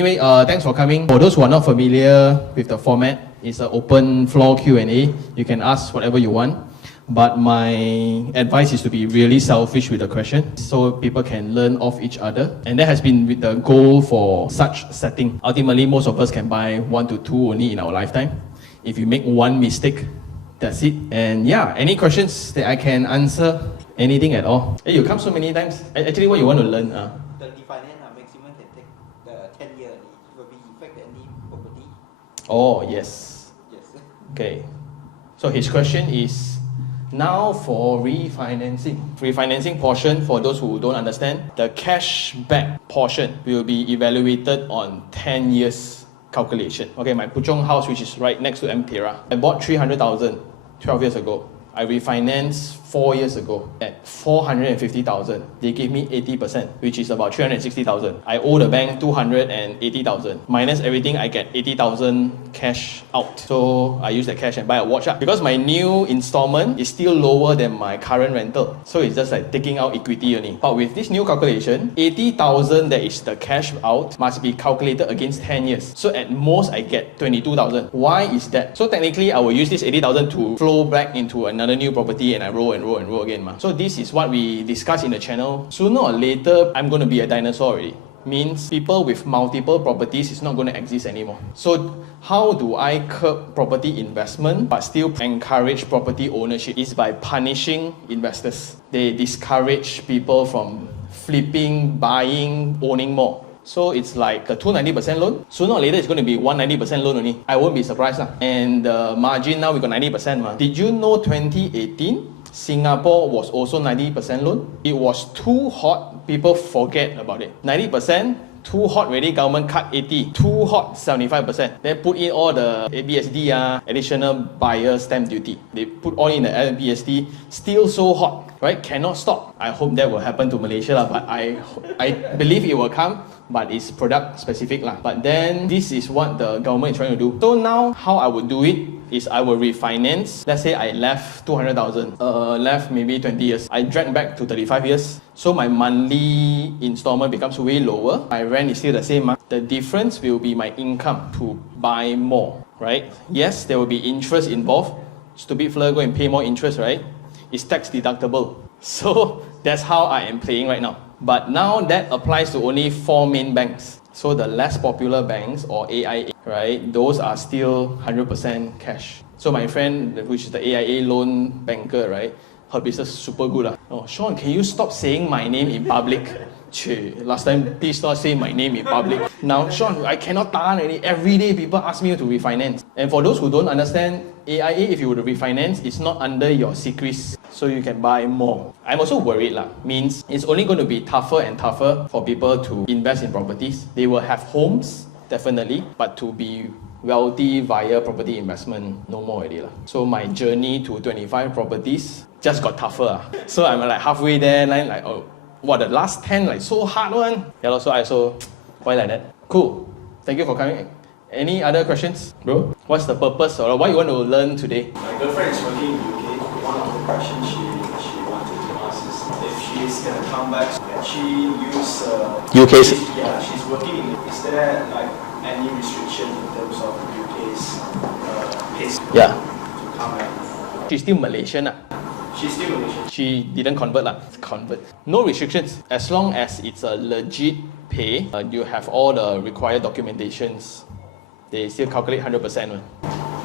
Anyway, thanks for coming. For those who are not familiar with the format, it's an open floor Q&A. You can ask whatever you want. But my advice is to be really selfish with the question so people can learn off each other. And that has been the goal for such setting. Ultimately, most of us can buy 1 to 2 only in our lifetime. If you make one mistake, that's it. And yeah, any questions that I can answer? Anything at all? Hey, you come so many times. Actually, what you want to learn? The refinance maximum can take the 10 years. It will be effect any property. Oh, yes. Yes. Okay. So his question is, now for refinancing. Refinancing portion, for those who don't understand, the cashback portion will be evaluated on 10 years calculation. Okay, my Puchong house, which is right next to Terra, I bought 300,000 12 years ago. I refinanced 4 years ago at 450,000. They gave me 80%, which is about 360,000. I owe the bank 280,000. Minus everything, I get 80,000 cash out. So I use that cash and buy a watch. Because my new installment is still lower than my current rental. So it's just like taking out equity only. But with this new calculation, 80,000 that is the cash out must be calculated against 10 years. So at most, I get 22,000. Why is that? So technically, I will use this 80,000 to flow back into another new property and I roll again. So this is what we discuss in the channel. Sooner or later, I'm going to be a dinosaur already. Means people with multiple properties is not going to exist anymore. So how do I curb property investment but still encourage property ownership? Is by punishing investors. They discourage people from flipping, buying, owning more. So it's like a 290% loan. Sooner or later, it's going to be 190% loan only. I won't be surprised. And the margin now, we got 90%. Did you know 2018, Singapore was also 90% loan? It was too hot, people forget about it. 90%, too hot already, government cut 80. Too hot, 75%. Then put in all the ABSD, additional buyer stamp duty. They put all in the ABSD, still so hot, right? Cannot stop. I hope that will happen to Malaysia, but I believe it will come. But it's product specific. But then this is what the government is trying to do. So now how I would do it is I will refinance. Let's say I left 200,000, left maybe 20 years. I drag back to 35 years. So my monthly installment becomes way lower. My rent is still the same. The difference will be my income to buy more, right? Yes, there will be interest involved. Stupid fella go and pay more interest, right? It's tax deductible. So that's how I am playing right now. But now that applies to only 4 main banks. So the less popular banks or AIA, right? Those are still 100% cash. So my friend, which is the AIA loan banker, right? Her business super good. Oh, Sean, can you stop saying my name in public? Last time, please not say my name in public. Now, Sean, I cannot tahan already. Every day, people ask me to refinance. And for those who don't understand, AIA, if you were to refinance, it's not under your secrets, so you can buy more. I'm also worried, means it's only going to be tougher and tougher for people to invest in properties. They will have homes, definitely, but to be wealthy via property investment, no more already. So my journey to 25 properties just got tougher. So I'm like halfway there, like, oh, what, the last 10, like so hard one? Yeah, so I why like that? Cool. Thank you for coming. Any other questions, bro? What's the purpose or what you want to learn today? My girlfriend is working in UK. One of the questions she wanted to ask is if she's going to come back, can she use... UK's? Yeah, she's working in... Is there like any restriction in terms of UK's pace to come back? She's still Malaysian. She's still Malaysian. She didn't convert. Convert. No restrictions. As long as it's a legit pay, you have all the required documentations. They still calculate 100%.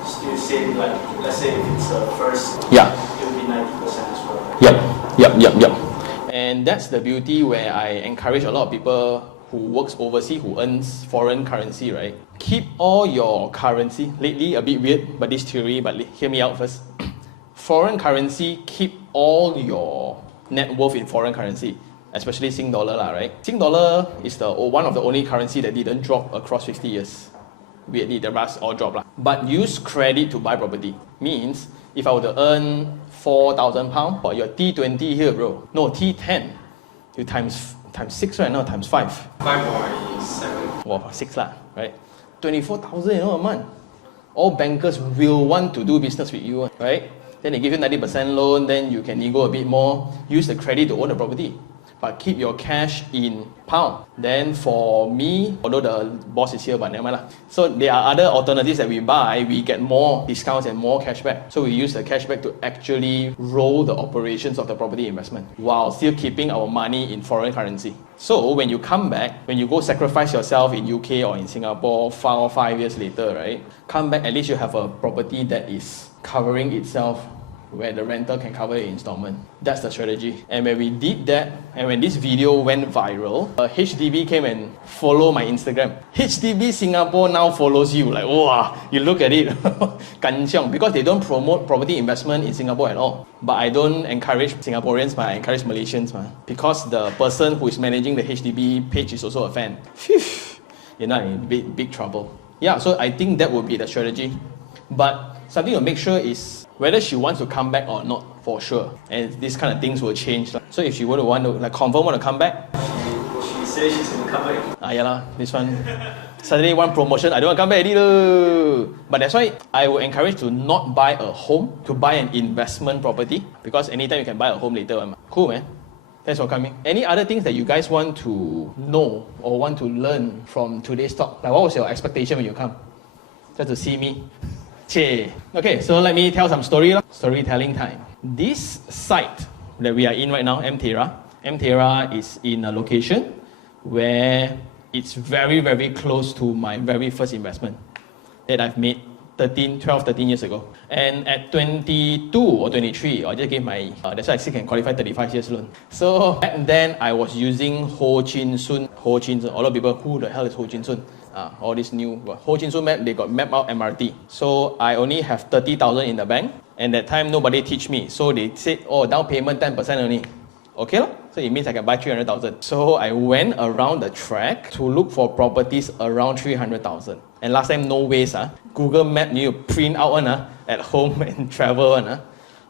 Still same, like, let's say if it's first, yeah, it will be 90% as well. Yep. And that's the beauty where I encourage a lot of people who works overseas, who earns foreign currency, right? Keep all your currency. Lately, a bit weird, but this theory, but hear me out first. Foreign currency, keep all your net worth in foreign currency, especially Sing dollar, right? Sing dollar is one of the only currency that didn't drop across 50 years. Weirdly, the rest all drop. But use credit to buy property. Means, if I were to earn £4,000, but your T20 here, bro. No, T10. You times 6 right now, times 5. 5.7. Wow, 6 right? 24,000 a month. All bankers will want to do business with you, right? Then they give you 90% loan, then you can nego a bit more. Use the credit to own the property. but keep your cash in pound. Then for me, although the boss is here, but never mind lah. So there are other alternatives that we buy, we get more discounts and more cashback. So we use the cashback to actually roll the operations of the property investment while still keeping our money in foreign currency. So when you come back, when you go sacrifice yourself in UK or in Singapore 5 years later, right? Come back, at least you have a property that is covering itself, where the rental can cover the installment. That's the strategy. And when we did that, and when this video went viral, HDB came and followed my Instagram. HDB Singapore now follows you. Like, wow, you look at it. Kanchiong, because they don't promote property investment in Singapore at all. But I don't encourage Singaporeans, but I encourage Malaysians. Because the person who is managing the HDB page is also a fan. Phew, you're not in big trouble. Yeah, so I think that would be the strategy. But something to make sure is whether she wants to come back or not, for sure. And these kind of things will change. So if she want to confirm want to come back, She says she's going to come back. yeah lah, this one. Suddenly one promotion, I don't want to come back already. But that's why I would encourage to not buy a home, to buy an investment property, because anytime you can buy a home later. Cool, man. Thanks for coming. Any other things that you guys want to know or want to learn from today's talk? Like, what was your expectation when you come? Just to see me? Che. Okay, so let me tell some storytelling time. This site that we are in right now, Terra is in a location where it's very, very close to my very first investment that I've made 12, 13 years ago. And at 22 or 23, I just gave my, that's why I still can qualify 35 years loan. So back then, I was using Ho Chin Sun. A lot of people, who the hell is Ho Chin Sun? All this new Ho Chin Sun map, they got map out MRT. So I only have 30,000 in the bank, and that time nobody teach me. So they said, oh, down payment 10% only. Okay, so it means I can buy 300,000. So I went around the track to look for properties around 300,000. And last time, no ways. Google Map need to print out one at home and travel one.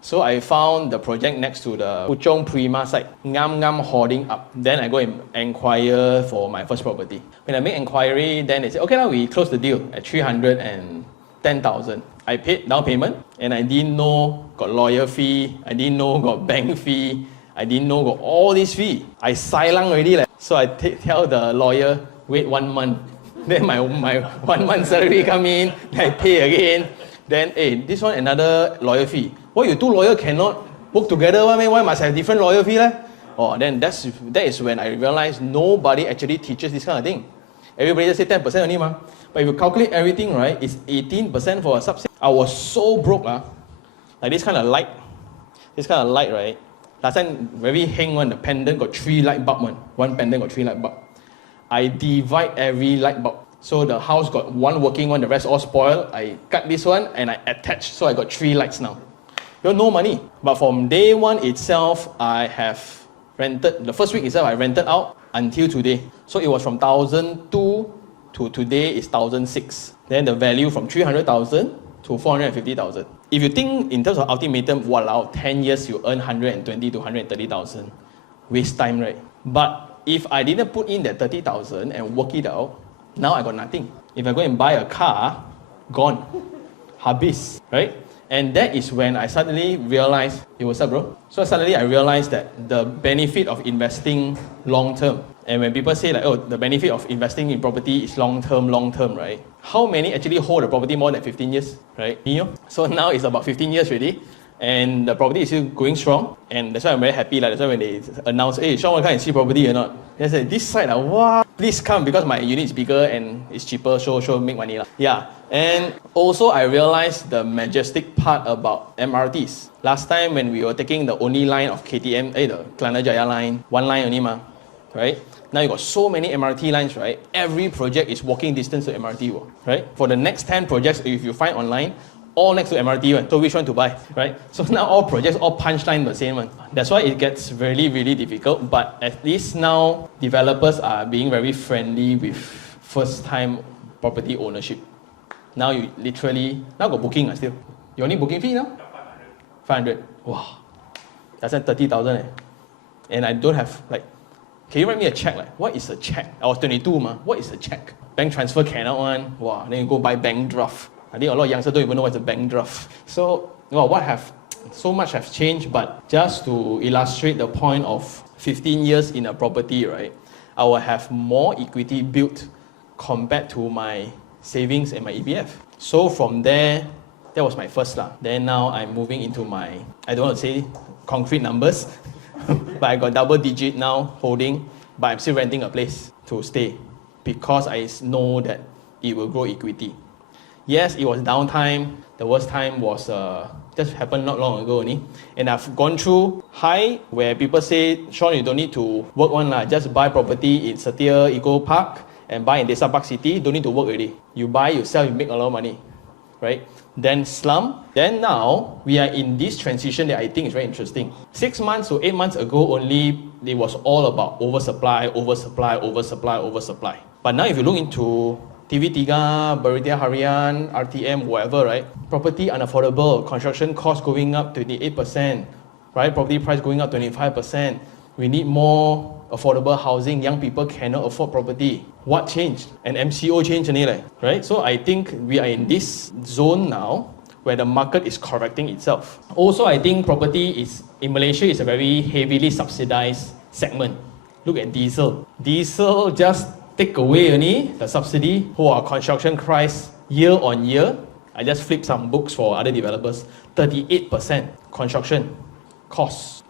So I found the project next to the Puchong Prima site, Ngam hoarding up. Then I go and inquire for my first property. When I make inquiry, then they say, okay, now we close the deal at 310,000. I paid down payment, and I didn't know got lawyer fee, I didn't know got bank fee, I didn't know got all this fee. I silang already. So I tell the lawyer, wait 1 month. Then my 1 month salary come in, then I pay again. Then, hey, this one another lawyer fee. Why you two lawyers cannot work together? Why must have different lawyer fee? Oh, then that is when I realized nobody actually teaches this kind of thing. Everybody just say 10% only. But if you calculate everything, right, it's 18% for a subset. I was so broke. Like this kind of light, right? Last time, very hang one, the pendant got 3 light bulb one. One pendant got 3 light bulb. I divide every light bulb. So the house got 1 working one, the rest all spoiled. I cut this one and I attach, so I got 3 lights now. You have no money. But from day 1 itself, I have rented, the first week itself, I rented out until today. So it was from 1,002 to today is 1,006. Then the value from 300,000 to 450,000. If you think in terms of ultimatum, walao, 10 years you earn 120 to 130,000. Waste time, right? But if I didn't put in that 30,000 and work it out, now I got nothing. If I go and buy a car, gone. Habis, right? And that is when I suddenly realized, hey, what's up, bro? So suddenly I realized that the benefit of investing long term. And when people say like, oh, the benefit of investing in property is long term, right? How many actually hold a property more than 15 years, right? So now it's about 15 years already. And the property is still going strong, and that's why I'm very happy. That's why when they announce, hey, Sean, want to come and see property or not? They say, this side, wow, please come because my unit is bigger and it's cheaper, so make money. Yeah, and also I realized the majestic part about MRTs. Last time when we were taking the only line of KTM, the Kelana Jaya line, 1 line only, right? Now you got so many MRT lines, right? Every project is walking distance to MRT, right? For the next 10 projects, if you find online, all next to MRT, so which one to buy, right? So now all projects, all punchline the same one. That's why it gets really, really difficult, but at least now developers are being very friendly with first-time property ownership. Now you literally, now got booking still. You only booking fee now? 500. Wow. That's 30,000. And I don't have, can you write me a check? What is a check? I was 22, what is a check? Bank transfer cannot one. Wow, then you go buy bank draft. I think a lot of youngsters don't even know what's a bank draft. So, what have so much has changed, but just to illustrate the point of 15 years in a property, right, I will have more equity built compared to my savings and my EBF. So from there, that was my first lah. Then now I'm moving into my, I don't want to say concrete numbers, but I got double digit now holding, but I'm still renting a place to stay because I know that it will grow equity. Yes, it was downtime. The worst time was just happened not long ago only. And I've gone through high where people say, Sean, you don't need to work one lah. Just buy property in Setia Eco Park and buy in Desa Park City. Don't need to work already. You buy, you sell, you make a lot of money, right? Then slum. Then now we are in this transition that I think is very interesting. 6 months to 8 months ago only, it was all about oversupply, oversupply, oversupply, oversupply. But now if you look into TV3, Baritia Harian, RTM, whatever, right? Property unaffordable, construction cost going up 28%, right? Property price going up 25%. We need more affordable housing. Young people cannot afford property. What changed? An MCO changed, right? So I think we are in this zone now where the market is correcting itself. Also, I think property is in Malaysia is a very heavily subsidized segment. Look at diesel. Diesel just take away only the subsidy for our construction price year on year. I just flipped some books for other developers. 38% construction cost.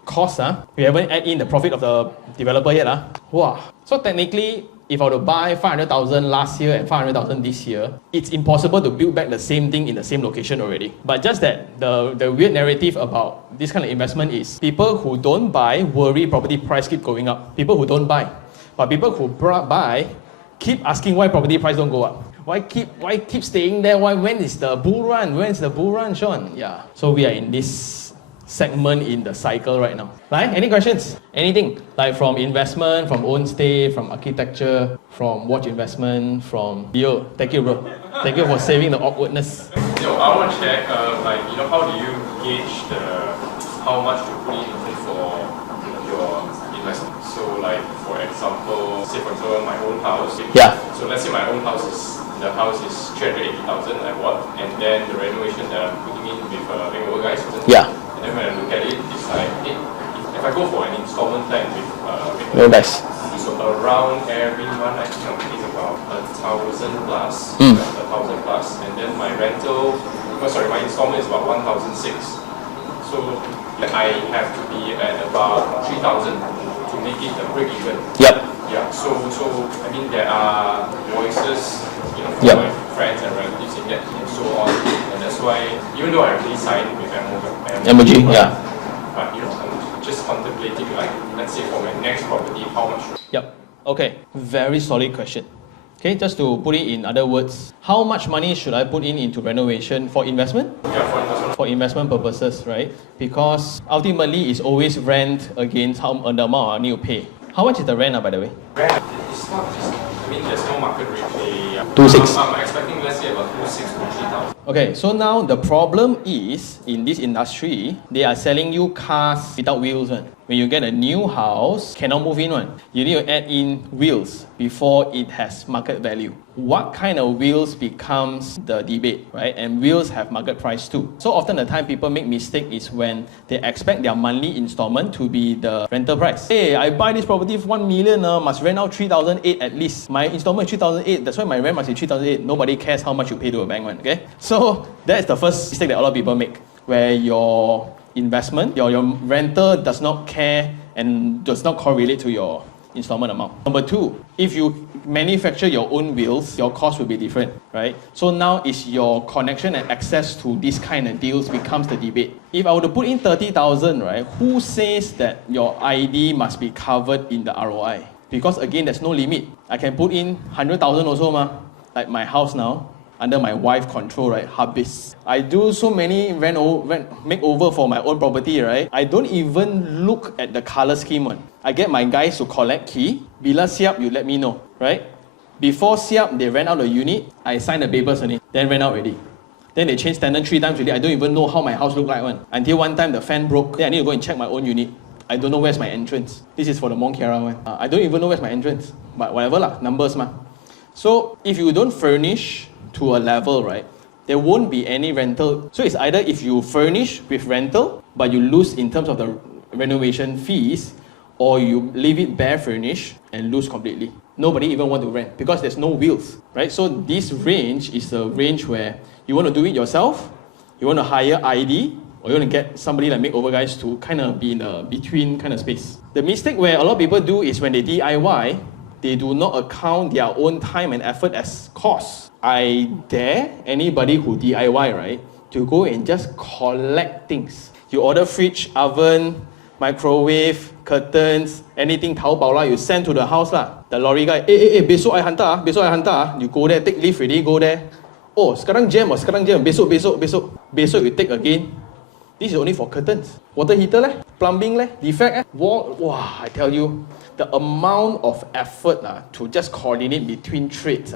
We haven't add in the profit of the developer yet. Wow. So technically, if I were to buy 500,000 last year and 500,000 this year, it's impossible to build back the same thing in the same location already. But just that the weird narrative about this kind of investment is people who don't buy worry property price keep going up. People who don't buy. But people who buy keep asking why property price don't go up. Why keep staying there? When is the bull run? When is the bull run, Sean? Yeah. So we are in this segment in the cycle right now. Right? Any questions? Anything? Like from investment, from own stay, from architecture, from watch investment, from Yo. Thank you, bro. Thank you for saving the awkwardness. Yo, I want to check, how do you gauge how much to put in for your investment? So, for example, my own house. Yeah. So let's say my own house is 380,000 I bought, and then the renovation that I'm putting in with Bengal guys. Yeah. And then when I look at it, it's like, if I go for an installment plan with Very nice. so around every month I think I'm paying about 1,000 plus, 1,000 plus, and then my rental, my installment is about 1,006. So I have to be at about 3,000 to make it a break even. Yep. Yeah. So I mean there are voices, from Yep. my friends and relatives in that and so on, and that's why even though I already signed with MOG, yeah. but I'm just contemplating let's say for my next property how much. Yep. Okay. Very solid question. Okay, just to put it in other words, how much money should I put into renovation for investment? Yeah, for investment. For investment purposes, right? Because ultimately it's always rent against the amount I need to pay. How much is the rent, by the way? Rent, it's not just, there's no market rate pay. 2.6. I'm expecting, let's say, about 2.6 to 3,000. Okay, so now the problem is, in this industry, they are selling you cars without wheels. When you get a new house, cannot move in. You need to add in wheels before it has market value. What kind of wheels becomes the debate, right? And wheels have market price too. So often the time people make mistake is when they expect their monthly installment to be the rental price. Hey, I buy this property for 1 million, must rent out 3,008 at least. My installment is 3,008, that's why my rent must be 3,008. Nobody cares how much you pay to a bank, okay? So that's the first mistake that a lot of people make, where your investment, your rental does not care and does not correlate to your installment amount. Number two, if you manufacture your own wheels, your cost will be different, right? So now is your connection and access to this kind of deals becomes the debate. If I were to put in 30,000, right, who says that your ID must be covered in the ROI? Because again, there's no limit. I can put in 100,000 also, like my house now, under my wife's control, right? Habis. I do so many rent makeover for my own property, right? I don't even look at the color scheme. I get my guys to collect key. Bila siap, you let me know, right? Before siap, they rent out the unit. I sign the papers on it, then rent out already. Then they change tenant 3 times already. I don't even know how my house look like until one time the fan broke. Then I need to go and check my own unit. I don't know where's my entrance. This is for the Mont Kiara one. I don't even know where's my entrance. But whatever numbers . So if you don't furnish to a level, right, There won't be any rental. So it's either if you furnish with rental, but you lose in terms of the renovation fees, or you leave it bare furnished and lose completely. Nobody even want to rent because there's no wheels, right? So this range is a range where you want to do it yourself, you want to hire ID, or you want to get somebody like makeover guys to kind of be in a between kind of space. The mistake where a lot of people do is when they DIY, they do not account their own time and effort as cost. I dare anybody who DIY, right, to go and just collect things. You order fridge, oven, microwave, curtains, anything Taobao lah, you send to the house lah. The lorry guy, besok I hantar, besok I hantar. You go there, take leave already, go there. Oh, sekarang jam, besok. Besok you take again. This is only for curtains. Water heater leh, plumbing leh, defect eh, wall. Wow, I tell you, the amount of effort to just coordinate between trades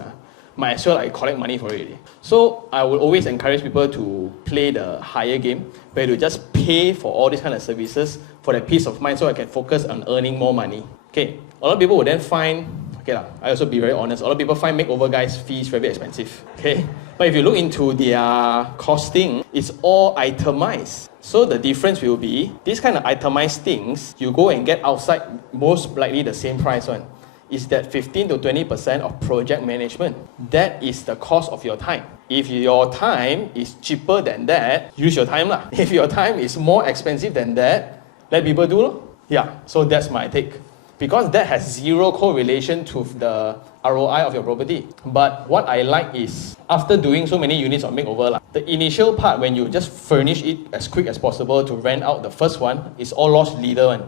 might as well I collect money for it already. So I will always encourage people to play the higher game, where you just pay for all these kind of services for that peace of mind so I can focus on earning more money. Okay, a lot of people will then find, I also be very honest, a lot of people find makeover guys' fees very expensive. Okay, but if you look into their costing, it's all itemized. So the difference will be, these kind of itemized things, you go and get outside, most likely the same price one, is that 15 to 20% of project management. That is the cost of your time. If your time is cheaper than that, use your time lah. If your time is more expensive than that, let people do lor. Yeah, so that's my take. Because that has zero correlation to the ROI of your property. But what I like is, after doing so many units of makeover, the initial part when you just furnish it as quick as possible to rent out the first one is all lost leader one.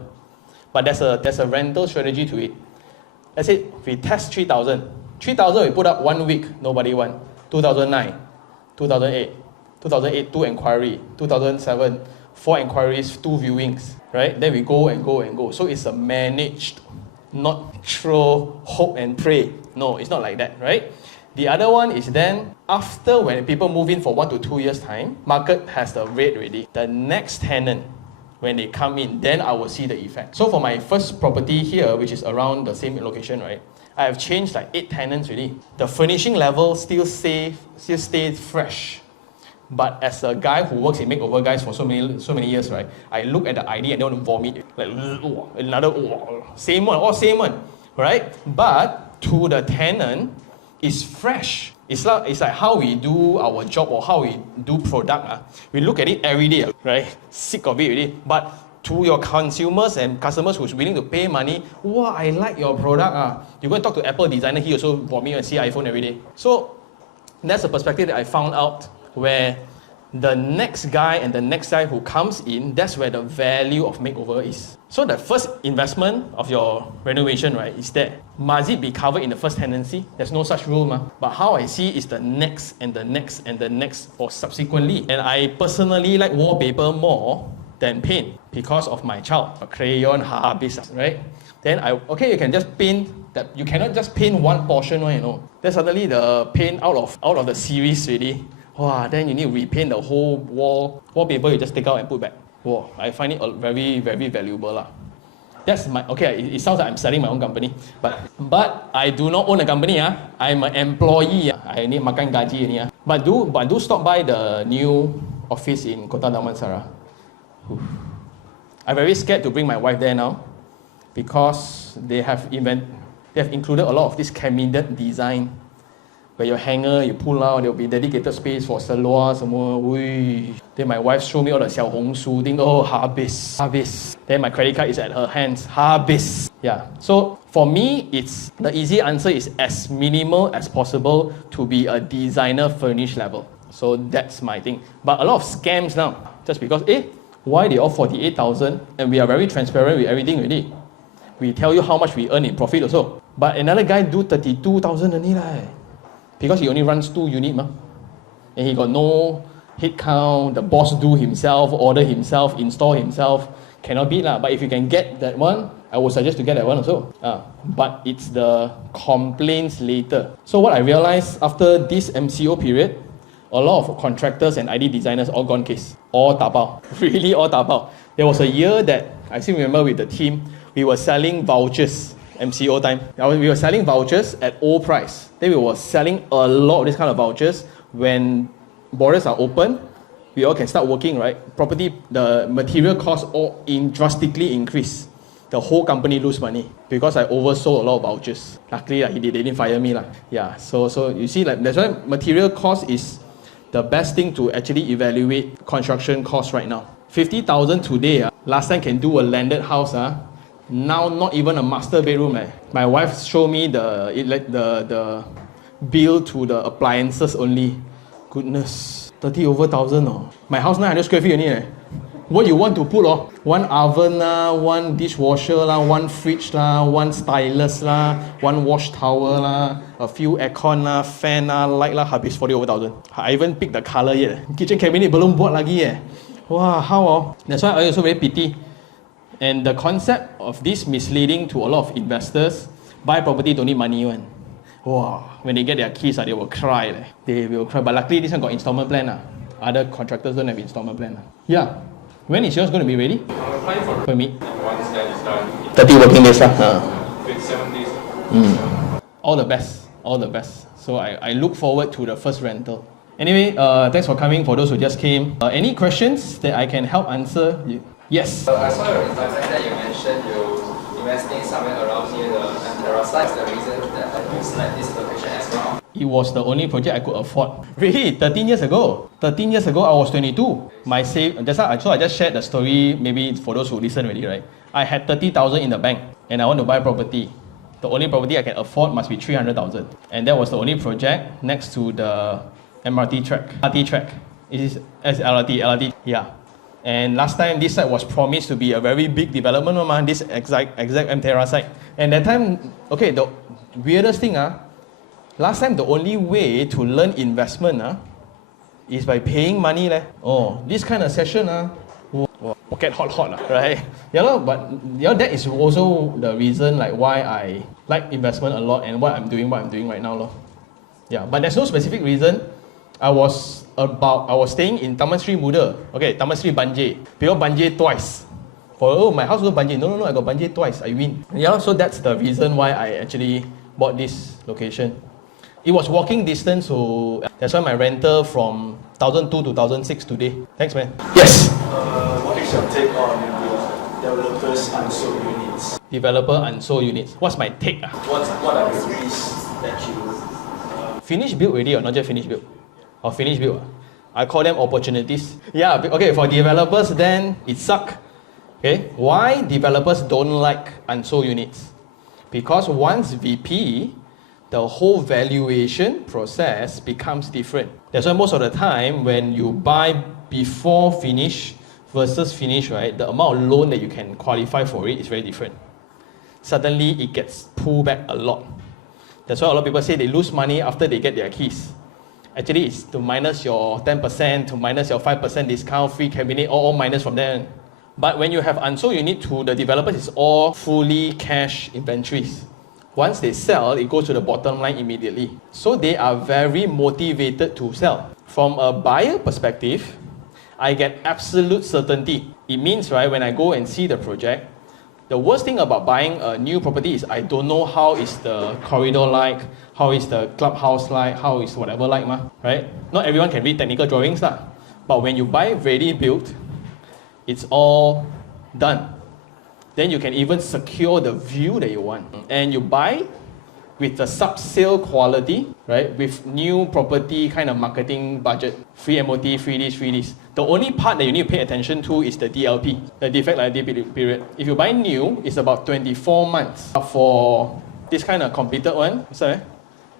But there's a rental strategy to it. Let's say we test 3,000. 3,000 we put up 1 week, nobody want. 2009, 2008, 2008 2 inquiry, 2007 4 inquiries, 2 viewings, right? Then we go and go. So it's a managed, not throw hope and pray. No, it's not like that, right? The other one is then, after when people move in for 1 to 2 years time, market has the rate already. The next tenant, when they come in, then I will see the effect. So for my first property here, which is around the same location, right? I have changed like 8 tenants already. The furnishing level still stays fresh. But as a guy who works in makeover guys for so many years, right? I look at the ID and I want to vomit. Like another same one, right? But to the tenant, it's fresh. It's like how we do our job or how we do product. We look at it every day, right? Sick of it already. But to your consumers and customers who's willing to pay money, wow, I like your product. You go and talk to Apple designer, he also vomit and see iPhone every day. So that's a perspective that I found out, where the next guy and the next guy who comes in, that's where the value of makeover is. So the first investment of your renovation, right, is there. Must it be covered in the first tenancy? There's no such rule, But how I see is the next and the next and the next for subsequently. And I personally like wallpaper more than paint because of my child. A crayon, habis, right? Then you can just paint that. You cannot just paint one portion, Then suddenly the paint out of the series already. Wow, then you need to repaint the whole wallpaper, you just take out and put back. Wow, I find it very valuable. That's my, it sounds like I'm selling my own company. But I do not own a company. I'm an employee. I need makan gaji. But do stop by the new office in Kota Damansara. I'm very scared to bring my wife there now, because they have included a lot of this cabinet design, where your hanger, you pull out, there will be dedicated space for seluar, semua. Then my wife show me all the xiao hong su thing. Oh, habis. Then my credit card is at her hands. Habis. Yeah. So for me, the easy answer is as minimal as possible to be a designer furnished level. So that's my thing. But a lot of scams now, just because, why they all 48,000, and we are very transparent with everything already. We tell you how much we earn in profit also. But another guy do 32,000 only because he only runs 2 units, and he got no head count. The boss do himself, order himself, install himself. Cannot beat But if you can get that one, I would suggest to get that one also. But it's the complaints later. So what I realized after this MCO period, a lot of contractors and ID designers all gone case. All tapao. Really all tapao. There was a year that I still remember with the team, we were selling vouchers. MCO time. We were selling vouchers at old price. Then we were selling a lot of this kind of vouchers when borders are open, we all can start working, right? Property, the material costs all drastically increase. The whole company lose money because I oversold a lot of vouchers. Luckily, they didn't fire me. Yeah, so you see, that's why material cost is the best thing to actually evaluate construction costs right now. 50,000 today, last time can do a landed house. Now not even a master bedroom. My wife showed me the bill to the appliances only. Goodness, 30 over thousand. My house 900 square feet only. What you want to put? One oven, one dishwasher, one fridge, one stylus, one wash tower, a few aircon, fan, light, habis 40 over thousand. I even picked the color yet. Kitchen cabinet belum buat lagi. Wow, how? That's why I also very pity. And the concept of this misleading to a lot of investors, buy property don't need money one. Wow, when they get their keys, they will cry. They will cry. But luckily, this one got installment plan. Other contractors don't have installment plan. Yeah. When is yours going to be ready? I'm applying for me. Once that is done. 30 working days. 27 days. All the best. All the best. So I look forward to the first rental. Anyway, thanks for coming for those who just came. Any questions that I can help answer? Yes? I saw your Instagram that you mentioned you're investing somewhere around near the Terra site. What's the reason that you select this location as well? It was the only project I could afford. Really, 13 years ago. 13 years ago, I was 22. So I just shared the story, maybe for those who listen already, right? I had 30,000 in the bank, and I want to buy property. The only property I can afford must be 300,000. And that was the only project next to the MRT track. LRT track. It is LRT. Yeah. And last time, this site was promised to be a very big development, this exact Terra site. And that time, okay, the weirdest thing, last time the only way to learn investment is by paying money. This kind of session, pocket hot, right? But that is also the reason why I like investment a lot and what I'm doing right now. Yeah, but there's no specific reason. I was staying in Taman Sri Muda. Okay, Taman Sri Banjir. People Banjir twice. My house was Banjir. No, I got Banjir twice. I win. Yeah, so that's the reason why I actually bought this location. It was walking distance, so that's why my rental from 2002 to 2006 today. Thanks, man. Yes? What is your take on the developers unsold units? Developer unsold units. What's my take? What are the risks that you... Finished build already or not just finished build? Or finished build? I call them opportunities. Yeah, okay, for developers then it sucks. Okay, why developers don't like unsold units? Because once VP, the whole valuation process becomes different. That's why most of the time when you buy before finish versus finish, right, the amount of loan that you can qualify for it is very different. Suddenly it gets pulled back a lot. That's why a lot of people say they lose money after they get their keys. Actually, it's to minus your 10%, to minus your 5% discount, free cabinet, all minus from there. But when you have unsold unit to the developers, it's all fully cash inventories. Once they sell, it goes to the bottom line immediately. So they are very motivated to sell. From a buyer perspective, I get absolute certainty. It means, right, when I go and see the project, the worst thing about buying a new property is I don't know how is the corridor like, how is the clubhouse like, how is whatever like, right? Not everyone can read technical drawings, but when you buy ready built, it's all done. Then you can even secure the view that you want. And you buy with the sub-sale quality, right? With new property kind of marketing budget, free MOT, free this. The only part that you need to pay attention to is the DLP, the defect liability period. If you buy new, it's about 24 months. For this kind of completed one,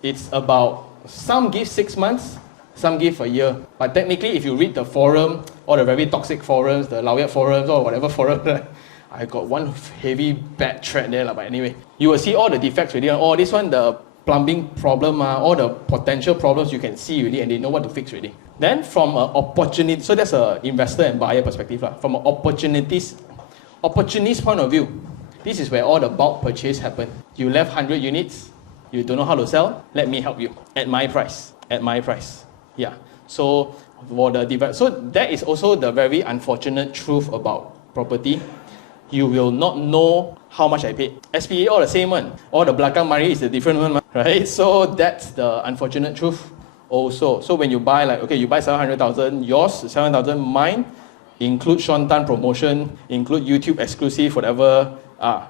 it's about, some give 6 months, some give a year. But technically, if you read the forum, or the very toxic forums, the Lawyat forums, or whatever forum, I got one heavy bad thread there, but anyway. You will see all the defects already. This one, the plumbing problem, all the potential problems you can see already, and they know what to fix already. Then from an opportunity, so that's an investor and buyer perspective. From an opportunist point of view, this is where all the bulk purchase happen. You left 100 units, you don't know how to sell, let me help you. At my price. Yeah. So for the so that is also the very unfortunate truth about property. You will not know how much I paid. SPA all the same one. All the belakang mari is the different one, right? So that's the unfortunate truth. also. So when you buy, like, okay, you buy 700,000, yours 700,000, mine include Sean Tan promotion, include YouTube exclusive, whatever,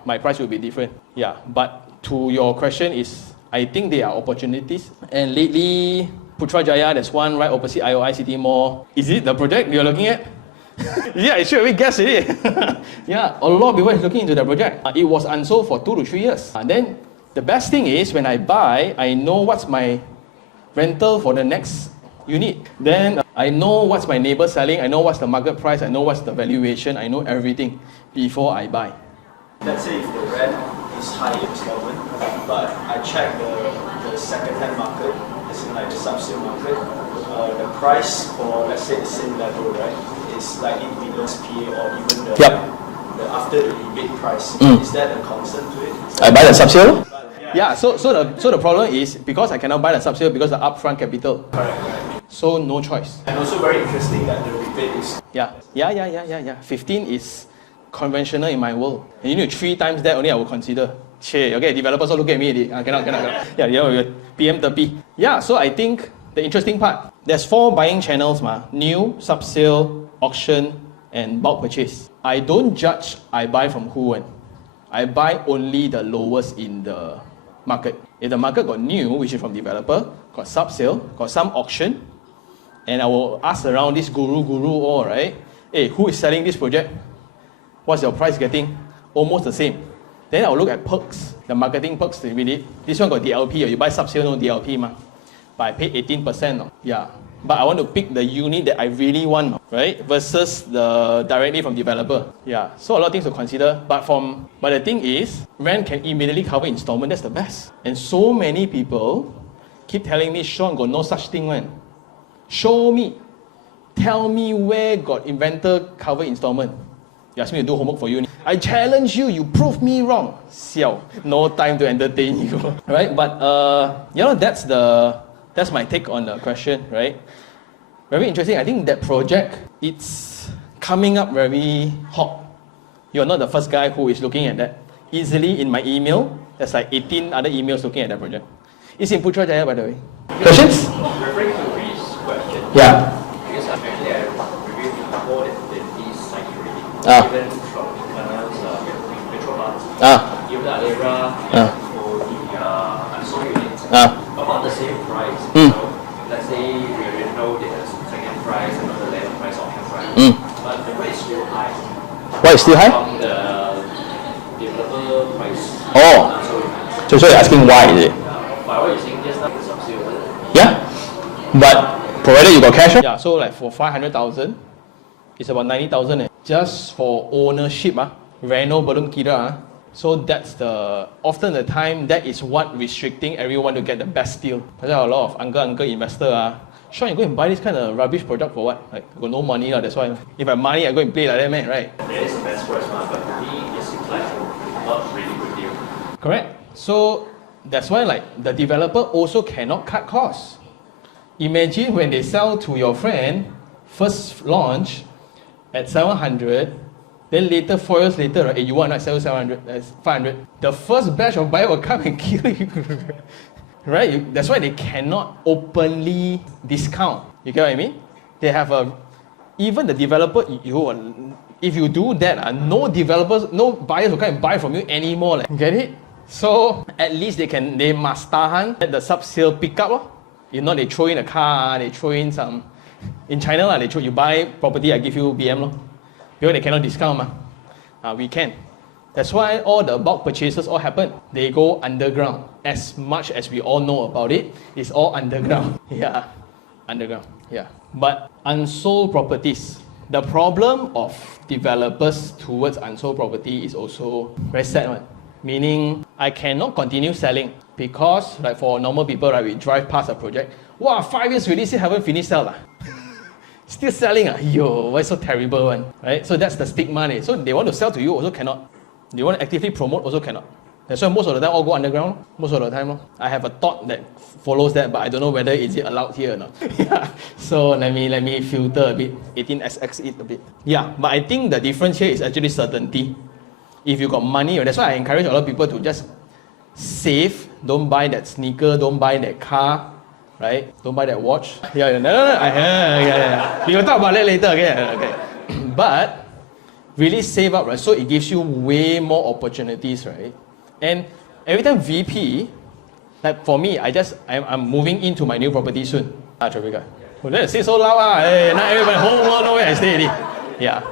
my price will be different. Yeah, but to your question is, I think there are opportunities. And lately, Putrajaya, there's one right opposite IOI City Mall. Is it the project you're looking at? Yeah, I should have guessed it. Yeah, a lot of people are looking into the project. It was unsold for 2 to 3 years. Then the best thing is when I buy, I know what's my rental for the next unit. Then I know what's my neighbor selling, I know what's the market price, I know what's the valuation, I know everything before I buy. Let's say if the rent is high installment, but I check the second-hand market, as in like the sub-sale market, the price for, let's say, the same level, right, is slightly below SPA or even the, the after the rebate price. Is that a concern to it? I buy the sub-sale? Yeah, so the problem is because I cannot buy the sub-sale because the upfront capital. Correct. So no choice. And also very interesting that the rebate is... Yeah. 15 is conventional in my world. And you need 3 times that only I will consider. Che, okay, developers all look at me. Cannot. Yeah, PM30. Yeah, so I think the interesting part, there's 4 buying channels, new, sub-sale, auction, and bulk purchase. I don't judge I buy from who and I buy only the lowest in the market. If the market got new, which is from developer, got sub-sale, got some auction, and I will ask around this guru all, right? Hey, who is selling this project? What's your price getting? Almost the same. Then I'll look at perks, the marketing perks to read it. This one got DLP, or you buy sub-sale, no DLP, but I pay 18%. Yeah. But I want to pick the unit that I really want, right? Versus the directly from developer. Yeah. So a lot of things to consider. But the thing is, rent can immediately cover installment. That's the best. And so many people keep telling me, Sean, got no such thing, man. Show me. Tell me where got inventor cover installment. You ask me to do homework for you. I challenge you. You prove me wrong. Siao. No time to entertain you. Right? But that's my take on the question, right? Very interesting. I think that project, it's coming up very hot. You're not the first guy who is looking at that. Easily in my email, there's like 18 other emails looking at that project. It's in Putrajaya, by the way. Questions? Referring to Ree's question. Yeah. Because actually I reviewed more than these sites already. Even from Manan's Petrobras. Even the Alera, for the unsold units. About the same price. So let's say we know the second price and the land price, auction price. But the rate is still high. Why is still high? From the developer price. Oh. So you're asking why is it? By what you're saying just now, the subsidy. Yeah. But provided you got cash. Yeah, so like for 500,000, it's about 90,000 just for ownership. Reno belum kira. So that's often the time, that is what restricting everyone to get the best deal. There's a lot of uncle investor. Sean, you go and buy this kind of rubbish product for what? Like, I got no money, that's why. If I have money, I go and play like that, man, right? That is the best price, but to me, it seems like not really good deal. Correct. So that's why like the developer also cannot cut costs. Imagine when they sell to your friend, first launch at 700, then later, 4 years later, right, you want to sell 700, 500. The first batch of buyer will come and kill you. Right? That's why they cannot openly discount. You get what I mean? They have even the developer, if you do that, no buyers will come and buy from you anymore. Like, get it? So at least they must tahan, let the sub-sale pick up. If not, they throw in a car, they throw in some. In China, you buy property, I give you BM. Because they cannot discount. We can. That's why all the bulk purchases all happen. They go underground. As much as we all know about it, it's all underground. Yeah, underground. Yeah. But unsold properties, the problem of developers towards unsold property is also very sad one. Meaning, I cannot continue selling because, like for normal people, right, we drive past a project. Wow, 5 years already, still haven't finished selling. Still selling, yo, why so terrible one, right? So that's the stigma. So they want to sell to you, also cannot. They want to actively promote, also cannot. That's why most of the time all go underground. Most of the time. I have a thought that follows that, but I don't know whether is it allowed here or not. Yeah. So let me filter a bit, 18SX it a bit. Yeah, but I think the difference here is actually certainty. If you got money, that's why I encourage a lot of people to just save. Don't buy that sneaker, don't buy that car, right? Don't buy that watch. Yeah, no. Yeah. We will talk about that later, okay. But really save up, right? So it gives you way more opportunities, right? And every time VP, like for me, I'm moving into my new property soon. Traffic guy. Oh, let's say so loud. Hey, not everybody home, know where I stay already. Yeah.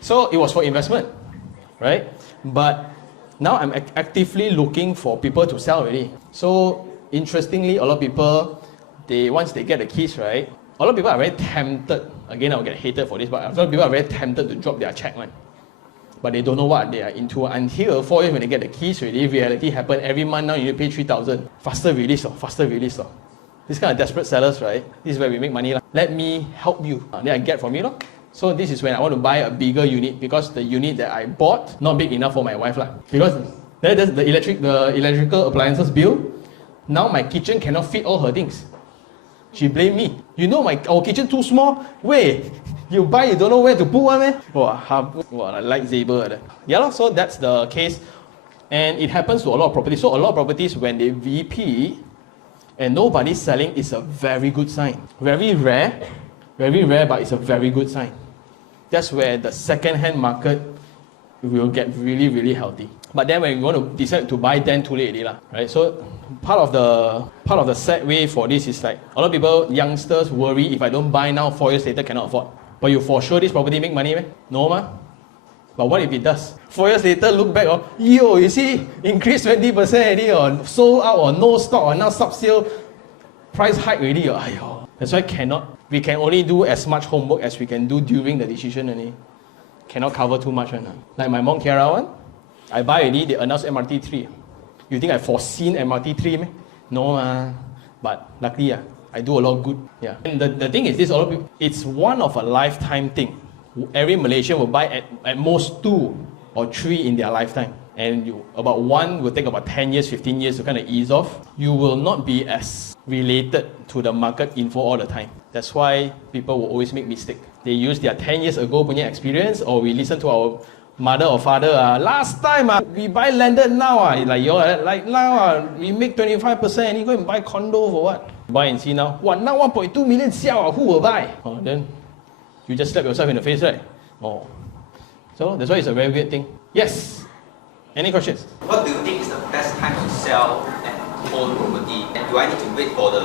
So it was for investment, right? But now I'm actively looking for people to sell already. So interestingly, a lot of people, once they get the keys, right? A lot of people are very tempted. Again, I'll get hated for this, but a lot of people are very tempted to drop their check, man. But they don't know what they are into until 4 years when they get the keys already. Reality happen every month now. You need to pay 3,000. Faster release. This kind of desperate sellers, right? This is where we make money. Let me help you. Then I get from you. So this is when I want to buy a bigger unit because the unit that I bought not big enough for my wife. Because there's the electrical appliances bill. Now my kitchen cannot fit all her things. She blamed me. You know our kitchen too small? Wait, you buy, you don't know where to put one, man? A lightsaber. Yeah, so that's the case. And it happens to a lot of properties. So a lot of properties, when they VP and nobody's selling, it's a very good sign. Very rare, but it's a very good sign. That's where the second-hand market will get really, really healthy. But then when you want to decide to buy, then too late already, right? So part of the set way for this is like, a lot of people, youngsters, worry if I don't buy now, 4 years later cannot afford. But you for sure this property make money, man? No, ma. But what if it does? 4 years later, look back, you see, increased 20% already, or sold out, or no stock, or now sub-sale, price hike already. That's why we can only do as much homework as we can do during the decision only. Cannot cover too much. Like my Mount Terra one, I buy already, they announced MRT3. You think I foreseen MRT3, man? No, but luckily, I do a lot of good. Yeah. And the thing is this, it's one of a lifetime thing. Every Malaysian will buy at most 2 or 3 in their lifetime. And about one will take about 10 years, 15 years to kind of ease off. You will not be as related to the market info all the time. That's why people will always make mistakes. They use their 10 years ago punya experience, or we listen to our mother or father, last time we buy landed now, like now we make 25% and you go and buy condo for what? Buy and see now. What, now 1.2 million siao, who will buy? Then you just slap yourself in the face, right? So that's why it's a very weird thing. Yes. Any questions? What do you think is the best time to sell and own property? And do I need to wait for the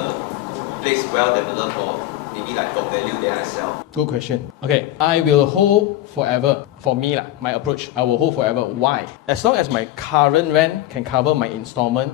place well developed, or maybe like got value then I sell? Good question. Okay, I will hold forever. For me, my approach, I will hold forever. Why? As long as my current rent can cover my installment,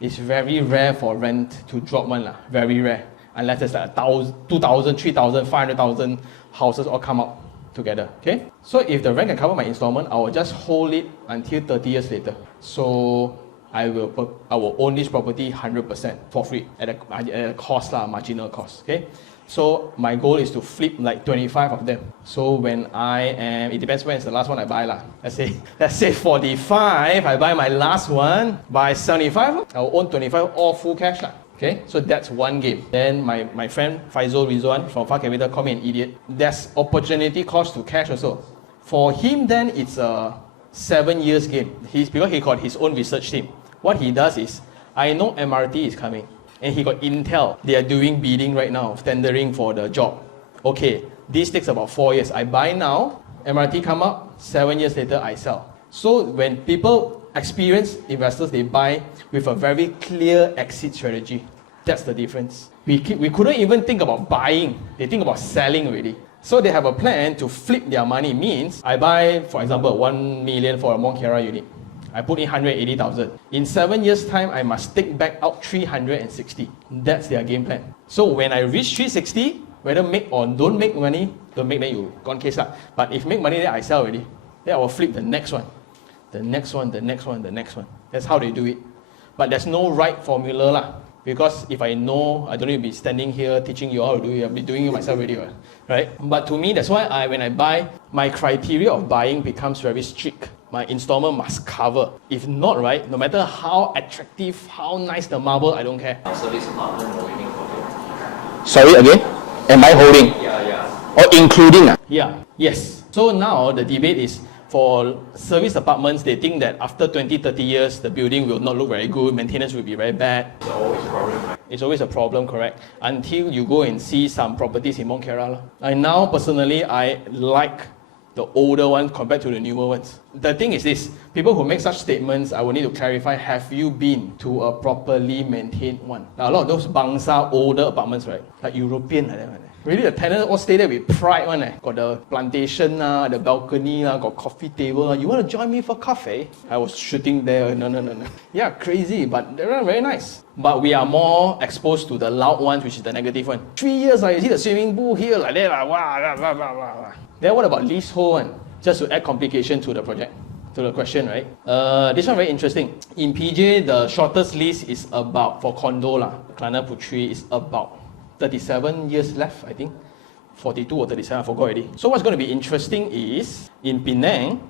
it's very rare for rent to drop one. Very rare. Unless there's like 1,000, 2,000, 3,000, 500,000 houses all come out together. Okay? So if the rent can cover my installment, I will just hold it until 30 years later. So I will own this property 100% for free at a cost, marginal cost. Okay? So my goal is to flip like 25 of them. So when it depends when it's the last one I buy. Let's say 45, I buy my last one. By 75, I will own 25 all full cash. Okay, so that's one game. Then my friend Faisal Rizwan from Far Capital called me an idiot. There's opportunity cost to cash also. For him then, it's a 7 years game. Because he got his own research team. What he does is, I know MRT is coming. And he got intel. They are doing bidding right now, tendering for the job. Okay, this takes about 4 years. I buy now, MRT come up, 7 years later I sell. So when people, experienced investors, they buy with a very clear exit strategy. That's the difference. We couldn't even think about buying. They think about selling already. So they have a plan to flip their money. Means I buy, for example, 1 million for a Mount Terra unit. I put in 180,000. In 7 years' time, I must take back out 360. That's their game plan. So when I reach 360, whether make or don't make money, don't make, then you gone case. But if make money, then I sell already. Then I will flip the next one. The next one. That's how they do it. But there's no right formula. Because if I know, I don't need to be standing here teaching you how to do it. I'll be doing it myself already, right? But to me, that's why when I buy, my criteria of buying becomes very strict. My installment must cover. If not, right, no matter how attractive, how nice the marble, I don't care. Service apartment or waiting for you. Sorry, again? Am I holding? Yeah. Or including? Yeah, yes. So now the debate is, For service apartments, they think that after 20, 30 years, the building will not look very good, maintenance will be very bad. It's always a problem, right? It's always a problem, correct? Until you go and see some properties in Mont Kera. And now, personally, I like the older ones compared to the newer ones. The thing is this, people who make such statements, I will need to clarify, have you been to a properly maintained one? Now, a lot of those bangsa older apartments, right? Like European, like that, right? Really, the tenants all stay there with pride one. Got the plantation, the balcony, got coffee table. You want to join me for coffee? I was shooting there. No. Yeah, crazy, but they're very nice. But we are more exposed to the loud ones, which is the negative one. 3 years, you see the swimming pool here, like that. Blah, blah, blah, blah. Then what about leasehold one? Just to add complication to the project, to the question, right? This one very interesting. In PJ, the shortest lease is about, for condo, Klana Putri is about 37 years left, I think. 42 or 37, I forgot already. So what's going to be interesting is, in Penang,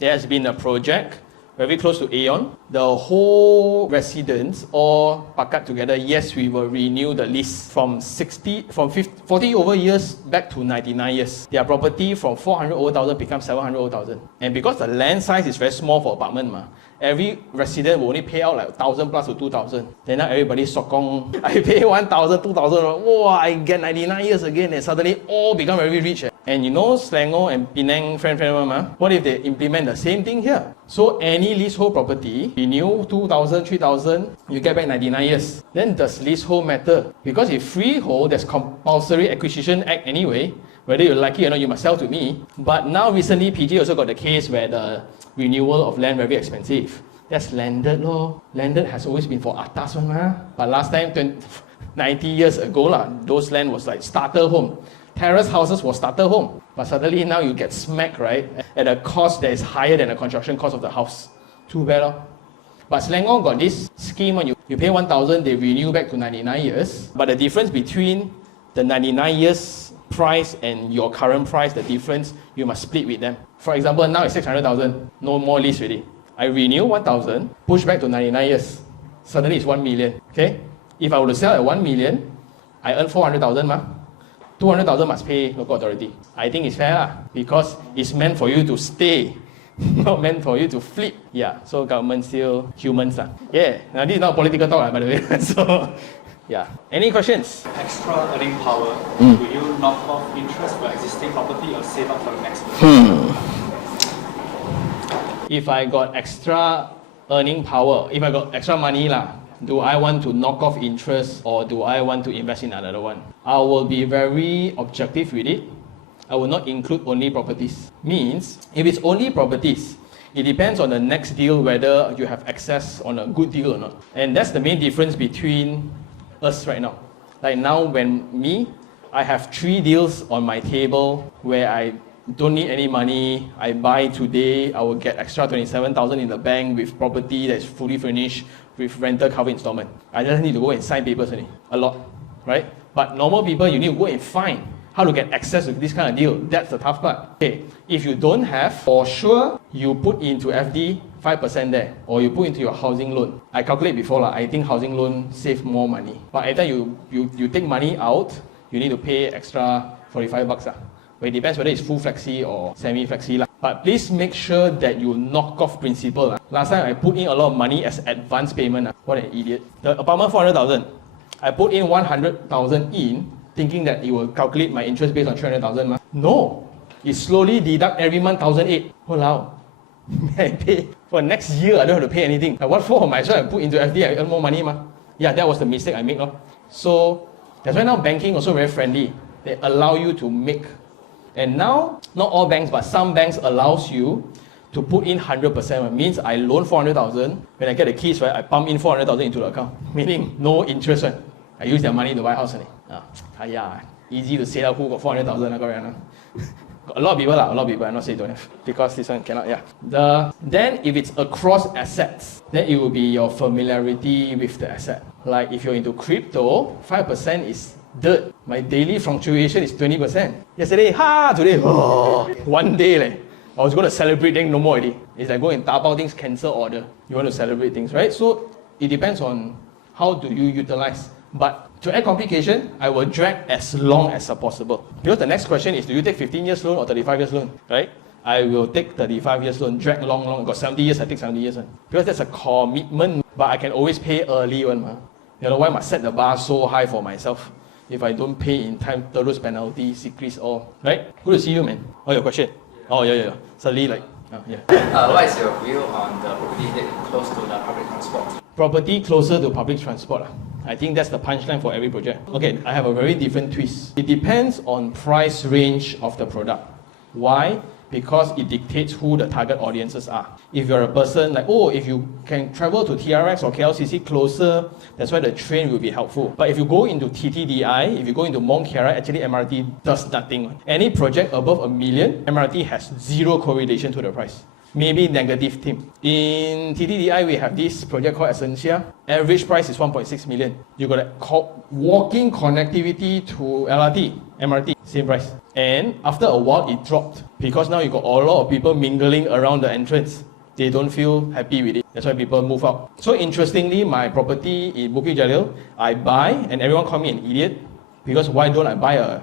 there has been a project very close to Aeon. The whole residents all pakat together, yes, we will renew the lease from 40 over years back to 99 years. Their property from 400 over thousand becomes 700 over thousand. And because the land size is very small for apartment, every resident will only pay out like 1,000 plus to 2,000. Then now everybody sokong, I pay 1,000, 2,000, wow, I get 99 years again, and suddenly all become very rich. And you know Selangor and Penang, friend, what if they implement the same thing here? So any leasehold property, renew 2,000, 3,000, you get back 99 years. Then does leasehold matter? Because if freehold, there's compulsory acquisition act anyway. Whether you like it or not, you must sell to me. But now recently, PG also got the case where the renewal of land very expensive. That's landed law. Landed has always been for atas one, but last time, 90 years ago, those land was like starter home. Terrace houses was starter home. But suddenly now you get smacked, right? At a cost that is higher than the construction cost of the house. Too bad. But Selangor got this scheme when you pay 1,000, they renew back to 99 years. But the difference between the 99 years price and your current price, the difference, you must split with them. For example, now it's 600,000, no more lease already. I renew 1,000, push back to 99 years. Suddenly it's 1 million, okay? If I were to sell at 1 million, I earn 400,000, 200,000 must pay local authority. I think it's fair, because it's meant for you to stay, not meant for you to flip. Yeah, so government still humans. Yeah, now this is not political talk, by the way. So, yeah. Any questions? Extra earning power, will you knock off interest for existing property or save up for the next one? If I got extra earning power, if I got extra money, do I want to knock off interest or do I want to invest in another one? I will be very objective with it. I will not include only properties. Means, if it's only properties, it depends on the next deal whether you have access on a good deal or not. And that's the main difference between us right now. Like now when I have 3 deals on my table where I don't need any money, I buy today, I will get extra 27,000 in the bank with property that's fully furnished with rental cover installment. I just need to go and sign papers only, a lot, right? But normal people, you need to go and find how to get access to this kind of deal. That's the tough part. Okay, if you don't have, for sure, you put into FD 5% there, or you put into your housing loan. I calculate before, I think housing loan save more money. But every time you take money out, you need to pay extra $45. But it depends whether it's full flexi or semi-flexi. But please make sure that you knock off principal. Last time I put in a lot of money as advance payment. What an idiot. The apartment 400,000. I put in 100,000 in, thinking that it will calculate my interest based on 300,000. No. It slowly deduct every month 1,800. Wow. I pay for next year, I don't have to pay anything. What for? Might as well I put into FD, I earn more money. Yeah, that was the mistake I made. So that's why now banking also very friendly. They allow you to make. And now, not all banks, but some banks allows you to put in 100%. It means I loan 400,000. When I get the keys, right, I pump in 400,000 into the account. Meaning no interest. Right? I use their money to buy house. Easy to say who got 400,000. A lot of people, I'm not saying don't have. Because this one cannot, Then if it's across assets, then it will be your familiarity with the asset. Like if you're into crypto, 5% is dirt. My daily fluctuation is 20%. Yesterday, today, one day, I was going to celebrate, then no more already. It's like go and dabao things, cancel order. You want to celebrate things, right? So it depends on how do you utilize. But to add complication, I will drag as long as possible. Because the next question is, do you take 15 years loan or 35 years loan, right? I will take 35 years loan, drag long, got 70 years, I take 70 years. Because that's a commitment, but I can always pay early one. You know why I must set the bar so high for myself? If I don't pay in time, terus penalty, secrets, all. Right? Good to see you, man. Oh, your question? Oh, yeah. Suddenly, like, yeah. What is your view on the property that close to the public transport? Property closer to public transport. I think that's the punchline for every project. Okay, I have a very different twist. It depends on price range of the product. Why? Because it dictates who the target audiences are. If you're a person like, oh, if you can travel to TRX or KLCC closer, that's why the train will be helpful. But if you go into TTDI, if you go into Mont Kiara, actually MRT does nothing. Any project above $1 million, MRT has zero correlation to the price. Maybe negative theme. In TTDI, we have this project called Essentia. Average price is 1.6 million. You got a walking connectivity to LRT, MRT, same price. And after a while, it dropped because now you got a lot of people mingling around the entrance. They don't feel happy with it. That's why people move out. So interestingly, my property in Bukit Jalil, I buy, and everyone call me an idiot because why don't I buy a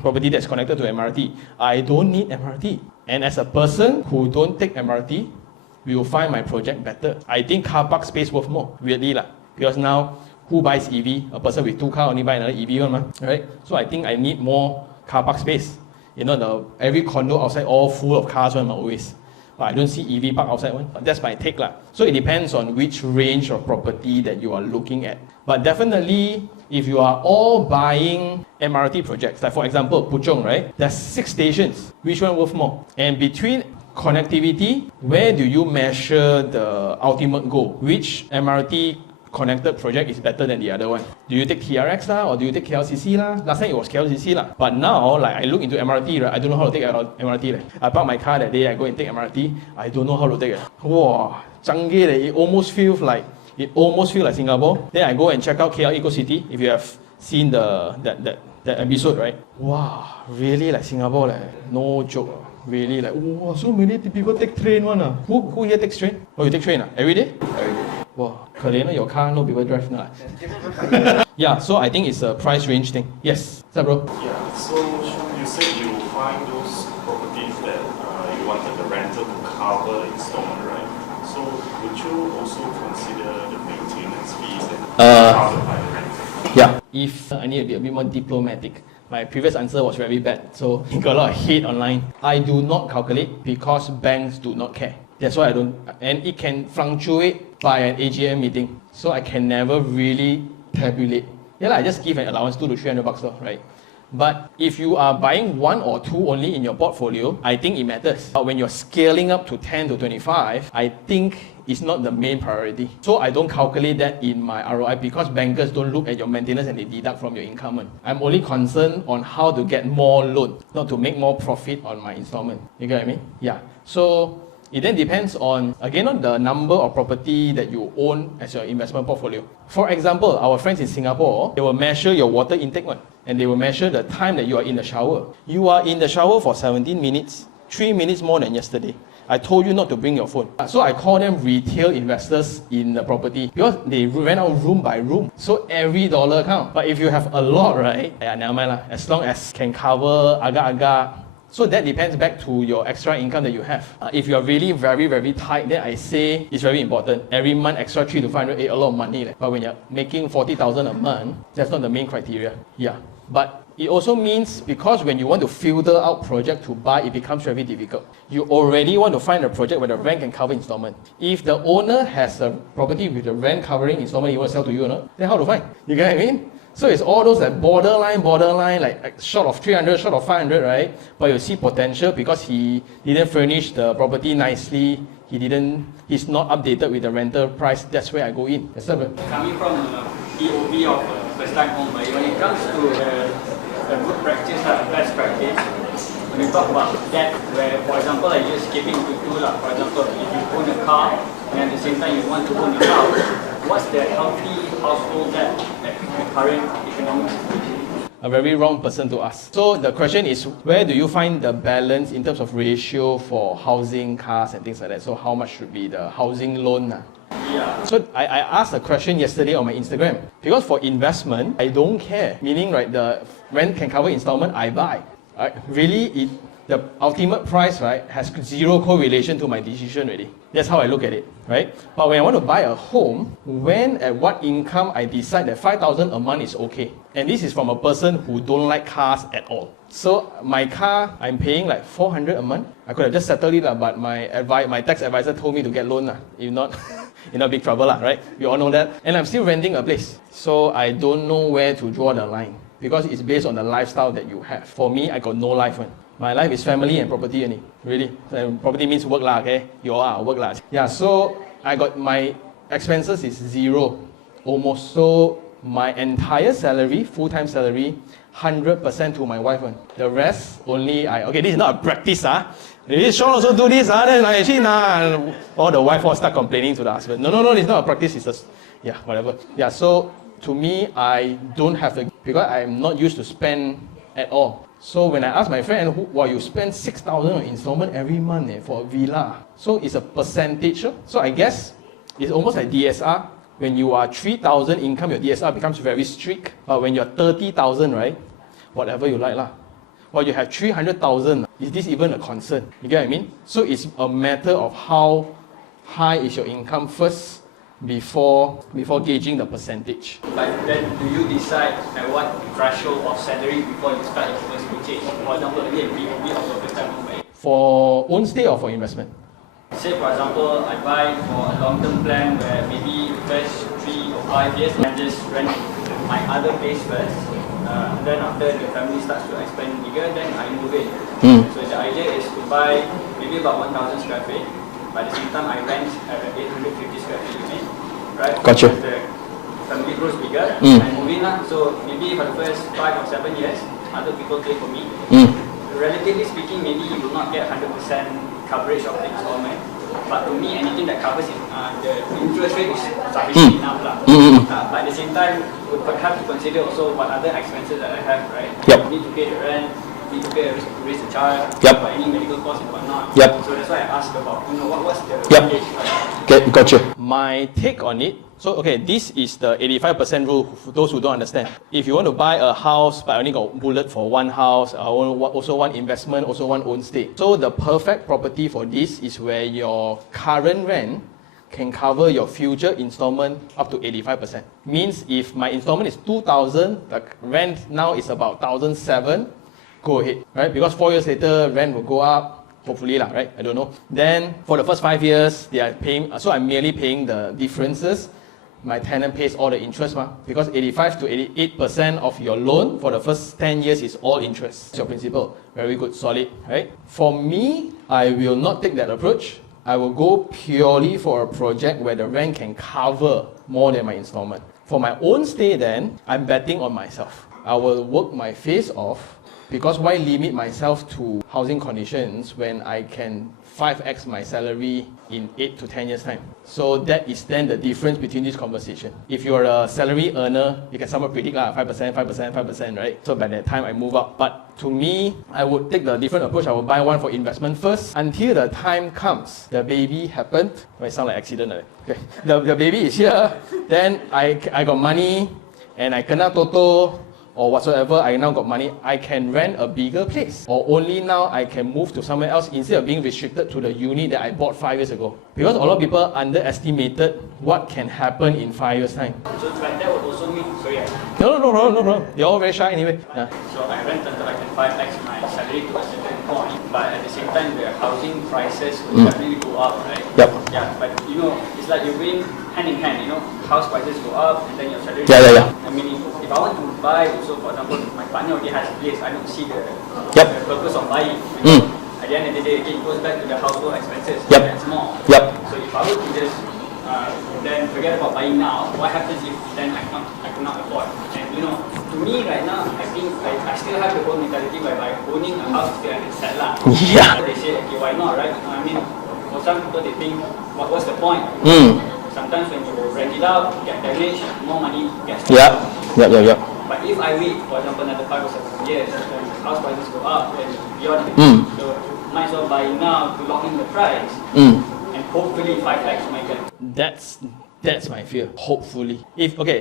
property that's connected to MRT? I don't need MRT. And as a person who don't take MRT, we will find my project better. I think car park space worth more, weirdly lah. Because now, who buys EV? A person with 2 cars only buy another EV one, right? So I think I need more car park space. You know, every condo outside all full of cars one always. But I don't see EV park outside one. But that's my take lah. So it depends on which range of property that you are looking at. But definitely, if you are all buying MRT projects, like for example, Puchong, right? There's 6 stations. Which one worth more? And between connectivity, where do you measure the ultimate goal? Which MRT connected project is better than the other one? Do you take TRX lah, or do you take KLCC lah? Last time it was KLCC lah. But now, like I look into MRT, right? I don't know how to take MRT. Right? I park my car that day, I go and take MRT. I don't know how to take it. Wow, canggih leh. It almost feels like Singapore. Then I go and check out KL Eco City. If you have seen that episode, right? Wow, really like Singapore leh. No joke. Really like, wow, so many people take train one. Who here takes train? Oh, you take train every day? Every day. Wow, 可怜 your car, no people drive now. Yeah, so I think it's a price range thing. Yes, what's up, bro? Yeah, so you said you find those properties that you wanted the rental to cover the installment, right? So would you also consider the maintenance fees that covered by the rental? Yeah. If I need to be a bit more diplomatic, my previous answer was very bad, so you got a lot of hate online. I do not calculate because banks do not care. That's why I don't, and it can fluctuate by an AGM meeting, so I can never really tabulate. Yeah, I just give an allowance $200 to $300, right? But if you are buying 1 or 2 only in your portfolio, I think it matters. But when you're scaling up to 10 to 25, I think it's not the main priority. So I don't calculate that in my ROI because bankers don't look at your maintenance and they deduct from your income. I'm only concerned on how to get more loan, not to make more profit on my installment. You get what I mean? Yeah. So it then depends on, again, on the number of property that you own as your investment portfolio. For example, our friends in Singapore, they will measure your water intake one, and they will measure the time that you are in the shower. You are in the shower for 17 minutes, 3 minutes more than yesterday. I told you not to bring your phone. So I call them retail investors in the property because they rent out room by room. So every dollar count. But if you have a lot, right? Yeah, never mind lah. As long as can cover agak-agak. So that depends back to your extra income that you have. If you are really very, very tight, then I say it's very important. Every month extra 300 to 500, a lot of money. But when you're making 40,000 a month, that's not the main criteria. Yeah. But it also means because when you want to filter out project to buy, it becomes very difficult. You already want to find a project where the rent can cover installment. If the owner has a property with the rent covering installment he want to sell to you or not, then how to find? You get what I mean? So it's all those like borderline, like short of 300, short of 500, right? But you see potential because he didn't furnish the property nicely. He's not updated with the rental price. That's where I go in. Yes, sir. Coming from POV of first-time home buyer, when it comes to a good practice, a best practice, when you talk about debt, where, for example, I just giving to two, for example, if you own a car and at the same time you want to own a house, what's the healthy household debt at the current economic situation? A very wrong person to ask. So the question is, where do you find the balance in terms of ratio for housing, cars and things like that? So how much should be the housing loan? Yeah. So I asked a question yesterday on my Instagram. Because for investment, I don't care. Meaning, right, the rent can cover installment, I buy. Really, the ultimate price, right, has zero correlation to my decision already. That's how I look at it, right? But when I want to buy a home, when at what income I decide that 5,000 a month is okay. And this is from a person who don't like cars at all. So my car, I'm paying like 400 a month. I could have just settled it, but my tax advisor told me to get loan. If not, you're in big trouble, right? We all know that. And I'm still renting a place. So I don't know where to draw the line, because it's based on the lifestyle that you have. For me, I got no life one. My life is family and property only. Really. Property means work lah, okay? You are work lah. Yeah, so I got my expenses is zero. Almost. So my entire salary, full-time salary, 100% to my wife one. The rest only okay, this is not a practice. If Sean also do this, then actually all the wife all start complaining to the husband. No, it's not a practice, it's just, yeah, whatever. Yeah, so to me, I don't have because I'm not used to spend at all. So when I ask my friend, you spend 6,000 on installment every month for a villa. So it's a percentage. So I guess it's almost like DSR. When you are 3,000 income, your DSR becomes very strict. But when you're 30,000, right, whatever you like lah. Well, you have 300,000. Is this even a concern? You get what I mean? So it's a matter of how high is your income first before gauging the percentage. But then do you decide at what threshold of salary before you start your first purchase? For example, again, BOB or your first time home buyer. For own stay or for investment? Say for example, I buy for a long-term plan where maybe first 3 or 5 years I just rent my other place first. Then after the family starts to expand bigger, then I move in. So the idea is to buy maybe about 1,000 square feet. But at the same time, I rent at an 850 square feet unit, right? Gotcha. As the family grows bigger, I move in. So maybe for the first 5 or 7 years, other people pay for me. Relatively speaking, maybe you will not get 100% coverage of the installment. But to me, anything that covers it, the interest rate is sufficient enough. But at the same time, we perhaps consider also what other expenses that I have, right? Yep. You need to pay the rent, need to pay to raise a child, Yep. for any medical costs and whatnot. Yep. So that's why I asked about, what's the Yep. range? Gotcha. My take on it, so okay, this is the 85% rule for those who don't understand. If you want to buy a house, but I only got bullet for one house, I also want investment, also want own stay. So the perfect property for this is where your current rent can cover your future installment up to 85%. Means if my installment is 2,000, the rent now is about 1,700, go ahead, right? Because 4 years later, rent will go up. Hopefully lah, right? I don't know. Then for the first 5 years, they are paying, so I'm merely paying the differences. My tenant pays all the interest, because 85 to 88% of your loan for the first 10 years is all interest. It's your principal. Very good, solid, right? For me, I will not take that approach. I will go purely for a project where the rent can cover more than my installment. For my own stay then, I'm betting on myself. I will work my face off. Because why limit myself to housing conditions when I can 5x my salary in 8 to 10 years time? So that is then the difference between this conversation. If you're a salary earner, you can somewhat predict 5%, 5%, 5%, right? So by that time I move up. But to me, I would take the different approach. I will buy one for investment first until the time comes. The baby happened. Might sound like accident. Okay. The baby is here. Then I got money and I kena toto or whatsoever, I now got money, I can rent a bigger place. Or only now I can move to somewhere else instead of being restricted to the unit that I bought 5 years ago. Because a lot of people underestimated what can happen in 5 years' time. So that would also mean, sorry. No. They're all very shy anyway. Yeah. So I rent until I can 5x my salary to a certain point. But at the same time, the housing prices will definitely go up, right? Yep. Yeah, but it's like you're going hand in hand, house prices go up and then your salary Yeah. I mean, if I want to buy also, for example, my partner already has a place, I don't see the purpose of buying. At the end of the day, again, it goes back to the household expenses. That's more. Yep. So if I were to just then forget about buying now, what happens if then I cannot afford? And to me right now, I think I still have the whole mentality whereby owning a house still has set lah. Yeah. They say, okay, why not, right? I mean, for some people they think, what's the point? Sometimes when you rent it out, get damaged, more money gets Yep. But if I wait, for example, another 5 or 7 years, then house prices go up, then beyond so might as well buy now to lock in the price, and hopefully 5x might get. That's my fear. Hopefully.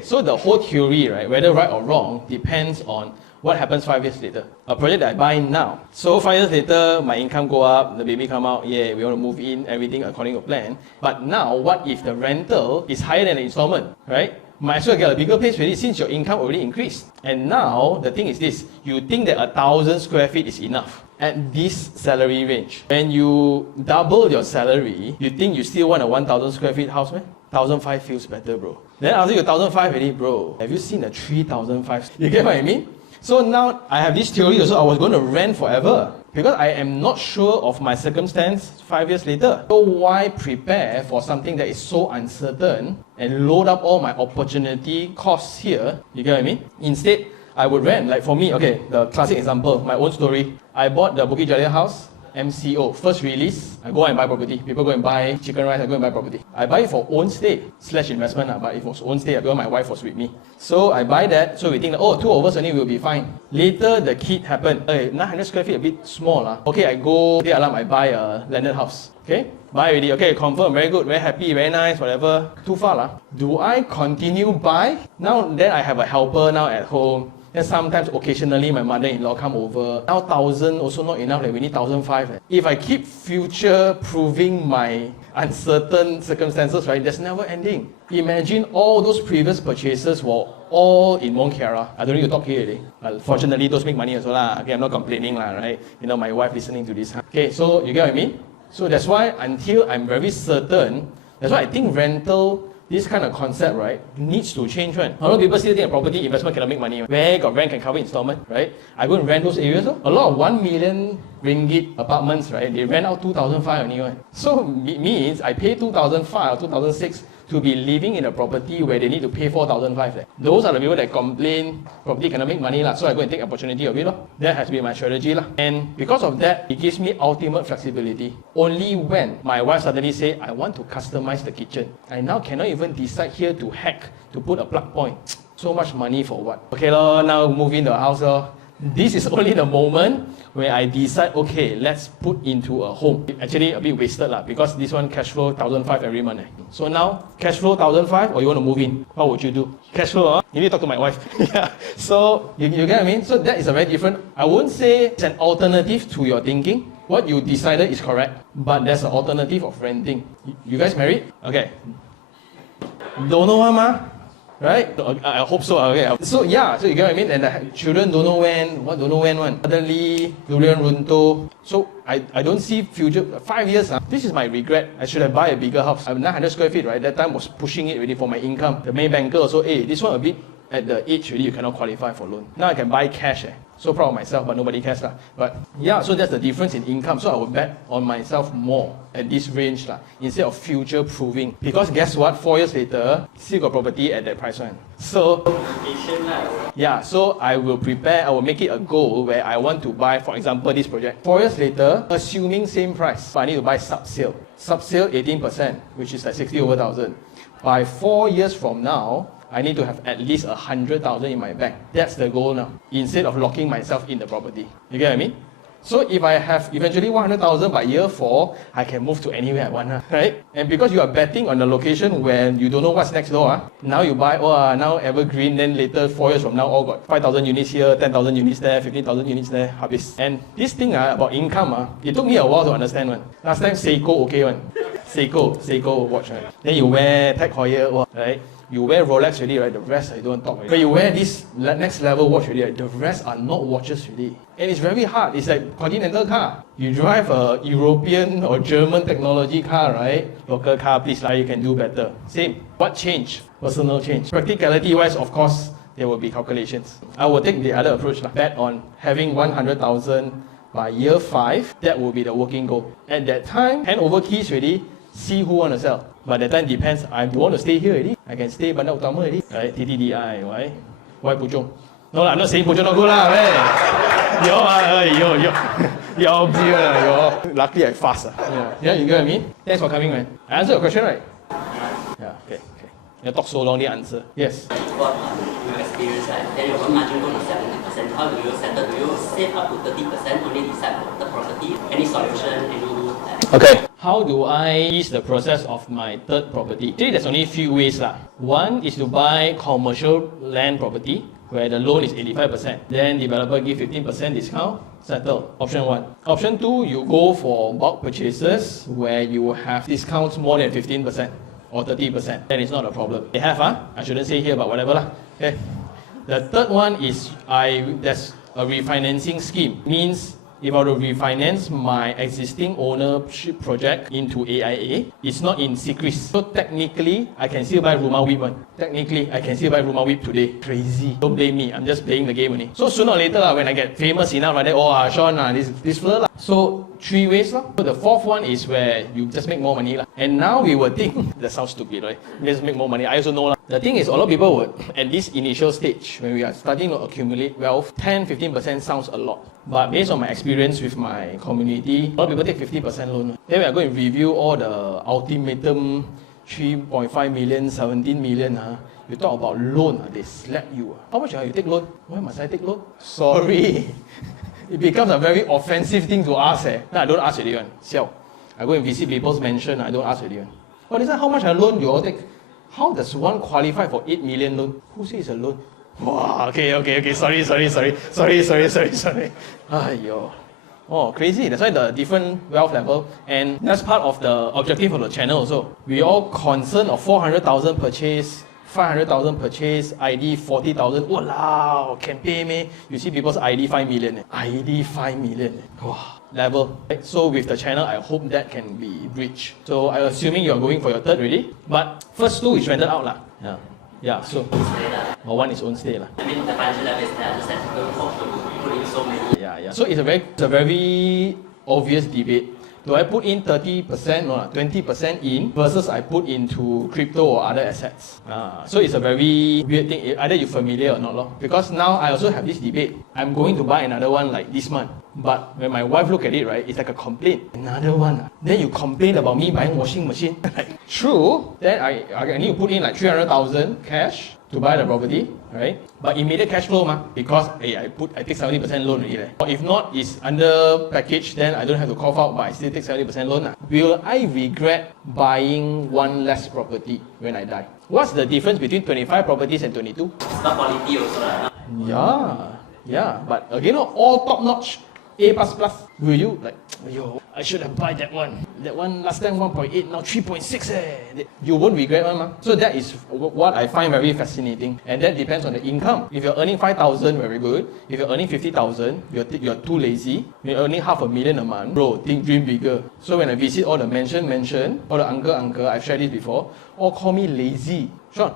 So the whole theory, right, whether right or wrong, depends on What happens 5 years later? A project that I buy now. So 5 years later, my income go up, the baby come out, yeah, we want to move in, everything according to plan. But now, what if the rental is higher than the installment, right? Might as well get a bigger place already since your income already increased. And now, the thing is this, you think that 1,000 square feet is enough at this salary range. When you double your salary, you think you still want a 1,000 square feet house, man? 1,500 feels better, bro. Then after you 1,500 already, bro, have you seen the 3,500? You get what I mean? So now, I have this theory also, I was going to rent forever. Because I am not sure of my circumstance 5 years later. So why prepare for something that is so uncertain and load up all my opportunity costs here? You get what I mean? Instead, I would rent. Like for me, okay, the classic example, my own story. I bought the Bukit Jalil house, MCO, first release, I go and buy property. People go and buy chicken rice, I go and buy property. I buy it for own stay, / investment, but it was own stay because my wife was with me. So I buy that, so we think, oh, 2 of us only will be fine. Later, the kid happened, 900 square feet, a bit small. Okay, I go, I buy a landed house. Okay, buy already, okay, confirm, very good, very happy, very nice, whatever. Too far. Do I continue buy? Now, then I have a helper now at home. Then sometimes, occasionally, my mother-in-law come over. Now 1,000 also not enough, we need 1,500. If I keep future-proving my uncertain circumstances, right, that's never ending. Imagine all those previous purchases were all in Monkera. I don't need to talk here already. Fortunately, those make money as well. Okay, I'm not complaining, right? You know, my wife listening to this. Okay, so you get what I mean? So that's why until I'm very certain, that's why I think rental, this kind of concept, right, needs to change, right? A lot of people still think property investment cannot make money. Where got rent can cover installment, right? I go and rent those areas. A lot of 1 million ringgit apartments, right? They rent out 2,500 only, right? So it means I pay 2,500 or 2,600 to be living in a property where they need to pay 4,500. Those are the people that complain property cannot make money, so I go and take opportunity of it. That has been my strategy. And because of that, it gives me ultimate flexibility. Only when my wife suddenly say, I want to customize the kitchen, I now cannot even decide here to hack, to put a plug point. So much money for what? Okay, now move in the house. This is only the moment where I decide, okay, let's put into a home. Actually, a bit wasted because this one cash flow 1,500 every month. So now, cash flow 1,500 or you want to move in? What would you do? Cash flow, you need to talk to my wife. Yeah. So, you get what I mean? So that is a very different, I won't say it's an alternative to your thinking. What you decided is correct, but there's an alternative of renting. You guys married? Okay. Don't know ma? Right? I hope so. Okay. So yeah, so you get what I mean? And the children don't know when, one. Suddenly, durian runto. So I don't see future, 5 years. This is my regret. I should have bought a bigger house. I'm 900 square feet, right? That time was pushing it already for my income. The main banker also, this one a bit at the age already, you cannot qualify for loan. Now I can buy cash. So proud of myself, but nobody cares. But yeah, so that's the difference in income. So I would bet on myself more at this range instead of future proving. Because guess what? 4 years later, still got property at that price one. So yeah, so I will prepare, I will make it a goal where I want to buy, for example, this project. 4 years later, assuming same price, but I need to buy sub-sale. Sub-sale 18%, which is like 60 over 1,000. By 4 years from now, I need to have at least 100,000 in my bank. That's the goal now. Instead of locking myself in the property. You get what I mean? So if I have eventually 100,000 by year 4, I can move to anywhere I want, right? And because you are betting on the location when you don't know what's next door, now you buy, now evergreen, then later 4 years from now, all got 5,000 units here, 10,000 units there, 15,000 units there, habis. And this thing about income, it took me a while to understand one. Last time Seiko okay one. Seiko watch, right? Then you wear Tag Heuer, right? You wear Rolex already, right? The rest I don't talk about. When you wear this next level watch already, right? The rest are not watches already. And it's very hard. It's like continental car. You drive a European or German technology car, right? Local car, please, you can do better. Same. What change? Personal change. Practicality-wise, of course, there will be calculations. I will take the other approach. Bet on having 100,000 by year 5. That will be the working goal. At that time, hand over keys already. See who want to sell. But that time depends. I want to stay here already. I can stay Bandar Utama already. Right? TTDI. Why Puchong? No, I'm not saying Puchong not good Yo. Luckily I fast. Yeah, you get what I mean? Thanks for coming, man. I answered your question, right? Yeah, okay. You talk so long, the answer. Yes. What your experience, then your margin goes to 70%. How do you settle? Do you save up to 30% only decide for the property? Any solution? Okay. How do I ease the process of my third property? Actually, there's only a few ways. One is to buy commercial land property. where the loan is 85%. Then developer give 15% discount, settle. Option 1. Option 2, you go for bulk purchases where you have discounts more than 15% or 30%. Then it's not a problem. They have, I shouldn't say here, but whatever lah. Okay. The third one is there's a refinancing scheme. Means if I were to refinance my existing ownership project into AIA, it's not in secrets. So technically, I can still buy Rumah Whip one. Technically, I can still buy Rumah Whip today. Crazy. Don't blame me. I'm just playing the game only. So sooner or later, when I get famous enough, like that, oh, Sean, this fella. So 3 ways. So the fourth one is where you just make more money. And now we will think, that sounds stupid, right? Just make more money. I also know. The thing is, a lot of people would, at this initial stage, when we are starting to accumulate wealth, 10-15% sounds a lot. But based on my experience with my community, a lot of people take 50% loan. Then we are going to review all the ultimatum 3.5 million, 17 million. You talk about loan, they slap you. How much you take loan? Why must I take loan? Sorry. It becomes a very offensive thing to ask. No, I don't ask anyone. Siao. I go and visit people's mansion, I don't ask anyone. Oh, this is how much a loan you all take? How does one qualify for 8 million loan? Who says a loan? Wow, okay, sorry. Aiyo. Oh, crazy. That's why the different wealth level. And that's part of the objective of the channel also. We all concerned of 400,000 purchase, 500,000 purchase, ID 40,000. Wow, can pay me. You see people's ID 5 million. ID 5 million. Wow, level. So with the channel, I hope that can be reached. So I'm assuming you're going for your third already. But first 2 is rented out. Yeah, so one is own stay. I mean, the financial level is there, just that don't hope to put in so many. Yeah. So it's a very obvious debate. Do I put in 30% or 20% in versus I put into crypto or other assets? So it's a very weird thing, either you're familiar or not. Because now I also have this debate. I'm going to buy another one like this month. But when my wife look at it, right, it's like a complaint. Another one. Then you complain about me buying washing machine. Like, true, then I need to put in like 300,000 cash to buy the property, right? But immediate cash flow, because I take 70% loan already. Or if not, it's under package, then I don't have to cough out, but I still take 70% loan. Will I regret buying one less property when I die? What's the difference between 25 properties and 22? It's not quality also. Yeah. But again, all top notch. A++. Will you like, yo, I should have bought that one. That one last time 1.8, now 3.6. You won't regret one. So that is what I find very fascinating. And that depends on the income. If you're earning 5,000, very good. If you're earning 50,000, you're too lazy. You're earning $500,000 a month. Bro, dream bigger. So when I visit all the mansion, all the uncle, I've shared this before, all call me lazy. Sean,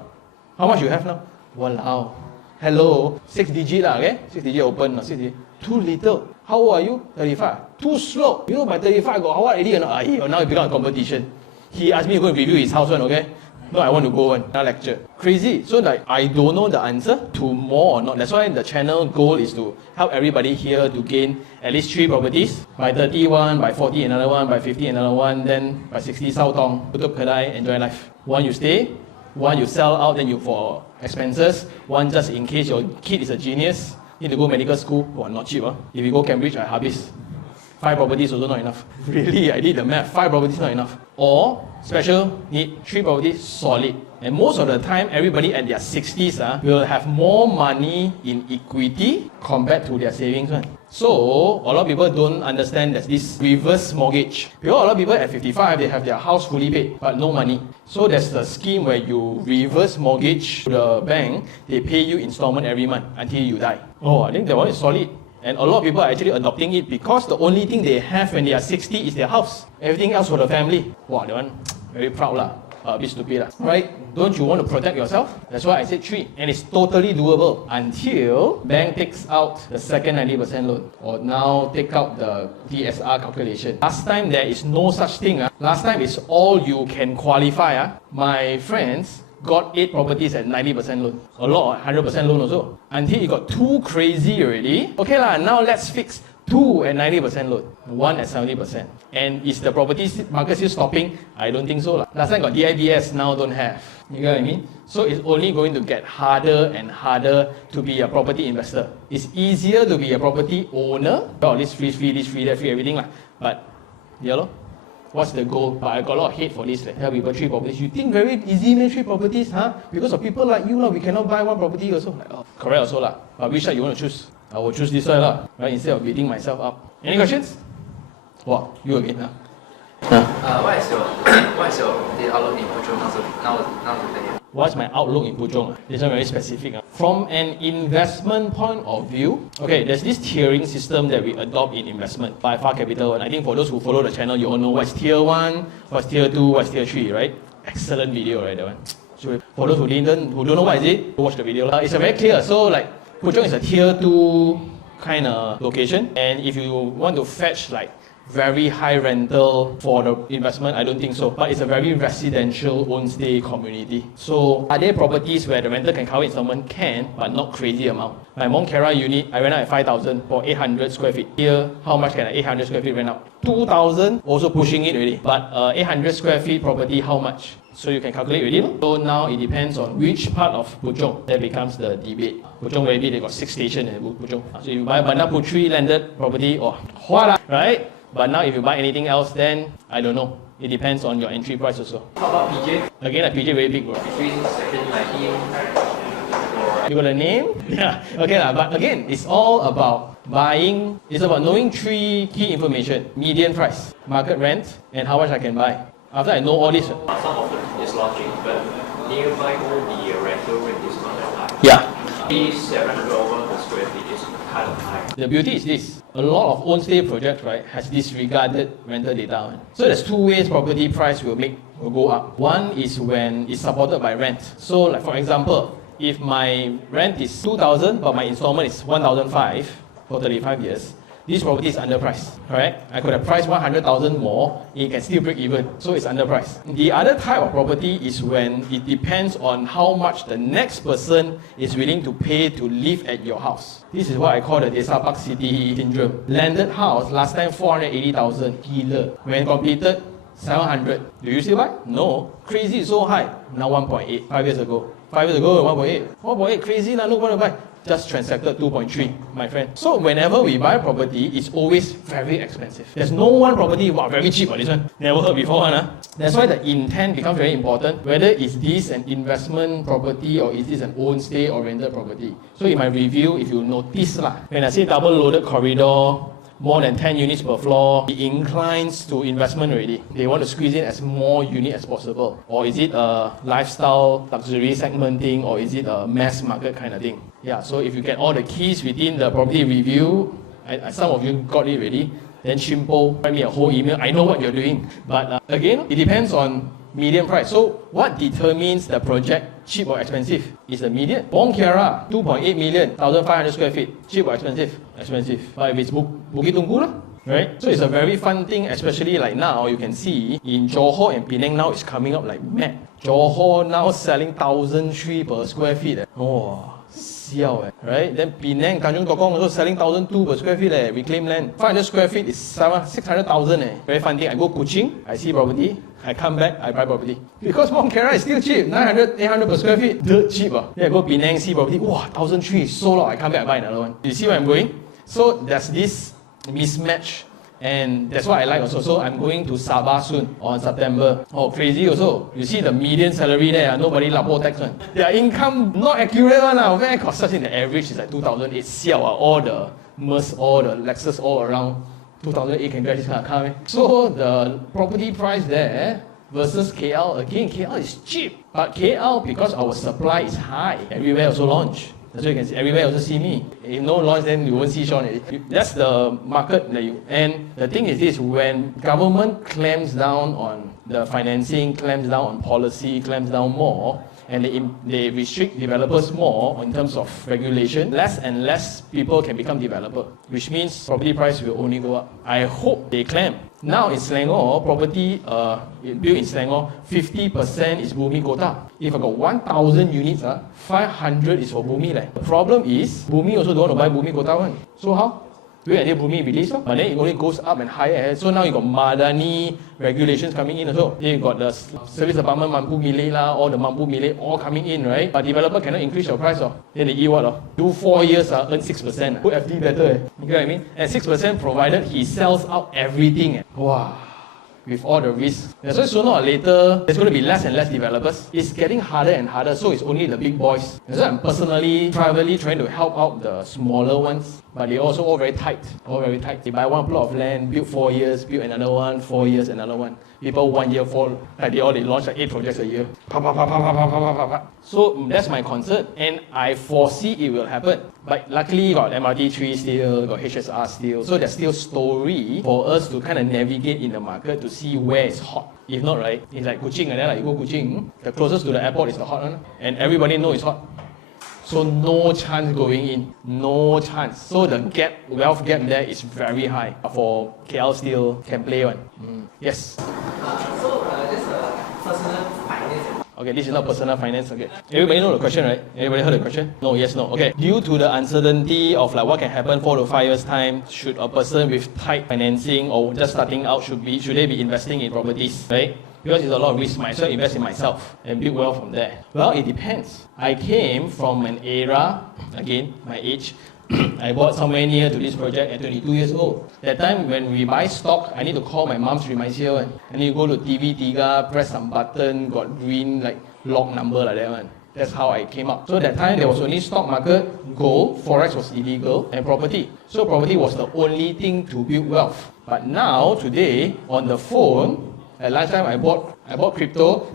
how much you have now? Walao. Hello, 6 digit okay? 6 digit open, 6 digit. Too little. How old are you? 35. Too slow. You know, by 35, I got what already? Now it become a competition. He asked me to go and review his house one, okay? No, I want to go one. That lecture. Crazy. So like, I don't know the answer to more or not. That's why the channel goal is to help everybody here to gain at least 3 properties. By 30 one, by 40 another one, by 50 another one, then by 60 Sao Tong. Tutup Kedai, enjoy life. One you stay, one you sell out, then you for expenses. One just in case your kid is a genius. Need to go medical school, not cheap. If you go Cambridge, I habis. 5 properties also not enough. Really, I did the math. 5 properties not enough. Or special need 3 properties solid. And most of the time, everybody at their 60s will have more money in equity compared to their savings. So a lot of people don't understand that this reverse mortgage. Because a lot of people at 55, they have their house fully paid, but no money. So there's the scheme where you reverse mortgage to the bank, they pay you installment every month until you die. Oh, I think that one is solid. And a lot of people are actually adopting it because the only thing they have when they are 60 is their house. Everything else for the family. Wow, that one, very proud lah. A bit stupid lah. Right? Don't you want to protect yourself? That's why I said 3. And it's totally doable until bank takes out the second 90% loan. Or now take out the DSR calculation. Last time there is no such thing. Last time it's all you can qualify. My friends got 8 properties at 90% loan. A lot, 100% loan also. Until it got too crazy already. Okay lah, now let's fix 2 at 90% loan, 1 at 70%. And is the property market still stopping? I don't think so lah. Last time got DIBS, now don't have. You get what I mean? So it's only going to get harder and harder to be a property investor. It's easier to be a property owner. Oh, this free, that free, everything lah. But, what's the goal? But I got a lot of hate for this. Tell people 3 properties. You think very easy, man, 3 properties, Because of people like you, we cannot buy 1 property also. Like, Correct also lah. But which side you want to choose? I will choose this side lah, right? Instead of beating myself up. Any questions? Wow, you again lah. What is your the outlook in Puchong now today? What's my outlook in Puchong? This one very specific. From an investment point of view, okay, there's this tiering system that we adopt in investment by Far Capital. And I think for those who follow the channel, you all know what's tier 1, what's tier 2, what's tier 3, right? Excellent video, right? That one. So for those who don't know what is it, go watch the video. It's a very clear. So like Puchong is a tier 2 kind of location, and if you want to fetch like very high rental for the investment, I don't think so. But it's a very residential own stay community. So are there properties where the rental can cover installment? Can, but not crazy amount. My Mont Terra unit, I rent out at 5,000 for 800 square feet. Here, how much can an 800 square feet rent out? 2,000, also pushing it already. But 800 square feet property, how much? So you can calculate already. So now it depends on which part of Puchong that becomes the debate. Puchong very big, they got 6 stations in Puchong. So if you buy Bandar Putri landed property, right? But now if you buy anything else, then I don't know. It depends on your entry price also. How about PJ? Again, a PJ very big, bro. Between section 19 or You got a name? Yeah. Okay, but again, it's all about buying. It's about knowing 3 key information: median price, market rent, and how much I can buy. After I know all this, some of it is lodging, but nearby all the rental rate is not that high. yeah. The $700 per square feet is kind of high. The beauty is this: a lot of own stay projects, right, has disregarded rental data. So there's 2 ways property price will go up. One is when it's supported by rent. So like for example, if my rent is 2,000 but my installment is 1,500 for 35 years, this property is underpriced, correct? I could have priced 100,000 more, it can still break even, so it's underpriced. The other type of property is when it depends on how much the next person is willing to pay to live at your house. This is what I call the Desa Park City syndrome. Landed house, last time 480,000, killer. When completed, 700. Do you still buy? No. Crazy, so high. Now 1.8, 5 years ago. 5 years ago, 1.8. 1.8, crazy lah, look what I buy. Just transacted 2.3, my friend. So whenever we buy property, it's always very expensive. There's no one property, wow, very cheap, this one. Never heard before, huh? That's why the intent becomes very important. Whether is this an investment property or is this an own stay or rented property. So in my review, if you notice lah, when I say double loaded corridor, more than 10 units per floor, it inclines to investment already. They want to squeeze in as more units as possible. Or is it a lifestyle, luxury segment thing, or is it a mass market kind of thing? Yeah, so if you get all the keys within the property review, some of you got it already, then Shimpo, write me a whole email. I know what you're doing. But again, it depends on median price. So what determines the project cheap or expensive is the median. Mont Terra, 2.8 million, 1,500 square feet. Cheap or expensive? Expensive. But if it's Bukit Tungku, right? So it's a very fun thing, especially like now, you can see in Johor and Penang now it's coming up like mad. Johor now selling 1,003 per square feet. Oh, siao, right? Then Penang, Tanjung Tokong also selling 1,002 per square feet. Reclaim land. 500 square feet is 600,000. Very fun thing. I go Puchong, I see property. I come back, I buy property. Because Mont Terra is still cheap, 900, 800 per square feet, dirt cheap. Then I go Penang, see property, wow, 1,003, so low, I come back, I buy another one. You see where I'm going? So there's this mismatch, and that's what I like also. So I'm going to Sabah soon, on September. Oh, crazy also. You see the median salary there, nobody lapo tax one. Their income not accurate one, very cost in the average is like 2,000, it's siao, all the Merc, all the Lexus all around. 2008 can get this kind of car. So the property price there versus KL, again KL is cheap. But KL, because our supply is high, everywhere also launch. That's why you can see, everywhere also see me. If no launch, then you won't see Sean. That's the market. And the thing is this, when government clamps down on the financing, clamps down on policy, clamps down more, and they restrict developers more in terms of regulation, less and less people can become developer, which means property price will only go up. I hope they clamp. Now in Selangor, property built in Selangor, 50% is Bumi Kota. If I got 1,000 units, 500 is for Bumi. The problem is, Bumi also don't want to buy Bumi Kota one. So how? Wait until Bumi release, but then it only goes up and higher. So now you got Madani regulations coming in also. Then you got the service apartment Mampu Milik lah, all the Mampu Milik all coming in, right? But developer cannot increase your price. Then they eat what? Do 4 years, earn 6%. Put FD better. You get what I mean? And 6% provided he sells out everything. Wow. with all the risks. That's why sooner or later, there's going to be less and less developers. It's getting harder and harder, so it's only the big boys. That's why I'm personally, privately trying to help out the smaller ones, but they're also all very tight. All very tight. They buy one plot of land, build 4 years, build another one, 4 years, another one. People 1 year fall, like they launch like 8 projects a year. So that's my concern, and I foresee it will happen. But luckily, got MRT3 still, got HSR still, so there's still story for us to kind of navigate in the market to see where it's hot. If not, right, it's like Puchong, and then like you go Puchong, the closest to the airport is the hot one, and everybody knows it's hot. So no chance going in, no chance. So the wealth gap there is very high. For KL still can play one. Yes. This personal finance. Okay, this is not personal finance. Okay, everybody know the question, right? Everybody heard the question? No, yes, no. Okay, due to the uncertainty of like what can happen 4 to 5 years time, should a person with tight financing or just starting out should they be investing in properties, right? Because it's a lot of risk, might as well invest in myself and build wealth from there. Well, it depends. I came from an era, again, my age, I bought somewhere near to this project at 22 years old. That time when we buy stock, I need to call my mom's remisier one. And you go to TV Tiga, press some button, got green like log number like that one. That's how I came up. So that time there was only stock market, gold, forex was illegal, and property. So property was the only thing to build wealth. But now, today, on the phone, at lunchtime I bought crypto.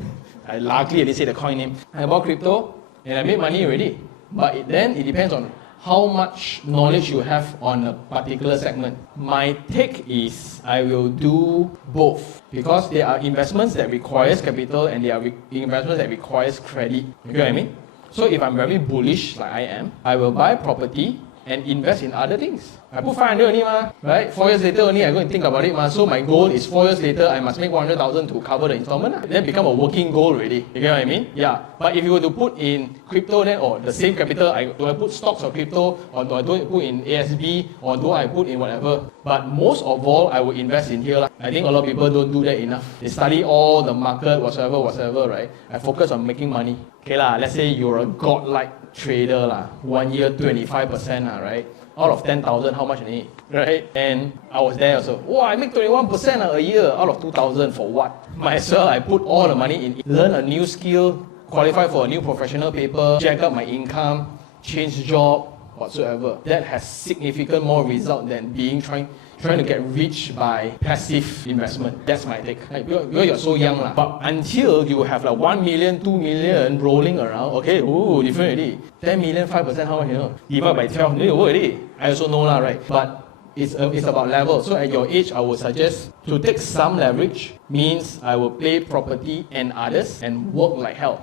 Luckily I didn't say the coin name. I bought crypto and I made money already. But then it depends on how much knowledge you have on a particular segment. My take is I will do both because there are investments that requires capital and there are investments that requires credit. You get what I mean? So if I'm very bullish like I am, I will buy property and invest in other things. I put 500 only right? 4 years later only I go and think about it So my goal is 4 years later I must make 100,000 to cover the installment Then become a working goal already. You get what I mean? Yeah. But if you were to put in crypto then, or the same capital, do I put stocks or crypto, or do I put in ASB, or do I put in whatever? But most of all, I will invest in here. I think a lot of people don't do that enough. They study all the market, whatsoever, right? I focus on making money. Okay let's say you're a godlike trader 1 year 25% right? Out of 10,000, how much you need, right? And I was there also. Wow, I make 21% a year out of 2,000 for what? Might as well I put all the money in, learn a new skill, qualify for a new professional paper, jack up my income, change job, whatsoever. That has significant more result than trying to get rich by passive investment. That's my take. Because you're so young but until you have 1 million, 2 million rolling around, okay, different already. 10 million, 5%, how much you know? Divide by 12, you work already. I also know right? But it's about level. So at your age, I would suggest to take some leverage, means I will play property and others and work like hell.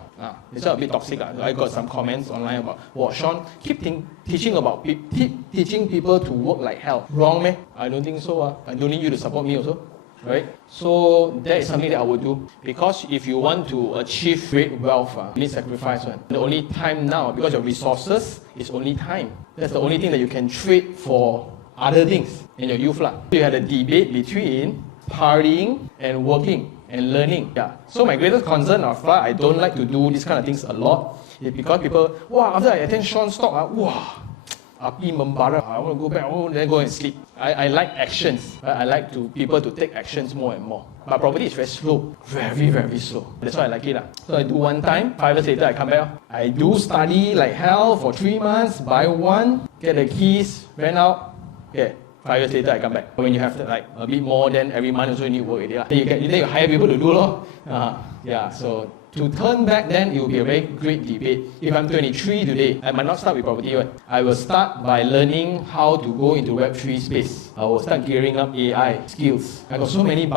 It's a bit toxic. I got some comments online about, Sean, keep teaching people to work like hell. Wrong, meh? I don't think so. I don't need you to support me also. Right? So that is something that I would do. Because if you want to achieve great wealth, you need sacrifice. The only time now, because your resources is only time. That's the only thing that you can trade for other things in your youth. You had a debate between partying and working and learning. So my greatest concern of why I don't like to do these kind of things a lot is because people, after I attend Sean's talk, api membara, I want to go back, then go and sleep. I like actions. I like people to take actions more and more. But property is very slow. Very, very slow. That's why I like it. So I do one time, 5 years later I come back. I do study like hell for 3 months, buy one, get the keys, rent out. Okay, 5 years later I come back. When you have a bit more, then every month also you need work. Then you hire people to do so to turn back then, it will be a very great debate. If I'm 23 today, I might not start with property. I will start by learning how to go into Web3 space. I will start gearing up AI skills. I got so many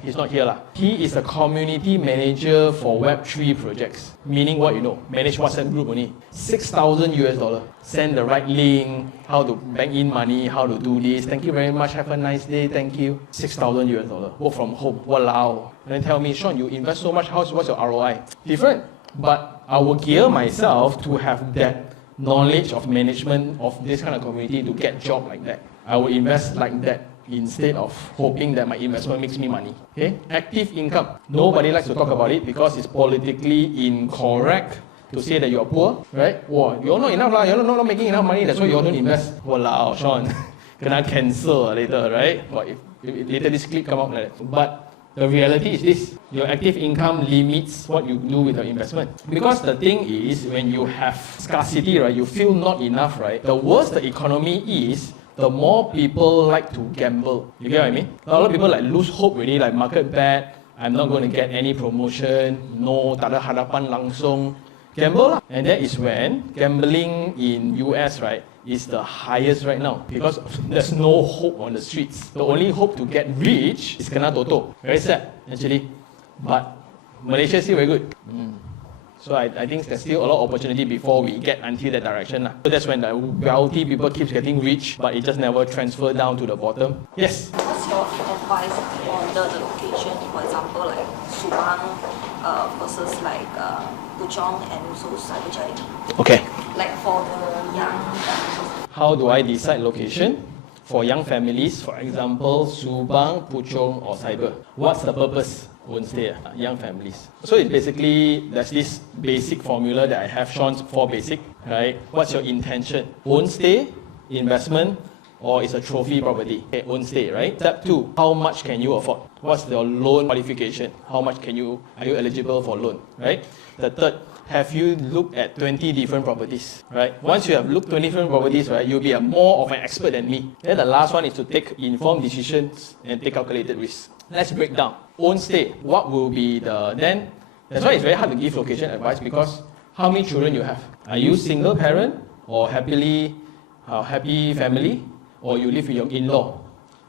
he's not here. He is a community manager for Web3 projects. Meaning what manage WhatsApp group only. $6,000. Send the right link, how to bank in money, how to do this. Thank you very much, have a nice day, thank you. $6,000. Work from home, walao. And then tell me, Sean, you invest so much, what's your ROI? Different. But I will gear myself to have that knowledge of management of this kind of community to get job like that. I will invest like that instead of hoping that my investment makes me money. Okay? Active income. Nobody likes to talk about it because it's politically incorrect to say that you're poor, right? You're not enough, you're not making enough money, that's why you don't invest. Walao, Sean. Gonna cancel later, right? Or if later this clip come out like that. But The reality is this: your active income limits what you do with your investment. Because the thing is, when you have scarcity, right, you feel not enough, right? The worse the economy is, the more people like to gamble. You get what I mean? A lot of people like lose hope really, like market bad, I'm not going to get any promotion, no, tak ada harapan langsung. Gamble lah. And that is when gambling in US, right, is the highest right now because there's no hope on the streets. The only hope to get rich is kena toto. Very sad actually, but Malaysia is still very good. So I think there's still a lot of opportunity before we get until that direction lah. So that's when the wealthy people keeps getting rich, but it just never transfer down to the bottom. Yes. What's your advice on the location? For example, like Subang versus like Puchong and also Cyberjaya. Okay. Like for the young families. How do I decide location? For young families, for example, Subang, Puchong or Cyber. What's the purpose? Won't stay, young families. So it's basically, there's this basic formula that I have shown for basic, right? What's your intention? Won't stay, investment, or it's a trophy property? Okay, won't stay, right? Step 2, how much can you afford? What's your loan qualification? How much are you eligible for loan, right? The third, have you looked at 20 different properties, right? Once you have looked 20 different properties, right, you'll be more of an expert than me. Then the last one is to take informed decisions and take calculated risks. Let's break down. Own stay, what will be then, that's why it's very hard to give location advice because how many children you have? Are you single parent or happy family, or you live with your in-law?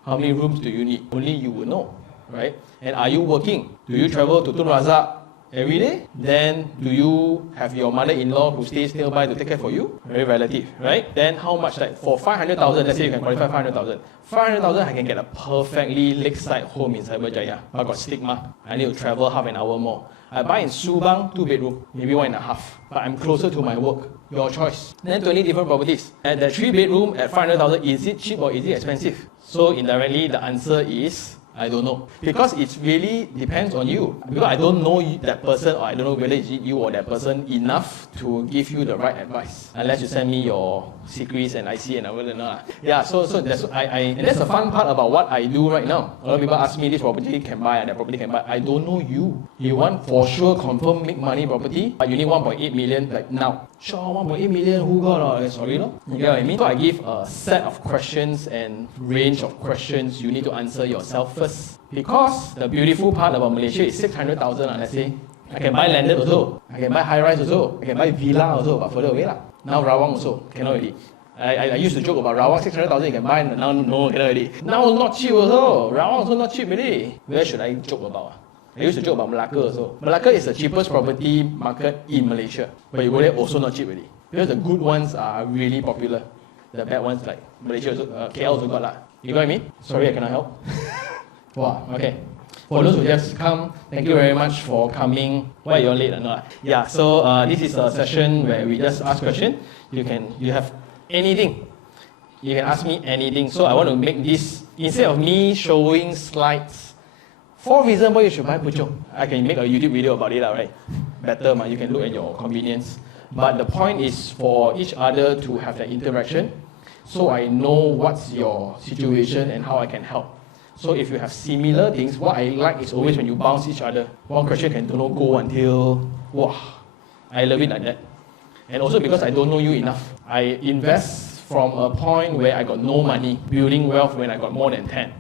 How many rooms do you need? Only you will know, right? And are you working? Do you travel to Tun Razak every day? Then do you have your mother-in-law who stays nearby to take care for you? Very relative, right? Then how much, like for 500,000, let's say you can qualify 500,000. 500,000 I can get a perfectly lakeside home in Cyberjaya. I got stigma. I need to travel half an hour more. I buy in Subang, 2 bedroom, maybe 1.5. But I'm closer to my work. Your choice. Then 20 different properties. At the 3 bedroom at 500,000, is it cheap or is it expensive? So indirectly the answer is I don't know. Because it really depends on you. Because I don't know that person, or I don't know whether it's you or that person enough to give you the right advice. Unless you send me your secrets and IC and I wouldn't know. Yeah, so that's and that's the fun part about what I do right now. A lot of people ask me this property can buy and that property can buy. I don't know you. You want for sure confirm make money property, but you need 1.8 million like now. Sure, 1.8 million, who got sorry no? You get what I mean? So I give a set of questions and range of questions you need to answer yourself first. Because the beautiful part about Malaysia is 600,000, let's say. I can buy landed also. I can buy high-rise also. I can buy villa also, but further away lah. Now Rawang also, cannot already. I used to joke about Rawang, 600,000 you can buy, now no, cannot already. Now not cheap also. Rawang also not cheap already. Where should I joke about? I used to joke about Malacca also. Malacca is the cheapest property market in Malaysia. But you go there also not cheap already. Because the good ones are really popular. The bad ones like Malaysia also, KL also got lah. You know what I mean? Sorry, I cannot help. Wow, okay. For those who just come, thank you very much for coming. Why are you late or not? Yeah, so this is a session where we just ask questions. You have anything. You can ask me anything. So I want to make this, instead of me showing slides, 4 reasons why you should buy Puchong. I can make a YouTube video about it, right? Better, you can look at your convenience. But the point is for each other to have that interaction, so I know what's your situation and how I can help. So if you have similar things, what I like is always when you bounce each other. One question can go until, wow, I love it like that. And also because I don't know you enough. I invest from a point where I got no money, building wealth when I got more than 10,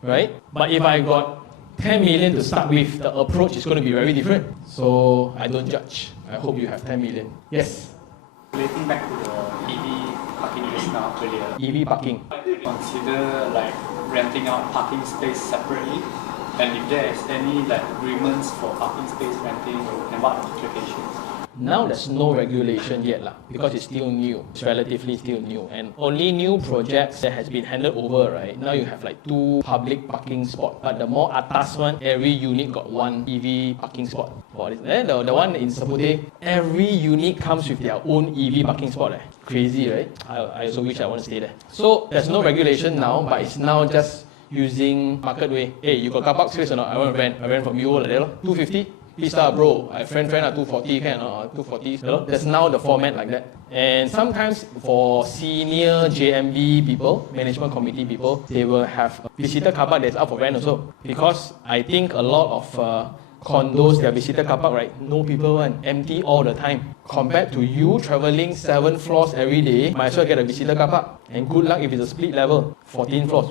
right? But if I got 10 million to start with, the approach is going to be very different. So I don't judge. I hope you have 10 million. Yes? Relating back to the EV parking just now earlier. EV parking. Consider like renting out parking space separately, and if there is any like agreements for parking space renting and what implications? Now there's no regulation yet because it's still new. It's relatively still new, and only new projects that has been handed over, right? Now you have like 2 public parking spots, but the more atas one, every unit got 1 EV parking spot. Then the one in Sapute, every unit comes with their own EV parking spot. Crazy, right? I also wish I want to stay there. So there's no regulation now, but it's now just using market way. Hey, you got car park space or not? I want to rent. I rent from you like that, 250. Pista bro, friend 240 can 240. You know? There's now the format like that. And sometimes for senior JMB people, management committee people, they will have a visitor car park that's up for rent also. Because I think a lot of condos, their visitor car park, right? No people one, empty all the time. Compared to you traveling 7 floors every day, might as well get a visitor car park. And good luck if it's a split level, 14 floors.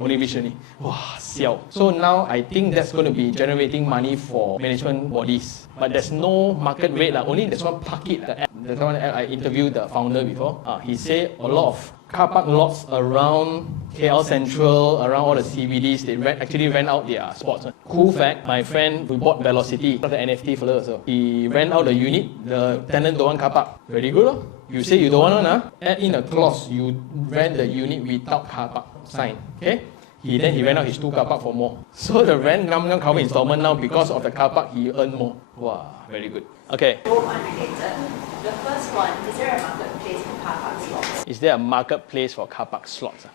Only vision. Wow, siao. So now I think that's going to be generating money for management bodies. But there's no market rate, only there's one pocket. There's one I interviewed the founder before. He said a lot of car park lots around KL Central, around all the CBDs, they actually rent out their spots. Cool fact, my friend who bought Velocity, the NFT fella also, he rent out the unit, the tenant don't want car park. Very good. You say you don't want one, add in a clause, you rent the unit without car park sign. Okay? He rent out his 2 car park for more. So the rent cover installment now, because of the car park, he earn more. Wow, very good. Okay. Both unrelated. The first one, is there a marketplace for car park slots? Is there a marketplace for car park slots?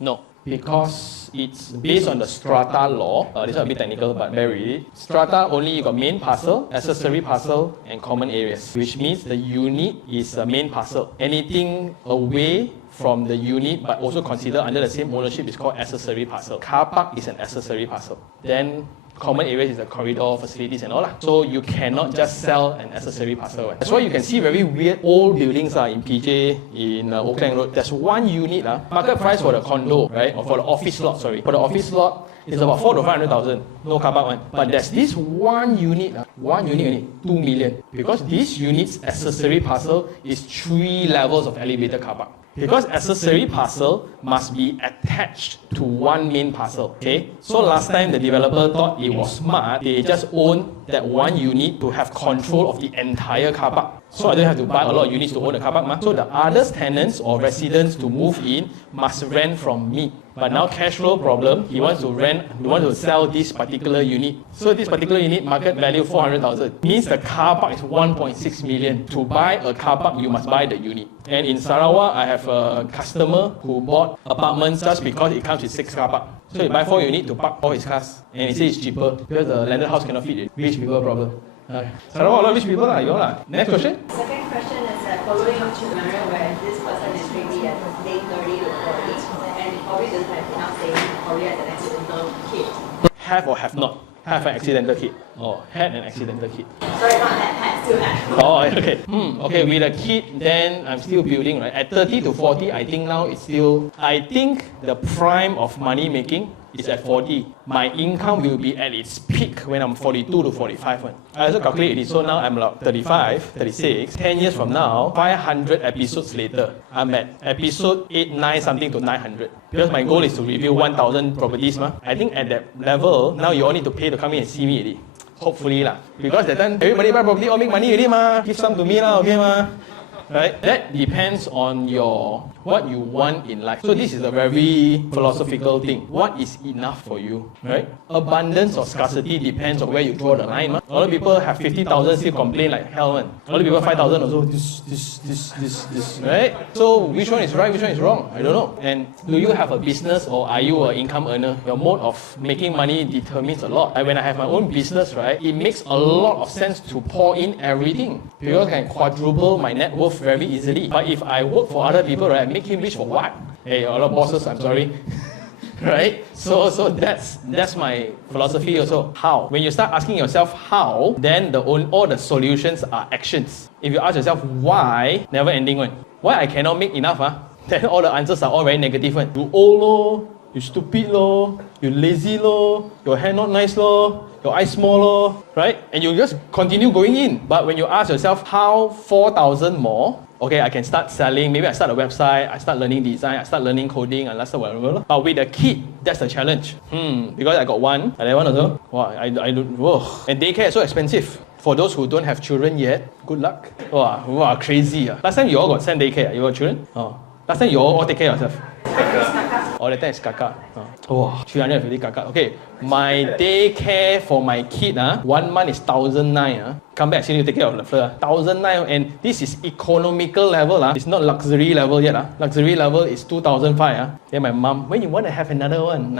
No, because it's based on the strata law. This is a bit technical, but bear with it. Strata only you got main parcel, accessory parcel, and common areas, which means the unit is the main parcel. Anything away from the unit but also considered under the same ownership is called accessory parcel. Car park is an accessory parcel. Then common areas is the corridor, facilities and all that. So you cannot just sell an accessory parcel. That's why you can see very weird old buildings in PJ, in Oakland Road. There's one unit, market price for the condo, right? Or for the office lot, sorry. For the office lot, it's about 400,000 to 500,000. No car park one. But there's this one unit only, 2 million. Because this unit's accessory parcel is 3 levels of elevator car park. Because accessory parcel must be attached to one main parcel. Okay? So last time the developer thought it was smart, they just own that one unit to have control of the entire car park. So I don't have to buy a lot of units to own the car park. So the other tenants or residents to move in must rent from me. But now cash flow problem, he wants to sell this particular unit. So this particular unit, market value 400,000. Means the car park is 1.6 million. To buy a car park, you must buy the unit. And in Sarawak, I have a customer who bought apartments just because it comes with 6 car park. So he buy 4 units to park all his cars. And he says it's cheaper because the landed house cannot fit it. Rich people problem. Sarawak, a lot of rich people you all. Next question. Second question is following up to the scenario where this person is maybe at late 30 to 40 and probably doesn't have enough savings, probably has an accidental kid. Have or have not? Have an accidental kid. Or had an accidental kid. Sorry, not had, still had. Oh, okay. Okay, with a kid, then I'm still building, right? At 30 to 40, I think now it's still, I think the prime of money making is at 40. My income will be at its peak when I'm 42 to 45. I also calculated it. So now I'm like 35, 36. 10 years from now, 500 episodes later, I'm at episode 8, 9 something to 900. Because my goal is to review 1,000 properties. I think at that level, now you all need to pay to come in and see me already. Hopefully lah. Because that time, everybody buy property, all make money already Give some to me okay Right? That depends on what you want in life. So this is a very philosophical thing. What is enough for you? Right? Abundance or scarcity depends on where you draw the line. A lot of people have 50,000 still complain like hell. A lot of people 5,000 also this. Right? So which one is right, which one is wrong? I don't know. And do you have a business or are you an income earner? Your mode of making money determines a lot. When I have my own business, right, it makes a lot of sense to pour in everything. Because I can quadruple my net worth very easily. But if I work for other people, right, I make him rich for what? Hey, a lot of bosses, I'm sorry. Right? So that's my philosophy also. How? When you start asking yourself how, then all the solutions are actions. If you ask yourself why, never ending one. Why I cannot make enough? Then all the answers are all very negative one. You old lor, you stupid lor, you lazy lor, your hair not nice lor, your eyes small lor, right? And you just continue going in. But when you ask yourself how 4,000 more, okay, I can start selling, maybe I start a website, I start learning design, I start learning coding, and that's whatever. But with a kid, that's the challenge. Because I got one, and I want also. Wow, I don't, whoa. And daycare is so expensive. For those who don't have children yet, good luck. Wow, crazy. Last time you all got sent daycare, you got children? Last time you all take care of yourself. That time is kakak. 350 kakak. Okay, my daycare for my kid, 1 month is 1,900. Come back, I still need to take care of the first. 1,900, and this is economical level. It's not luxury level yet. Luxury level is 2,500. Then my mom, when you want to have another one?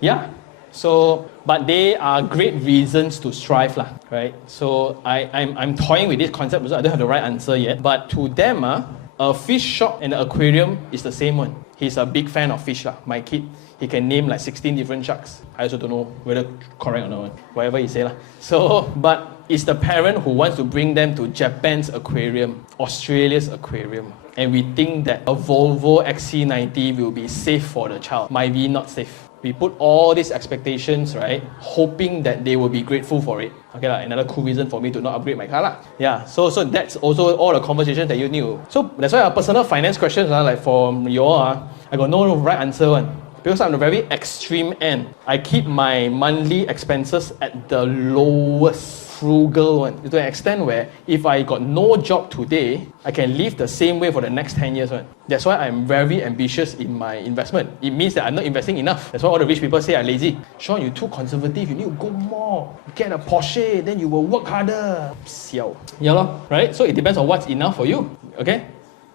Yeah. So, but they are great reasons to strive, lah, right? So I'm toying with this concept because I don't have the right answer yet. But to them, a fish shop and an aquarium is the same one. He's a big fan of fish, lah. My kid, he can name like 16 different sharks. I also don't know whether correct or not, whatever he say, lah. So, but it's the parent who wants to bring them to Japan's aquarium, Australia's aquarium. And we think that a Volvo XC90 will be safe for the child. Might be not safe. We put all these expectations, right, hoping that they will be grateful for it. Okay, another cool reason for me to not upgrade my car. Lah. Yeah, so that's also all the conversations that you knew. So that's why our personal finance questions, like for you all, I got no right answer one. Because I'm the very extreme end. I keep my monthly expenses at the lowest, frugal one, to an extent where if I got no job today, I can live the same way for the next 10 years. One. That's why I'm very ambitious in my investment. It means that I'm not investing enough. That's why all the rich people say I'm lazy. Sean, you're too conservative. You need to go more. Get a Porsche, then you will work harder. Siao. Yeah, lor, right? So it depends on what's enough for you. Okay?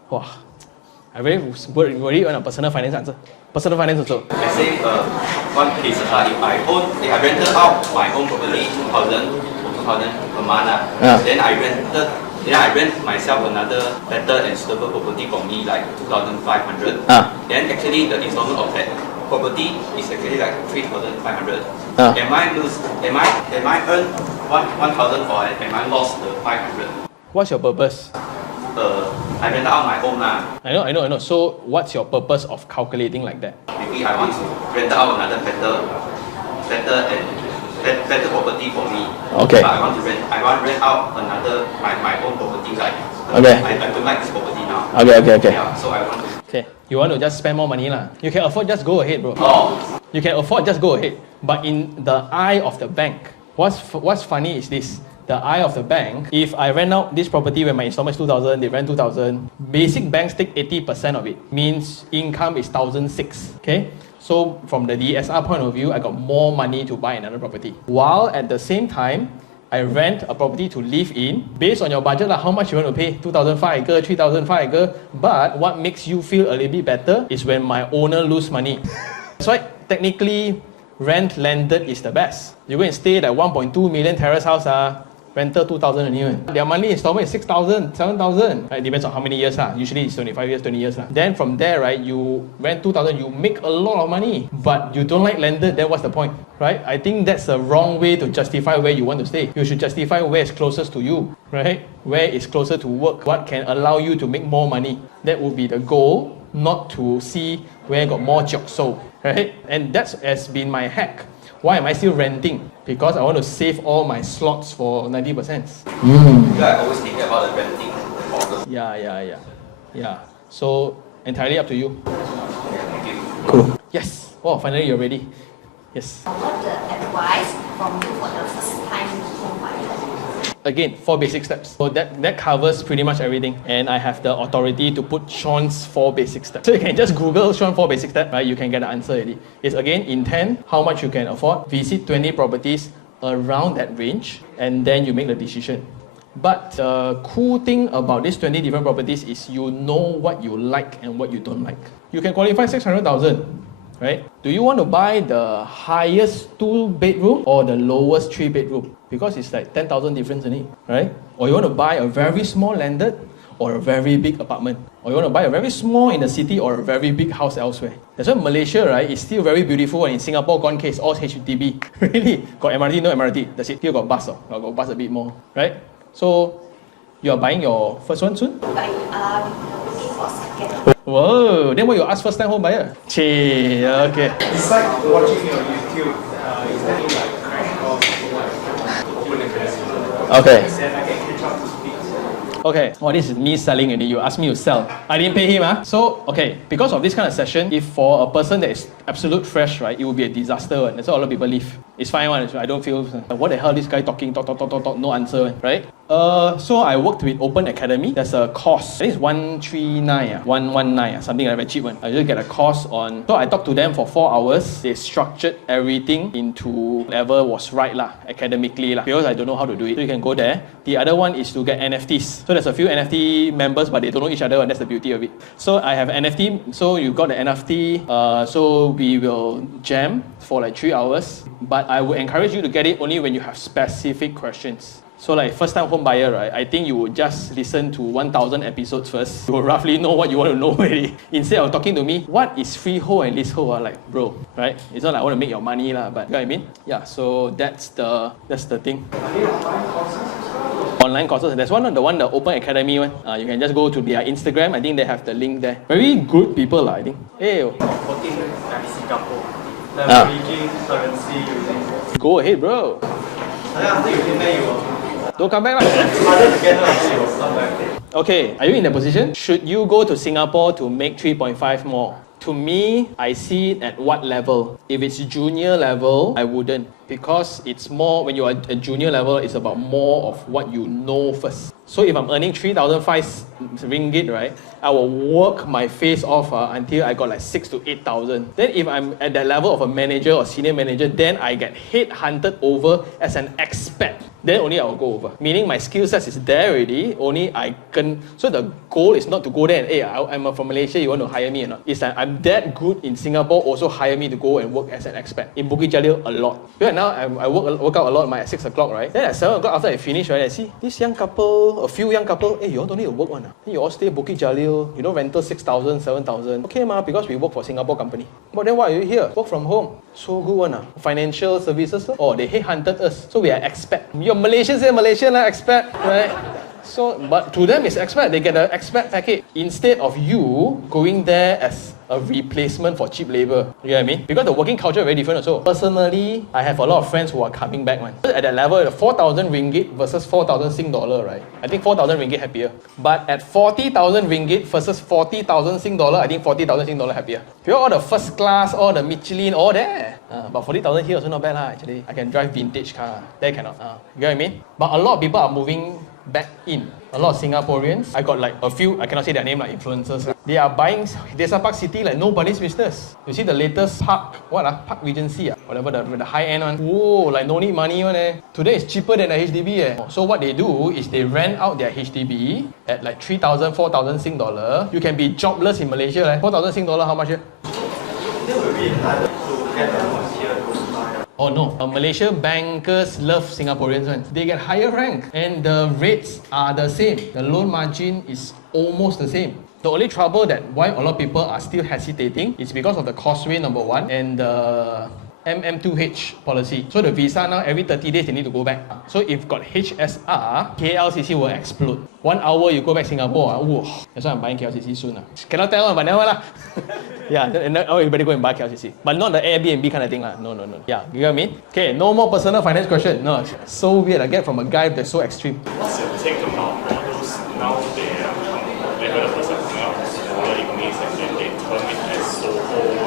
Wow. I very worried on a personal finance answer. Personal finance also. Let's say one case, if I rented out my own property 2,000 per month, then I rent myself another better and suitable property for me like 2,500. Then actually the installment of that property is actually like 3,500. Am I earn 1,000 or am I lost the 500? What's your purpose? I rented out my own lah. I know. So what's your purpose of calculating like that? Maybe I want to rent out another better property for me. Okay. But I want to rent out another my own property. Like okay. I don't like this property now. Okay. Yeah, so I want to. Okay. You want to just spend more money lah. You can afford, just go ahead, bro. Oh. You can afford, just go ahead. But in the eye of the bank, what's funny is this. The eye of the bank, if I rent out this property when my installment is 2,000, they rent 2,000, basic banks take 80% of it. Means income is 1,600. Okay? So from the DSR point of view, I got more money to buy another property. While at the same time, I rent a property to live in. Based on your budget, like how much you want to pay, 2,500, 3,500. But what makes you feel a little bit better is when my owner lose money. That's why technically, rent landed is the best. You go and stay at 1.2 million terrace house, rental 2,000 only. Their monthly installment is 6,000, 7,000. It depends on how many years. Usually it's 25 years, 20 years. Then from there, right, you rent 2,000, you make a lot of money. But you don't like landed, then what's the point? Right? I think that's a wrong way to justify where you want to stay. You should justify where is closest to you. Right? Where is closer to work? What can allow you to make more money? That would be the goal, not to see where got more jiokso. Right? And that has been my hack. Why am I still renting? Because I want to save all my slots for 90%. I always think about the renting problem. Yeah. So entirely up to you. Thank you. Cool. Yes. Oh, finally you're ready. Yes. What the advice from you for the first time home buyer? Again, 4 basic steps. So that covers pretty much everything. And I have the authority to put Sean's 4 basic steps. So you can just Google Sean 4 basic steps, right? You can get the answer already. It's again, intent, how much you can afford, visit 20 properties around that range, and then you make the decision. But the cool thing about these 20 different properties is you know what you like and what you don't like. You can qualify 600,000. Right? Do you want to buy the highest 2-bedroom or the lowest 3-bedroom? Because it's like 10,000 difference in it, right? Or you want to buy a very small landed or a very big apartment? Or you want to buy a very small in the city or a very big house elsewhere? That's why Malaysia, right, is still very beautiful, and in Singapore, gone case, all HDB. Really? Got MRT, no MRT. That's it. Here got bus, got bus a bit more, right? So, you are buying your first one soon? Looking for second. Whoa, then what you ask first time home buyer? Chee, okay. Besides watching your YouTube, is there any like crash course to open a business? Okay. Then I can catch up to speed. Okay, well, this is me selling already. You asked me to sell. I didn't pay him. So, okay, because of this kind of session, if for a person that is absolute fresh, right, it will be a disaster. That's why a lot of people leave. It's fine, I don't feel, what the hell, this guy talking, talk, no answer, right? So I worked with Open Academy. There's a course. I think it's 119, something like that, cheap one. I just get a course on. So I talked to them for 4 hours. They structured everything into whatever was right academically because I don't know how to do it. So you can go there. The other one is to get NFTs. So there's a few NFT members, but they don't know each other, and that's the beauty of it. So I have NFT. So you got the NFT. So we will jam for like 3 hours, but I would encourage you to get it only when you have specific questions. So like first time home buyer, right? I think you would just listen to 1,000 episodes first. You will roughly know what you want to know already. Instead of talking to me, what is freehold and leasehold? Like, bro, right? It's not like I want to make your money, but you know what I mean? Yeah, so that's the thing. Online courses. There's one, the Open Academy one. You can just go to their Instagram. I think they have the link there. Very good people, I think. Hey. Working at Singapore, leveraging currency using. Go ahead, bro. After you came there, you will. Don't come back. It's harder to get her after you will come back. Okay, are you in that position? Should you go to Singapore to make 3.5 more? To me, I see it at what level? If it's junior level, I wouldn't. Because it's more, when you are at junior level, it's about more of what you know first. So if I'm earning 3,005 ringgit, right, I will work my face off until I got like 6,000 to 8,000. Then if I'm at that level of a manager or senior manager, then I get headhunted over as an expat. Then only I will go over. Meaning my skill set is there already, only I can. So the goal is not to go there and, hey, I'm from Malaysia, you want to hire me or not? It's that I'm that good in Singapore, also hire me to go and work as an expat. In Bukit Jalil, a lot. Because now I work out a lot at 6 o'clock, right? Then at 7 o'clock after I finish, right, I see this young couple, a few young couple, hey, you all don't need to work one. Then you all stay Bukit Jalil, you know, rental 6,000, 7,000. Okay, because we work for Singapore company. But then why are you here? Work from home. So good one. Financial services, oh, they headhunted us. So we are expat. You're Malaysian, say Malaysian, expat, right? So, but to them it's expat. They get an expat package instead of you going there as a replacement for cheap labor. You know what I mean? Because the working culture is very different also. Personally, I have a lot of friends who are coming back, man. At that level, 4,000 ringgit versus 4,000 Sing dollar, right? I think 4,000 ringgit happier. But at 40,000 ringgit versus 40,000 Sing dollar, I think 40,000 Sing dollar happier. Because all the first class, all the Michelin, all there. But 40,000 here also not bad actually. I can drive vintage car. There cannot. You know what I mean? But a lot of people are moving back in. A lot of Singaporeans, I got like a few, I cannot say their name, like influencers. They are buying Desa Park City like nobody's business. You see the latest park, Park Regency, whatever, the high-end one. Whoa, like no need money one. Today it's cheaper than a HDB. So what they do is they rent out their HDB at like 3,000, 4,000 Sing dollar. You can be jobless in Malaysia. 4,000 Sing dollar, how much here? That would be harder to get the ones here to buy. Oh no, Malaysia bankers love Singaporeans. They get higher rank and the rates are the same. The loan margin is almost the same. The only trouble that why a lot of people are still hesitating is because of the causeway, number one, and the MM2H policy. So the visa now, every 30 days they need to go back. So if got HSR, KLCC will explode. 1 hour you go back Singapore, that's why I'm buying KLCC soon. Cannot tell, but never lah. Yeah, now everybody go and buy KLCC. But not the Airbnb kind of thing. No. Yeah, you get what I mean? Okay, no more personal finance question. No, so weird. I get from a guy that's so extreme. What's your take about models now they have a person coming out with smaller units and then they term it as SOHO.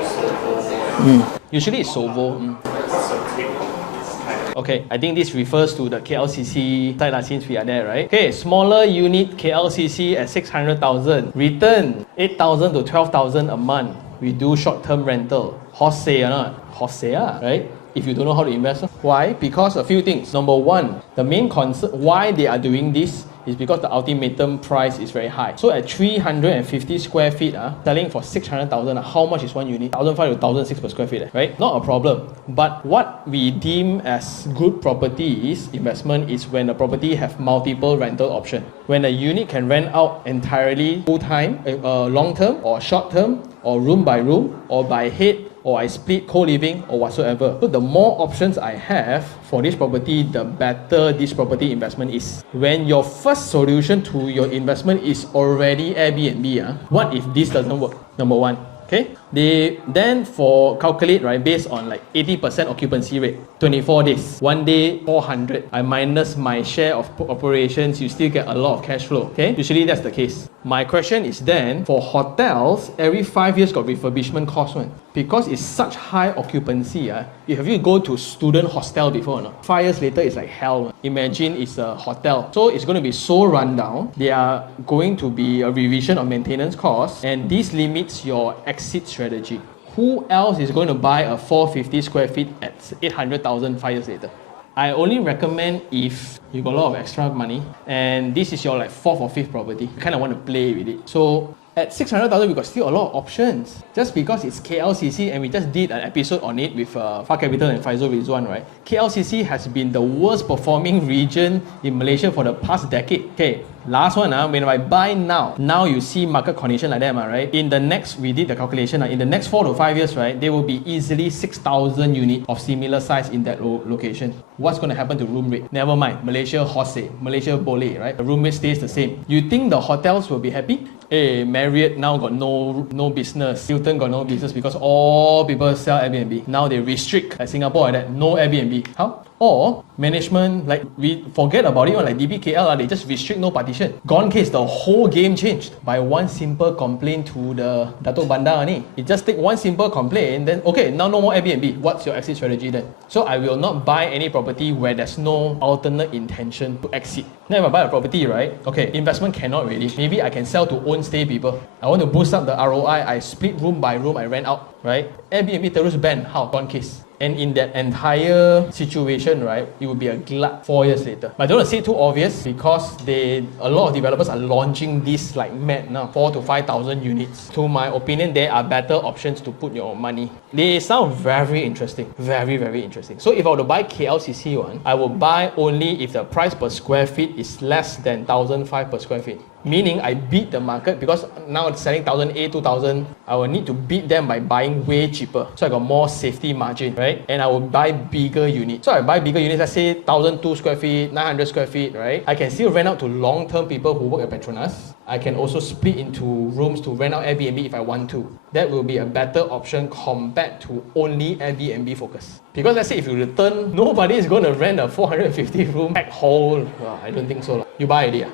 Usually it's SOVO. What's your take on this kind of? Okay, I think this refers to the KLCC side since we are there, right? Okay, smaller unit KLCC at 600,000. Return 8,000 to 12,000 a month. We do short-term rental. Horse say or not? Horse say, right? If you don't know how to invest. Why? Because a few things. Number one, the main concern why they are doing this is because the ultimatum price is very high. So at 350 square feet, selling for 600,000, how much is one unit? 1,500 to 1,600 per square feet, right? Not a problem. But what we deem as good properties investment is when a property have multiple rental options. When a unit can rent out entirely full-time, long-term or short-term, or room by room, or by head, or I split co-living or whatsoever. So the more options I have for this property, the better this property investment is. When your first solution to your investment is already Airbnb, what if this doesn't work? Number one, okay? They then for calculate, right, based on like 80% occupancy rate, 24 days, 1 day 400. I minus my share of operations, you still get a lot of cash flow, okay? Usually that's the case. My question is then, for hotels, every 5 years got refurbishment cost one. Because it's such high occupancy, if you go to student hostel before or not, 5 years later it's like hell. Imagine it's a hotel. So it's going to be so run down. There are going to be a revision of maintenance costs, and this limits your exit strategy. Who else is going to buy a 450 square feet at 800,000 5 years later? I only recommend if you got a lot of extra money and this is your like 4th or 5th property, you kind of want to play with it. So At 600,000, we got still a lot of options. Just because it's KLCC and we just did an episode on it with Far Capital and Faisal Rizwan, right? KLCC has been the worst performing region in Malaysia for the past decade. Okay, last one, when I buy now you see market condition like that, right? In the next, we did the calculation, in the next 4 to 5 years, right, there will be easily 6,000 units of similar size in that location. What's going to happen to room rate? Never mind, Malaysia Hosei, Malaysia Boleh, right? The room rate stays the same. You think the hotels will be happy? Hey, Marriott now got no business. Hilton got no business because all people sell Airbnb. Now they restrict, like Singapore like that, no Airbnb. How? Or management, like we forget about it, like DBKL, they just restrict no partition. Gone case, the whole game changed by one simple complaint to the Dato' Bandar ni. It just take one simple complaint, then okay, now no more Airbnb. What's your exit strategy then? So I will not buy any property where there's no alternate intention to exit. Now if I buy a property, right, okay, investment cannot really. Maybe I can sell to own stay people. I want to boost up the ROI, I split room by room, I rent out, right? Airbnb terrorist ban, how? Gone case. And in that entire situation, right, it will be a glut 4 years later. But I don't want to say too obvious because a lot of developers are launching this like mad now, 4,000 to 5,000 units. To my opinion, there are better options to put your money. They sound very interesting, very, very interesting. So if I were to buy KLCC one, I will buy only if the price per square feet is less than 1,500 per square feet. Meaning I beat the market because now it's selling 1,008, 2,000. I will need to beat them by buying way cheaper. So I got more safety margin, right? And I will buy bigger units. So I buy bigger units, let's say 1,002 square feet, 900 square feet, right? I can still rent out to long-term people who work at Petronas. I can also split into rooms to rent out Airbnb if I want to. That will be a better option compared to only Airbnb focus. Because let's say if you return, nobody is going to rent a 450 room packed hall. Well, I don't think so. You buy it,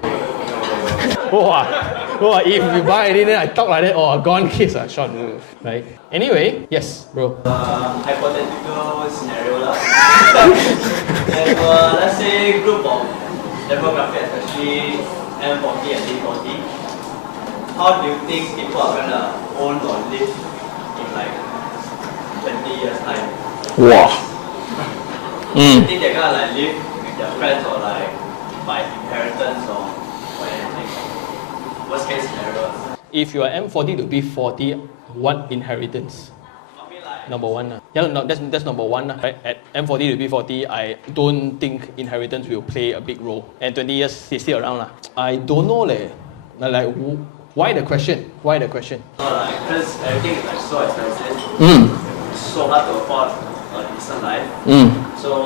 if you buy it, then I talk like that, a gone case, short move, right? Anyway, yes, bro. Hypothetical scenario lah. If let's say group of demographic, especially M40 and D40, how do you think people are gonna own or live in like 20 years time? Wow. Do you think they're gonna like live with their friends or like by inheritance or anything? Worst case scenario. If you are M40 to B40, what inheritance? Number one. Yeah, no, that's number one. Right? At M40 to B40, I don't think inheritance will play a big role. And 20 years, they still around. I don't know. Like, why the question? Why the question? Because everything is like so expensive. It's so hard to afford a decent life. So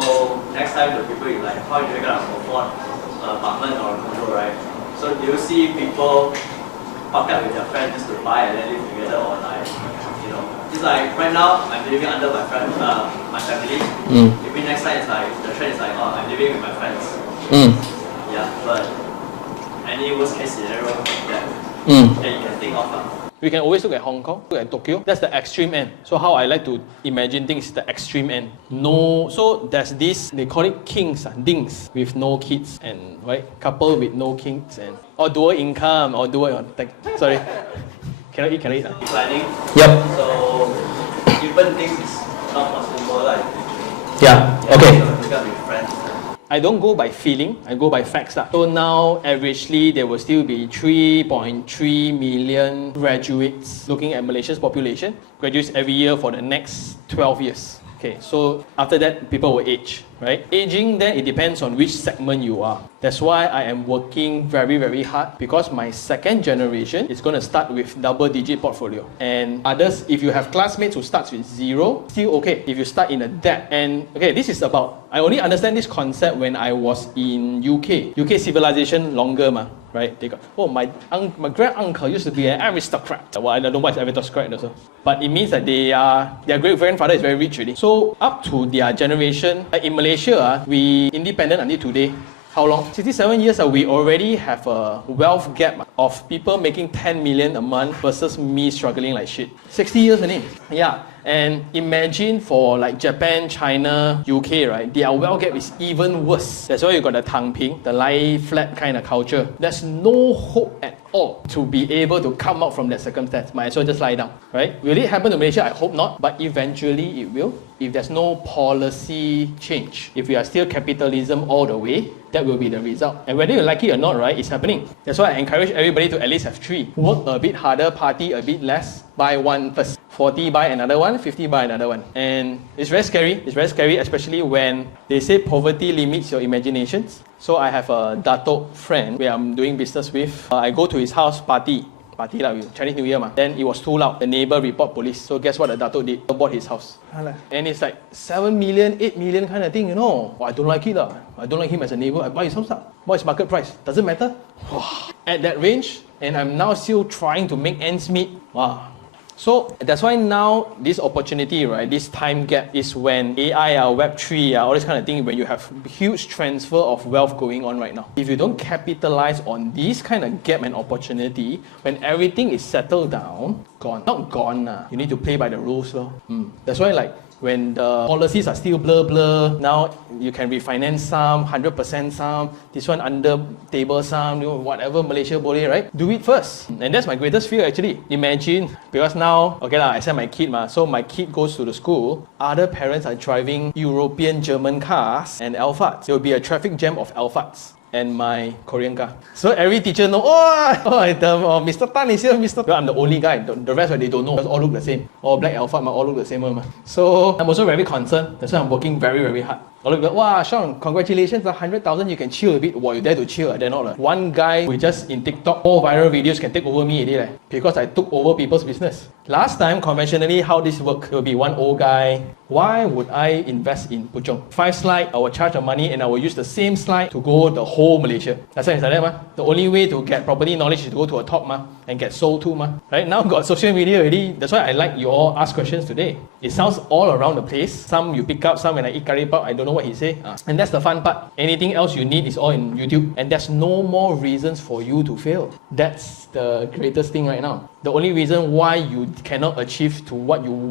next time the people is like, how are you gonna afford an apartment or a condo, right? So do you see people pack up with their friends just to buy and then live together, or like, it's like right now I'm living under my friend, my family. Maybe next time it's like the trend is like, I'm living with my friends. Yeah, but any worst case scenario that you can think of. We can always look at Hong Kong, look at Tokyo. That's the extreme end. So how I like to imagine things is the extreme end. No, so there's this, they call it kings, dings, with no kids, and right, couple with no kids, and or dual income, or dual, sorry, cannot eat. Declining. Yep. So even things is not possible, like Okay. you can be friends. I don't go by feeling, I go by facts. So now, averagely, there will still be 3.3 million graduates looking at Malaysia's population. Graduates every year for the next 12 years. Okay, so after that, people will age, right? Aging, then it depends on which segment you are. That's why I am working very, very hard because my second generation is going to start with double-digit portfolio. And others, if you have classmates who starts with 0, still okay. If you start in a debt, and okay, this is about, I only understand this concept when I was in UK. UK civilization longer, right? They got, my grand uncle used to be an aristocrat. Well, I don't know what is aristocrat also. But it means that their great grandfather is very rich already. So up to their generation, in Malaysia, we independent until today. How long? 67 years, we already have a wealth gap of people making 10 million a month versus me struggling like shit. 60 years only. Yeah. And imagine for like Japan, China, UK, right? Their wealth gap is even worse. That's why you got the Tang Ping, the lie flat kind of culture. There's no hope at all to be able to come out from that circumstance. Might as well just lie down, right? Will it happen to Malaysia? I hope not, but eventually it will. If there's no policy change, if we are still capitalism all the way, that will be the result. And whether you like it or not, right, it's happening. That's why I encourage everybody to at least have 3. Work a bit harder, party a bit less, buy one first. 40 buy another one, 50 buy another one. And it's very scary. It's very scary, especially when they say poverty limits your imaginations. So I have a Datuk friend where I'm doing business with. I go to his house, party lah, Chinese New Year ma. Then it was too loud. The neighbor report police. So guess what the Datuk did? Bought his house. And it's like 7 million, 8 million kind of thing, you know. Oh, I don't like it lah. I don't like him as a neighbor. I buy his house lah. What is market price? Doesn't matter. At that range, and I'm now still trying to make ends meet. Wow. So that's why now this opportunity, right, this time gap is when AI, Web3, all this kind of thing, when you have huge transfer of wealth going on right now. If you don't capitalize on this kind of gap and opportunity, when everything is settled down, gone. Not gone, you need to play by the rules. That's why like, when the policies are still blur, now you can refinance some, 100% some, this one under table some, whatever Malaysia boleh, right? Do it first. And that's my greatest fear actually. Imagine, because now, okay lah, I send my kid so my kid goes to the school, other parents are driving European German cars and Alphas. There will be a traffic jam of Alphas and my Korean car. So every teacher know, Mr. Tan is here, Mr. Well, I'm the only guy. The rest, they don't know. They all look the same. All black Alpha, all look the same. So I'm also very concerned. That's why I'm working very, very hard. All of them, wow, Sean, congratulations, 100,000, you can chill a bit. Wow, you dare to chill. They're not. One guy who just in TikTok, all viral videos can take over me because I took over people's business. Last time, conventionally, how this work? It will be one old guy. Why would I invest in Puchong? 5 slides, I will charge the money and I will use the same slide to go the whole Malaysia. That's why it's like that. The only way to get property knowledge is to go to a talk and get sold to. Right now, got social media already. That's why I like you all ask questions today. It sounds all around the place. Some you pick up, some when I eat curry pop, I don't know what he say. And that's the fun part. Anything else you need is all in YouTube. And there's no more reasons for you to fail. That's the greatest thing right now. The only reason why you cannot achieve to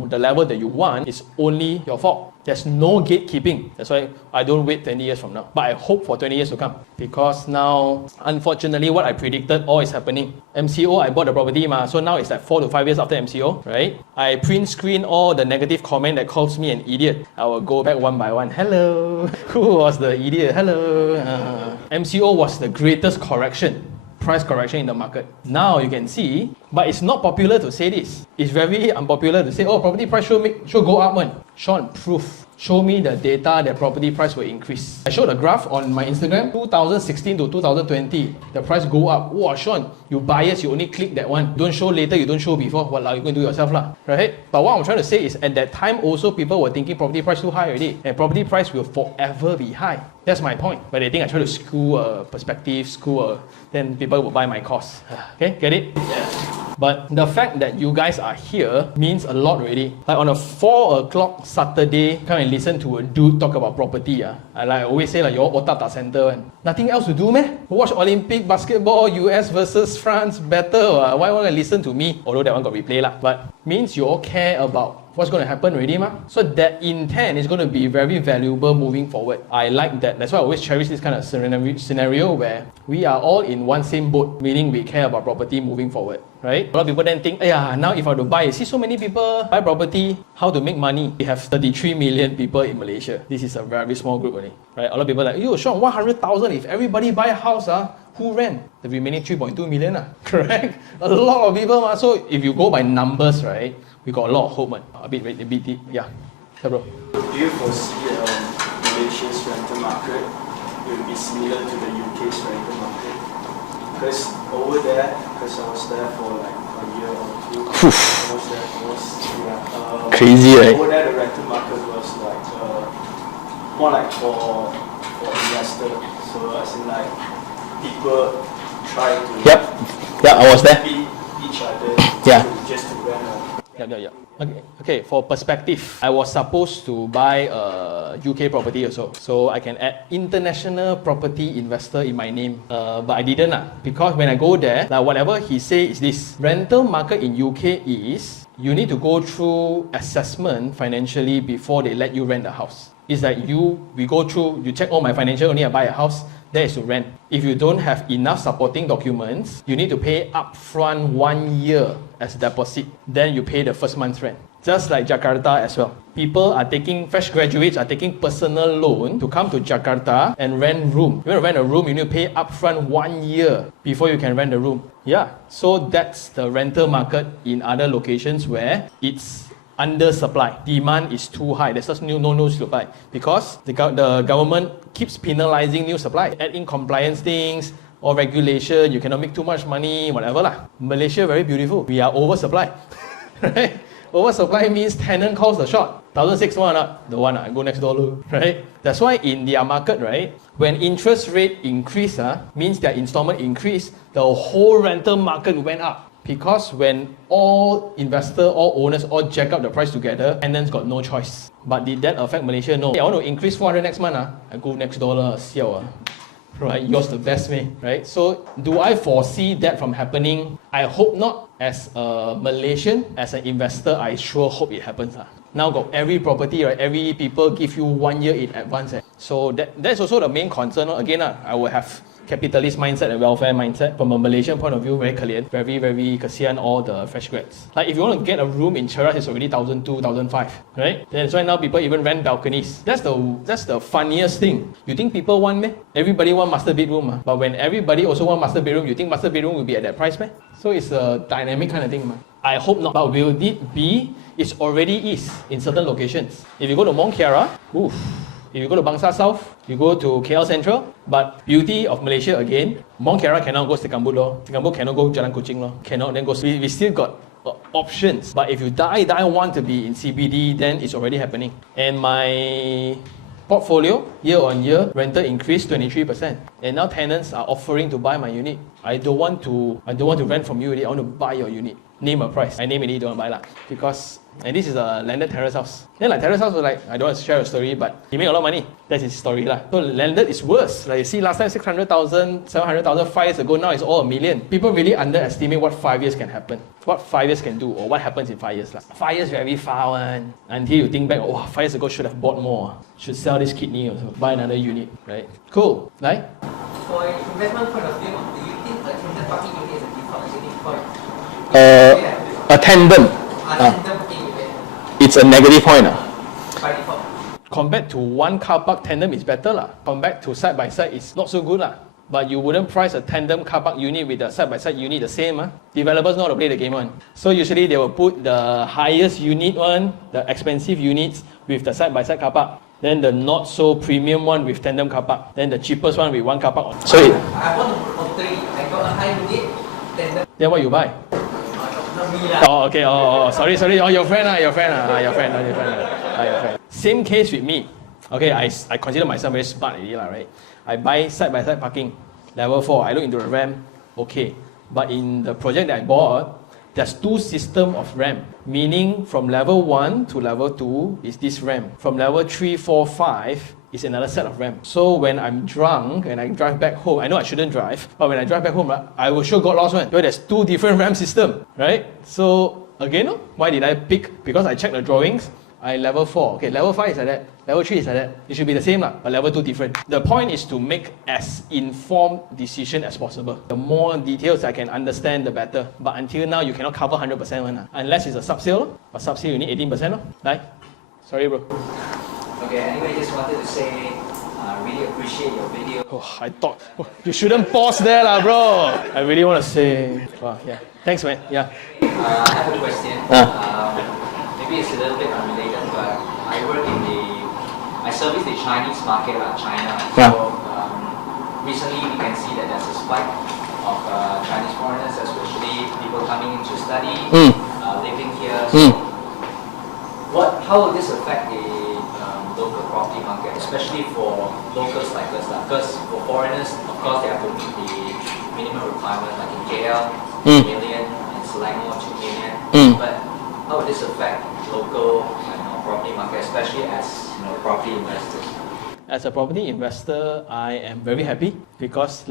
the level that you want is only your fault. There's no gatekeeping. That's why I don't wait 20 years from now. But I hope for 20 years to come. Because now, unfortunately, what I predicted all is happening. MCO, I bought the property, so now it's like 4 to 5 years after MCO, right? I print screen all the negative comment that calls me an idiot. I will go back one by one. Hello. Who was the idiot? Hello. MCO was the greatest price correction in the market. Now you can see, but it's not popular to say this. It's very unpopular to say, property price should go up one. Sean, proof. Show me the data that property price will increase. I showed a graph on my Instagram, 2016 to 2020, the price go up. Wow, Sean, you bias, you only click that one. Don't show later, you don't show before. What you going to do yourself lah, right? But what I'm trying to say is, at that time also people were thinking property price too high already, and property price will forever be high. That's my point. But they think I try to skew a perspective, then people will buy my course. Okay, get it? Yeah. But the fact that you guys are here means a lot already. Like on a 4 o'clock Saturday, come and listen to a dude talk about property. I always say like, your otak tak center. Nothing else to do, meh? Watch Olympic basketball, US versus France, better. Why want to listen to me? Although that one got replay lah. But means you all care about what's going to happen already, So that intent is going to be very valuable moving forward. I like that. That's why I always cherish this kind of scenario where we are all in one same boat, meaning we care about property moving forward, right? A lot of people then think, now if I were to buy, see so many people buy property, how to make money? We have 33 million people in Malaysia. This is a very small group only, right? A lot of people are like, Sean, 100,000, if everybody buy a house, who rent? The remaining 3.2 million, correct? A lot of people, So if you go by numbers, right, we got a lot of hope, a bit deep. Yeah, bro. Do you foresee Malaysia's rental market will be similar to the UK's rental market? Because over there, because I was there for like a year or 2, crazy, right? Over there, the rental market was like more like for investors. So as in like people try to I was there. beat each other just to rent Okay, for perspective, I was supposed to buy a UK property also. So I can add international property investor in my name. But I didn't because when I go there, like whatever he say is this. Rental market in UK is you need to go through assessment financially before they let you rent the house. It's like we go through, you check all my financial, only I buy a house, that is to rent. If you don't have enough supporting documents, you need to pay upfront 1 year as deposit. Then you pay the first month's rent. Just like Jakarta as well. Fresh graduates are taking personal loan to come to Jakarta and rent room. If you want to rent a room, you need to pay upfront 1 year before you can rent the room. Yeah, so that's the rental market in other locations where it's under supply. Demand is too high. There's just no supply because the government keeps penalizing new supply. Add in compliance things or regulation, you cannot make too much money, whatever lah. Malaysia very beautiful. We are oversupply. Right? Oversupply means tenant calls the shot. 1,600 don't want, I go next door, right? That's why in their market, right, when interest rate increase, means their installment increase, the whole rental market went up. Because when all investor, all owners, all jack up the price together, tenants got no choice. But did that affect Malaysia? No. Hey, I want to increase 400 next month, I go next door, siao. Right, yours the best way, right? So do I foresee that from happening? I hope not. As a Malaysian, as an investor, I sure hope it happens. Now got every property, right? Every people give you 1 year in advance. So that's also the main concern. Again, I will have capitalist mindset and welfare mindset. From a Malaysian point of view, very clear, very, very kasihan all the fresh grads. Like if you want to get a room in Terra, it's already 1,200, 1,500, right? That's why now people even rent balconies. That's the funniest thing. You think people want me? Everybody want master bedroom, but when everybody also want master bedroom, you think master bedroom will be at that price, man? So it's a dynamic kind of thing, man. I hope not, but will it be? It already is in certain locations. If you go to Mont Kiara, oof. If you go to Bangsar South, you go to KL Central, but beauty of Malaysia again, Mont Kiara cannot go Sekambut lor, Sekambut cannot go Jalan Kuching lor, cannot then go, we still got options. But if you die want to be in CBD, then it's already happening. And my portfolio, year on year, rental increased 23%. And now tenants are offering to buy my unit. I don't want to rent from you already, I want to buy your unit. Name a price. I name it, you don't buy lah. Because, and this is a landed terrace house. Then like terrace house was like, I don't want to share a story, but he made a lot of money. That's his story lah. So landed is worse. Like you see last time 600,000, 700,000, 5 years ago, now it's all 1 million. People really underestimate what 5 years can happen. What 5 years can do or what happens in 5 years lah. 5 years very far one. Until you think back, oh 5 years ago should have bought more. Should sell this kidney or buy another unit, right? Cool. Like? For investment point of view, do you think a tandem parking unit is a default unit point? A tandem. It's a negative point. By default. Compared to one car park, tandem is better lah. Compared to side by side, it's not so good lah. But you wouldn't price a tandem car park unit with a side by side unit the same. Developers know how to play the game one. So usually they will put the highest unit one, the expensive units with the side by side car park. Then the not so premium one with tandem car park. Then the cheapest one with one car park. So I want to put 3. I got a high unit, tandem. Then what you buy? Not me lah. Oh, okay. Sorry. Oh, your friend. Your friend. Same case with me. Okay, I consider myself very smart already lah, right? I buy side-by-side parking, level 4. I look into the RAM, okay. But in the project that I bought, there's 2 systems of RAM. Meaning from level 1 to level 2 is this RAM. From level 3, 4, 5 is another set of RAM. So when I'm drunk and I drive back home, I know I shouldn't drive, but when I drive back home, I will sure got lost one. So there's 2 different RAM systems, right? So again, why did I pick? Because I checked the drawings. I level 4. Okay, level 5 is like that. Level 3 is like that. It should be the same lah, but level 2 different. The point is to make as informed decision as possible. The more details I can understand, the better. But until now, you cannot cover 100% one. Unless it's a sub-sale. But sub-sale, you need 18%. Right? Sorry, bro. Okay, anyway, just wanted to say, really appreciate your video. Oh, I thought, you shouldn't pause there lah, bro. I really want to say, wow, yeah. Thanks, man. Yeah. I have a question. Maybe it's a little bit unrelated, but I service the Chinese market, China. So recently we can see that there's a spike of Chinese foreigners, especially people coming in to study, living here. So how will this affect the local property market, especially for locals like us? Because for foreigners, of course, they have to meet the minimum requirement, like in KL, 1 million, in Selangor, 2 million. But how will this affect local property market, especially as property investors? As a property investor, I am very happy because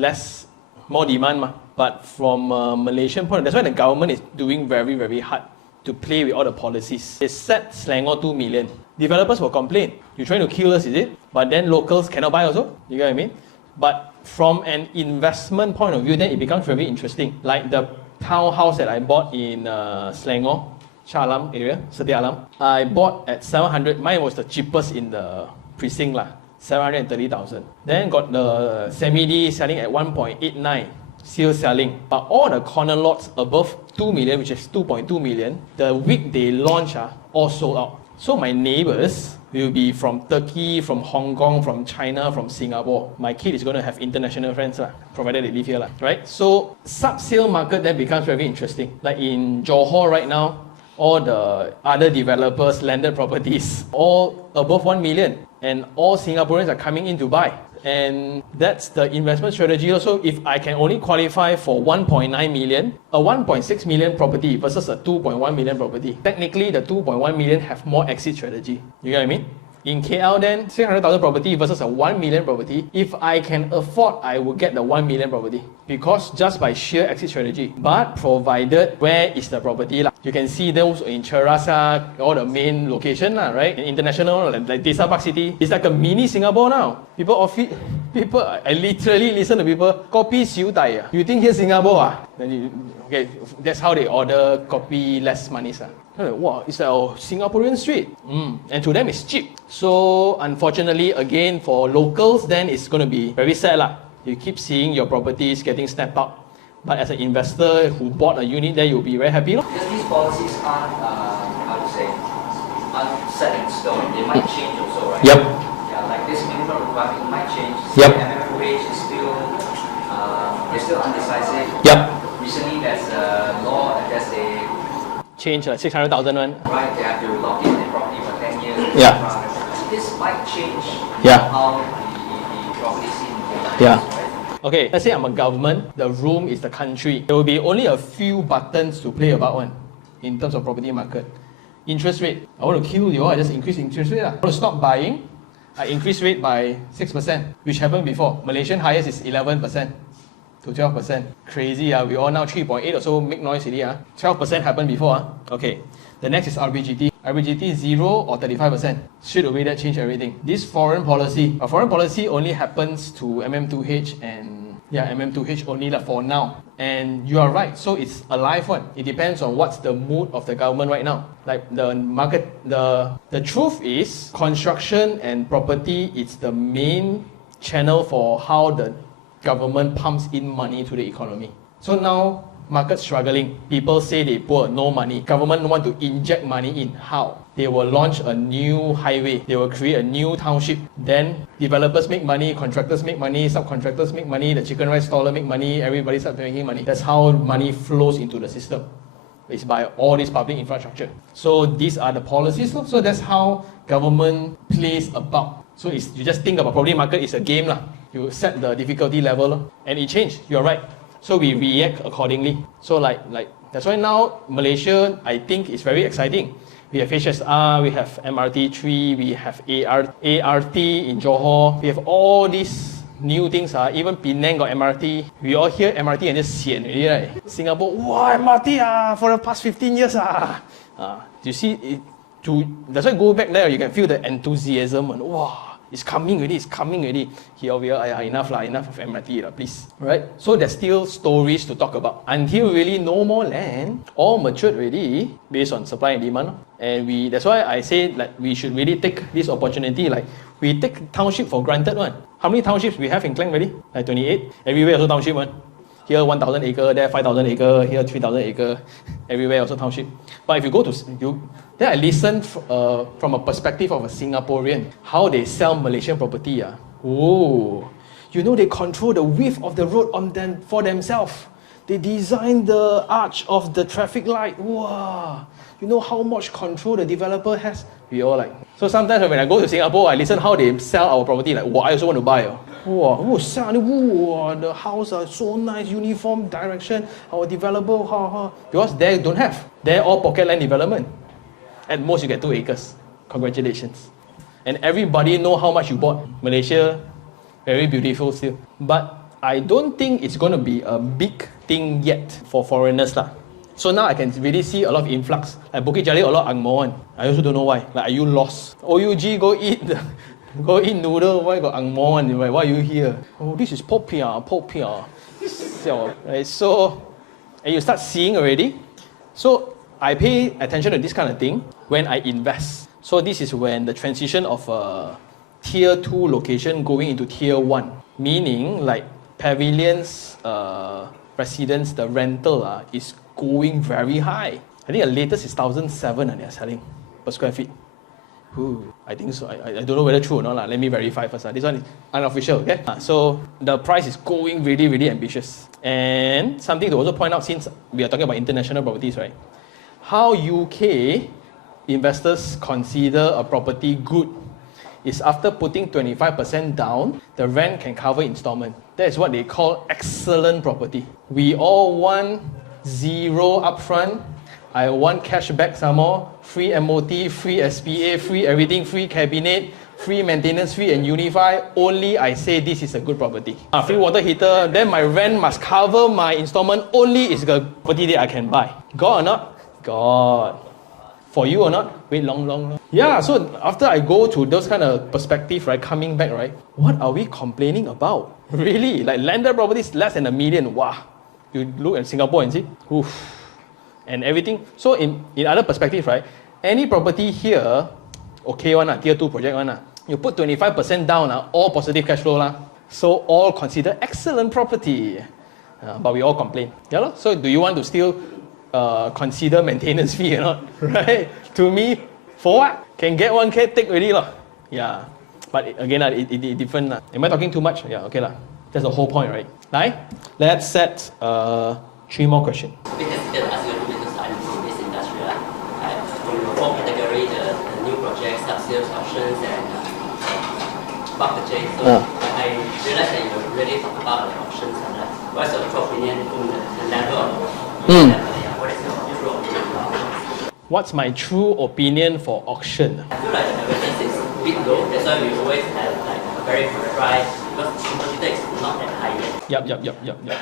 more demand. But from a Malaysian point, that's why the government is doing very, very hard to play with all the policies. They set Selangor 2 million. Developers will complain. You're trying to kill us, is it? But then locals cannot buy also. You get what I mean? But from an investment point of view, then it becomes very interesting. Like the townhouse that I bought in Selangor, Shah Alam area, Setia Alam. I bought at 700. Mine was the cheapest in the precinct lah. 730,000. Then got the semi-D selling at 1.89. Still selling. But all the corner lots above 2 million, which is 2.2 million, the week they launch, all sold out. So my neighbors will be from Turkey, from Hong Kong, from China, from Singapore. My kid is going to have international friends, provided they live here. Right? So sub-sale market then becomes very interesting. Like in Johor right now, all the other developers, landed properties, all above 1 million. And all Singaporeans are coming in to buy. And that's the investment strategy also. If I can only qualify for 1.9 million, a 1.6 million property versus a 2.1 million property, technically the 2.1 million have more exit strategy. You get what I mean? In KL then, 600,000 property versus a 1 million property. If I can afford, I will get the 1 million property. Because just by sheer exit strategy. But provided, where is the property? You can see those in Terra, all the main location, right? In international, like Desa Park City. It's like a mini Singapore now. I literally listen to people, kopi siu dai. You think here's Singapore? Okay, that's how they order kopi less money. Wow, it's a Singaporean street. And to them it's cheap. So unfortunately, again, for locals, then it's going to be very sad. You keep seeing your properties getting snapped up. But as an investor who bought a unit there, you'll be very happy. Because these policies aren't, how to say, aren't set in stone. They might change also, right? Yep. Yeah, like this minimum requirement might change. Yep. MFOH is still, they're still undecisive. Yep. Recently there's a law that there's a change 600,000 one. Right, they have to lock in the property for 10 years. Yeah. This might change how the property scene is. Yeah. Right? Okay, let's say I'm a government, the room is the country. There will be only a few buttons to play about in terms of property market. Interest rate. I want to kill you, I just increase interest rate. I want to stop buying, I increase rate by 6%, which happened before. Malaysian highest is 11%. To 12%. Crazy, we all now 3.8 or so make noise already. 12% happened before. Okay, the next is RBGT. RBGT 0 or 35%. Straight away that changed everything. This foreign policy, foreign policy only happens to MM2H and MM2H only for now. And you are right, so it's a live one. It depends on what's the mood of the government right now. Like the market, the truth is construction and property, it's the main channel for how the government pumps in money to the economy. So now, market struggling. People say they poor, no money. Government want to inject money in. How? They will launch a new highway. They will create a new township. Then developers make money, contractors make money, subcontractors make money, the chicken rice staller make money, everybody starts making money. That's how money flows into the system. It's by all this public infrastructure. So these are the policies. So that's how government plays about. So you just think about property market is a game. You set the difficulty level and it changed. You're right. So we react accordingly. So like that's why now Malaysia, I think, is very exciting. We have HSR, we have MRT3, we have ART in Johor. We have all these new things. Even Penang got MRT. We all hear MRT and just sian already, right? Singapore, wow, MRT for the past 15 years. You see, that's why go back there, you can feel the enthusiasm. Wow. It's coming already. Here we are, enough of MRT, please. Right? So there's still stories to talk about. Until really no more land, all matured already, based on supply and demand. And that's why I say we should really take this opportunity. We take township for granted one. How many townships we have in Klang already? 28. Everywhere also township one. Here 1,000 acre, there 5,000 acre, here 3,000 acre. Everywhere also township. But if you go to then I listen from a perspective of a Singaporean, how they sell Malaysian property. Oh, they control the width of the road for themselves. They design the arch of the traffic light. Wow, you know how much control the developer has? We all So sometimes when I go to Singapore, I listen how they sell our property. I also want to buy. Wow, the house are so nice, uniform direction. Our developer, because they don't have. They're all pocket land development. At most you get 2 acres. Congratulations. And everybody know how much you bought. Malaysia, very beautiful still. But I don't think it's going to be a big thing yet for foreigners. So now I can really see a lot of influx. Like Bukit Jalil, a lot of Ang Moh one. I also don't know why. Like, are you lost? OUG, go eat. Go eat noodle. Why got Ang Moh one? Like, why are you here? Oh, this is popiah. Right? So, and you start seeing already. So I pay attention to this kind of thing when I invest. So this is when the transition of a tier 2 location going into tier 1. Meaning like pavilions, residence, the rental is going very high. I think the latest is 1,007 and they're selling per square feet. Ooh, I think so. I don't know whether true or not. Let me verify first. This one is unofficial, okay? So the price is going really, really ambitious. And something to also point out, since we are talking about international properties, right? How UK investors consider a property good is after putting 25% down, the rent can cover installment. That is what they call excellent property. We all want 0 upfront. I want cashback some more, free MOT, free SPA, free everything, free cabinet, free maintenance fee and unify. Only I say this is a good property. Free water heater, then my rent must cover my installment. Only is a property that I can buy. God or not? God. For you or not? Wait long. Yeah, so after I go to those kind of perspective, right, coming back, right, what are we complaining about? Really? Like landed properties less than $1 million. Wow. You look at Singapore and see, oof. And everything. So in other perspective, right, any property here, okay one, tier 2 project one, you put 25% down, all positive cash flow. So all consider excellent property. But we all complain. Yeah, so do you want to still consider maintenance fee or not? Right? To me, for what? Can get 1K, take already. Yeah. But again, it different. Am I talking too much? Yeah, okay. That's the whole point, right? Right? Let's set 3 more questions. New projects, sales options, and bulk purchase. So I realized that you already talked about the options. What's your true opinion on the level of what is your true opinion on options? What's my true opinion for auction? I feel like the awareness is a bit low. That's why we always have like a very good price because the is not that high yet. Yep.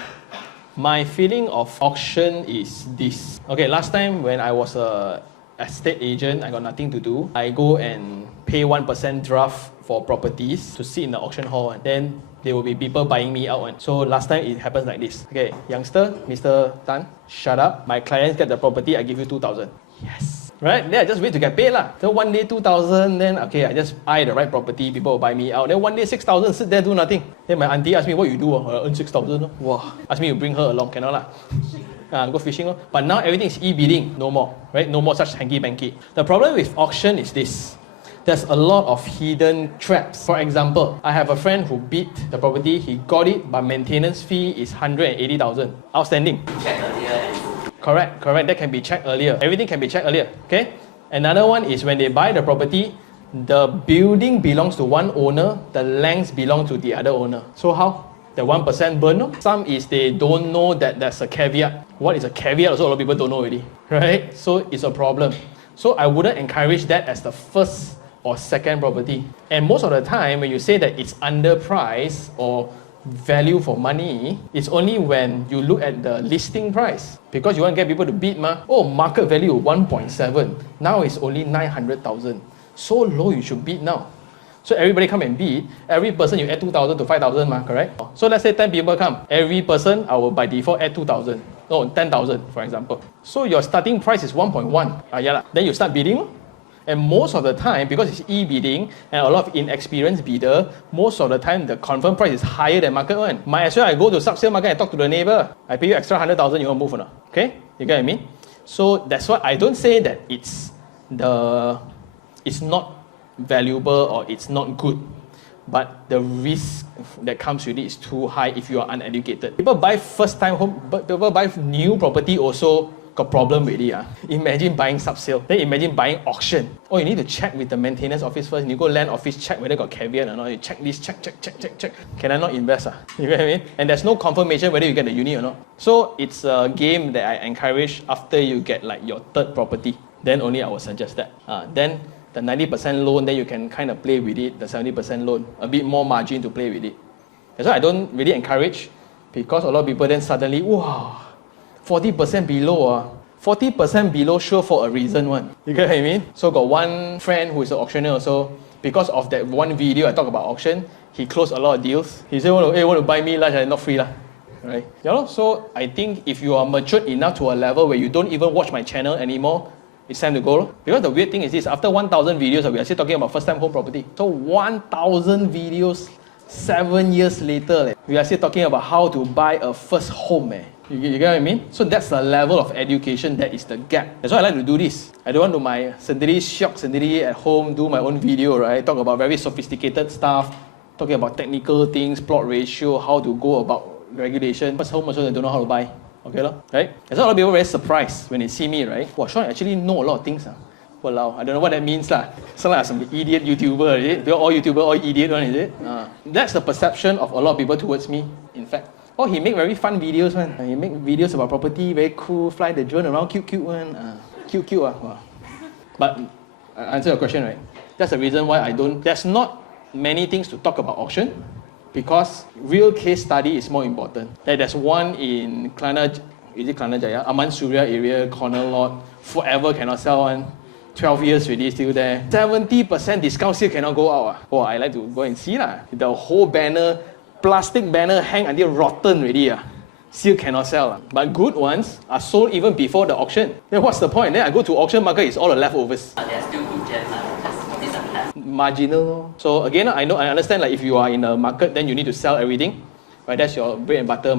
My feeling of auction is this. Okay, last time when I was a estate agent, I got nothing to do. I go and pay 1% draft for properties to sit in the auction hall, and then there will be people buying me out. So last time it happens like this. Okay, youngster, Mr. Tan, shut up. My clients get the property, I give you 2,000. Yes. Right? Then I just wait to get paid. So one day 2,000, then okay, I just buy the right property, people will buy me out. Then one day 6,000, sit there, do nothing. Then my auntie asked me, what you do? I earn 6,000. Wow. Ask me to bring her along, cannot go fishing. But now everything is e-bidding, no more. Right? No more such hanky-panky. The problem with auction is this. There's a lot of hidden traps. For example, I have a friend who bid the property, he got it, but maintenance fee is 180,000. Outstanding. Check earlier. Correct. That can be checked earlier. Everything can be checked earlier. Okay? Another one is when they buy the property, the building belongs to one owner, the lands belong to the other owner. So how? The 1% burn? Some is they don't know that there's a caveat. What is a caveat? Also, a lot of people don't know already. Right? So it's a problem. So I wouldn't encourage that as the first or second property. And most of the time, when you say that it's underpriced or value for money, it's only when you look at the listing price. Because you want to get people to bid, market value 1.7. Now it's only 900,000. So low, you should bid now. So everybody come and bid. Every person you add 2,000 to 5,000, correct? So let's say 10 people come. Every person, I will by default add 2,000. No, 10,000, for example. So your starting price is 1.1. Then you start bidding. And most of the time, because it's e-bidding and a lot of inexperienced bidder, most of the time the confirmed price is higher than market one. Might as well I go to sub-sale market and talk to the neighbor. I pay you extra 100,000, you want to move or not? Okay? You get what I mean? So that's why I don't say that it's not valuable or it's not good. But the risk that comes with it is too high if you are uneducated. People buy first time home, but people buy new property also got problem already. Imagine buying sub-sale. Then imagine buying auction. Oh, you need to check with the maintenance office first. You go land office, check whether got caveat or not. You check this, check. Can I not invest? You get what I mean? And there's no confirmation whether you get the unit or not. So it's a game that I encourage after you get like your third property. Then only I will suggest that. Then the 90% loan, then you can kind of play with it. The 70% loan, a bit more margin to play with it. That's why I don't really encourage, because a lot of people then suddenly, wow, 40% below, 40% below sure for a reason one. You get what I mean? So got one friend who is an auctioneer also, because of that one video I talk about auction, he closed a lot of deals. He said, hey, want to buy me lunch? Not free lah. Right? Yeah, so I think if you are matured enough to a level where you don't even watch my channel anymore, it's time to go. Because the weird thing is this, after 1,000 videos, we are still talking about first time home property. So 1,000 videos, 7 years later, we are still talking about how to buy a first home. You get what I mean? So that's the level of education, that is the gap. That's why I like to do this. I don't want to my sendiri syok sendiri at home, do my own video, right? Talk about very sophisticated stuff, talking about technical things, plot ratio, how to go about regulation. First home also they don't know how to buy. Okay, right? That's why a lot of people very surprised when they see me, right? Wow, Sean actually know a lot of things. Walao, I don't know what that means lah. Sound like some idiot YouTuber, is it? They're all YouTuber, all idiot one, is it? That's the perception of a lot of people towards me, in fact. Oh, he make very fun videos one. He make videos about property, very cool, fly the drone around, cute one. Cute. Wow. But, answer your question, right? That's the reason why I don't, there's not many things to talk about auction, because real case study is more important. Like there's one in Klana Jaya, Aman Surya area, corner lot, forever cannot sell one. 12 years already still there. 70% discount still cannot go out. Oh, I like to go and see lah. The whole banner, plastic banner hang until rotten already. Still cannot sell. But good ones are sold even before the auction. Then what's the point? Then I go to auction market, it's all the leftovers. They are still good gems, just these are left. Marginal. So again, I understand like if you are in a market, then you need to sell everything. Right? That's your bread and butter.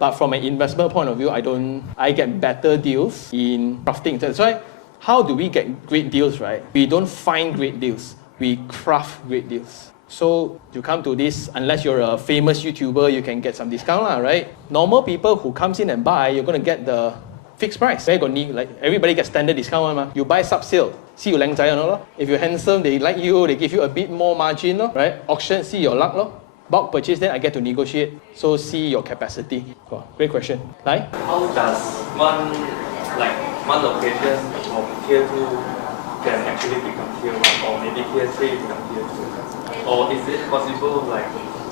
But from an investment point of view, I get better deals in crafting. That's why, how do we get great deals, right? We don't find great deals. We craft great deals. So you come to this, unless you're a famous YouTuber, you can get some discount lah, right? Normal people who comes in and buy, you're going to get the fixed price. Like everybody gets standard discount one. You buy sub-sale, see you lang zai or not. If you're handsome, they like you, they give you a bit more margin, right? Auction, see your luck. Bulk purchase, then I get to negotiate. So see your capacity. Oh, great question. Like? How does one location of tier 2 can actually become tier 1, or maybe tier 3 become tier 2? Or is it possible like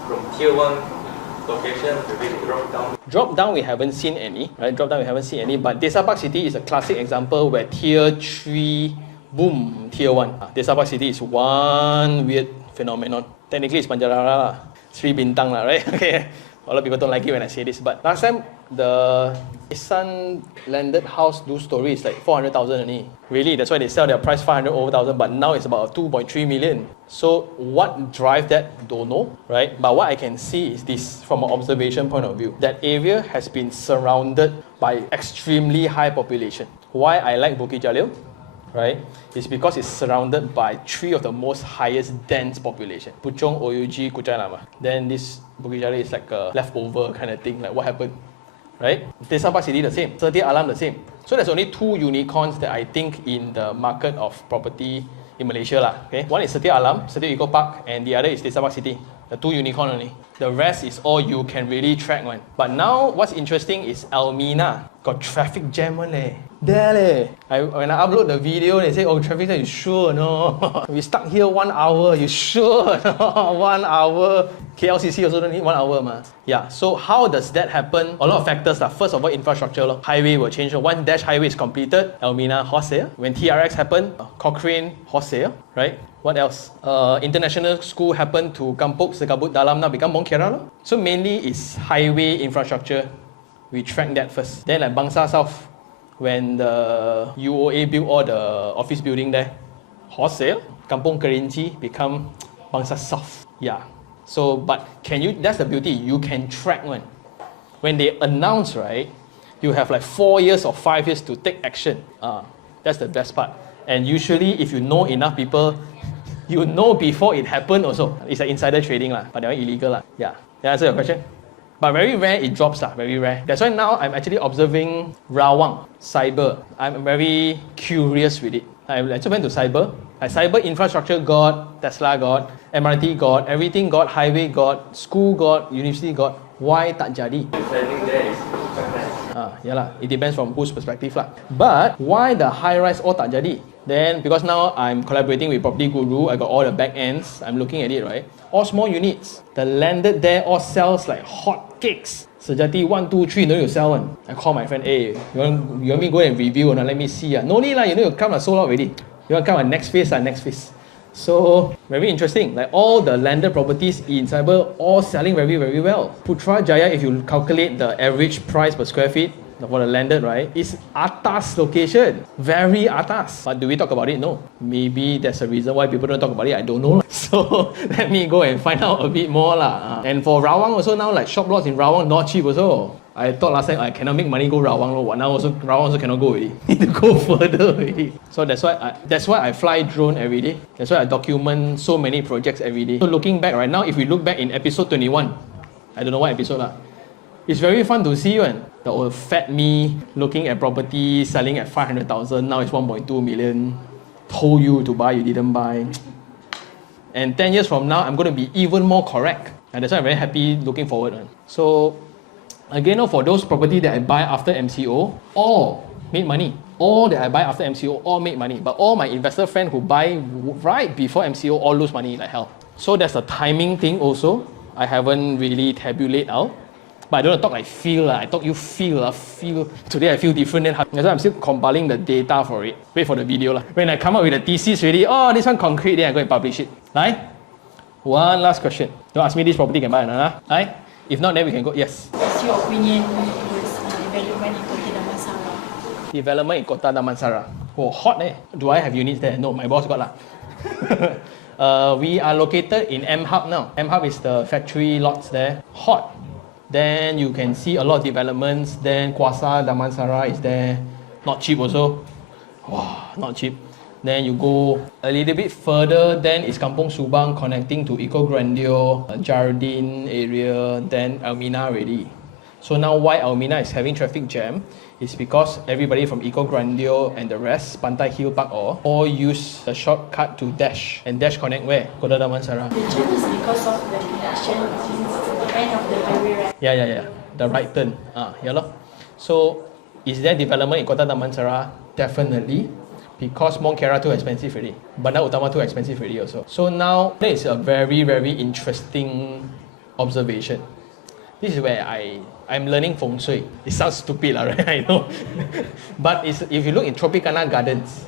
from tier 1 location to really drop down? Drop down we haven't seen any, right? But Desa Park City is a classic example where tier 3, boom, tier 1. Desa Park City is one weird phenomenon. Technically it's Panjarara, Sri Bintang, right? Okay. A lot of people don't like it when I say this, but last time the Isan landed house do story is like 400,000 only. Really, that's why they sell their price 500 over thousand, but now it's about 2.3 million. So what drive that, don't know, right? But what I can see is this from an observation point of view. That area has been surrounded by extremely high population. Why I like Bukit Jalil, right? It's because it's surrounded by 3 of the most highest dense population. Puchong, OUG, Kuchai Lama. Then this Bukit Jalil is like a leftover kind of thing, like what happened, right? Desa Park City the same, Setia Alam the same. So there's only 2 unicorns that I think in the market of property in Malaysia lah. Okay? One is Setia Alam, Setia Eco Park, and the other is Desa Park City. The 2 unicorn only. The rest is all you can really track one. But now what's interesting is Almina. Got traffic jam one leh. There leh. When I upload the video, they say, oh, traffic jam, you sure no? We stuck here 1 hour, you sure no? 1 hour. KLCC also don't need 1 hour ma. Yeah, so how does that happen? A lot of factors lah. First of all, infrastructure lah. Highway will change. One dash highway is completed. Almina, horse sale. When TRX happened, Cochrane, horse sale, right? What else? International school happened to Kampuk, Sekabut Dalam, now become Mong Kera. So mainly is highway infrastructure. We track that first. Then like Bangsa South, when the UOA built all the office building there, horse sale, Kampung Kerinci become Bangsa South. Yeah. So, but can you, that's the beauty, you can track one. When they announce, right, you have like 4 years or 5 years to take action. That's the best part. And usually if you know enough people, you know before it happened also. It's like insider trading lah, but they're illegal lah. Yeah. That answer your question? But very rare it drops lah, very rare. That's why now I'm actually observing Rawang, cyber. I'm very curious with it. I actually went to cyber. Cyber infrastructure got, Tesla got, MRT got, everything got, highway got, school got, university got. Why tak jadi? Planning there is Yeah lah, it depends from whose perspective lah. But why the high rise all tak jadi? Then because now I'm collaborating with Property Guru, I got all the back ends, I'm looking at it, right? All small units. The landed there all sells like hot cakes. Sejati 1, 2, 3, no need to sell one. I call my friend, hey, you want me to go and review or not? Let me see. No need lah, you need to come and sold out already. You want to come next phase? Next phase. So very interesting. Like all the landed properties in Cyber all selling very, very well. Putrajaya, if you calculate the average price per square feet for the landed, right, is atas location. Very atas. But do we talk about it? No. Maybe there's a reason why people don't talk about it. I don't know. So let me go and find out a bit more lah. And for Rawang also now, like shop lots in Rawang not cheap also. I thought last time I cannot make money go Rawang lo. Now also Rawang also cannot go already. Need to go further already. So that's why I fly drone every day. That's why I document so many projects every day. So looking back right now, if we look back in episode 21, I don't know what episode lah. It's very fun to see one. The old fat me looking at property selling at 500,000. Now it's 1.2 million. Told you to buy, you didn't buy. And 10 years from now, I'm going to be even more correct. And that's why I'm very happy looking forward. So again, for those property that I buy after MCO, all made money. All that I buy after MCO, all make money. But all my investor friends who buy right before MCO, all lose money like hell. So there's a timing thing also. I haven't really tabulate out. But I don't want to talk like feel. I talk you feel. Today I feel different. That's why I'm still compiling the data for it. Wait for the video. When I come up with the thesis ready, this one concrete, then I go and publish it. Right? One last question. Don't ask me this property can buy another. Right? If not, then we can go. Yes. What's your opinion towards development in Kota Damansara? Development in Kota Damansara. Oh, hot eh. Do I have units there? No, my boss got lah. We are located in M Hub now. M Hub is the factory lots there. Hot. Then you can see a lot of developments. Then Kuasa Damansara is there. Not cheap also. Wow, not cheap. Then you go a little bit further, then it's Kampong Subang connecting to Eco Grandeur, Jardine area, then Almina already. So now why Almina is having traffic jam is because everybody from Eco Grandeur and the rest, Pantai Hill Park all use the shortcut to Dash. And Dash connect where? Kota Damansara. The jam is because of the reduction since the end of the highway, right? Yeah. The right turn. So is there development in Kota Damansara? Definitely. Because Mont Kiara too expensive already. Bandar Utama too expensive already also. So now that is a very, very interesting observation. This is where I'm learning feng shui. It sounds stupid, right? I know. But if you look in Tropicana Gardens,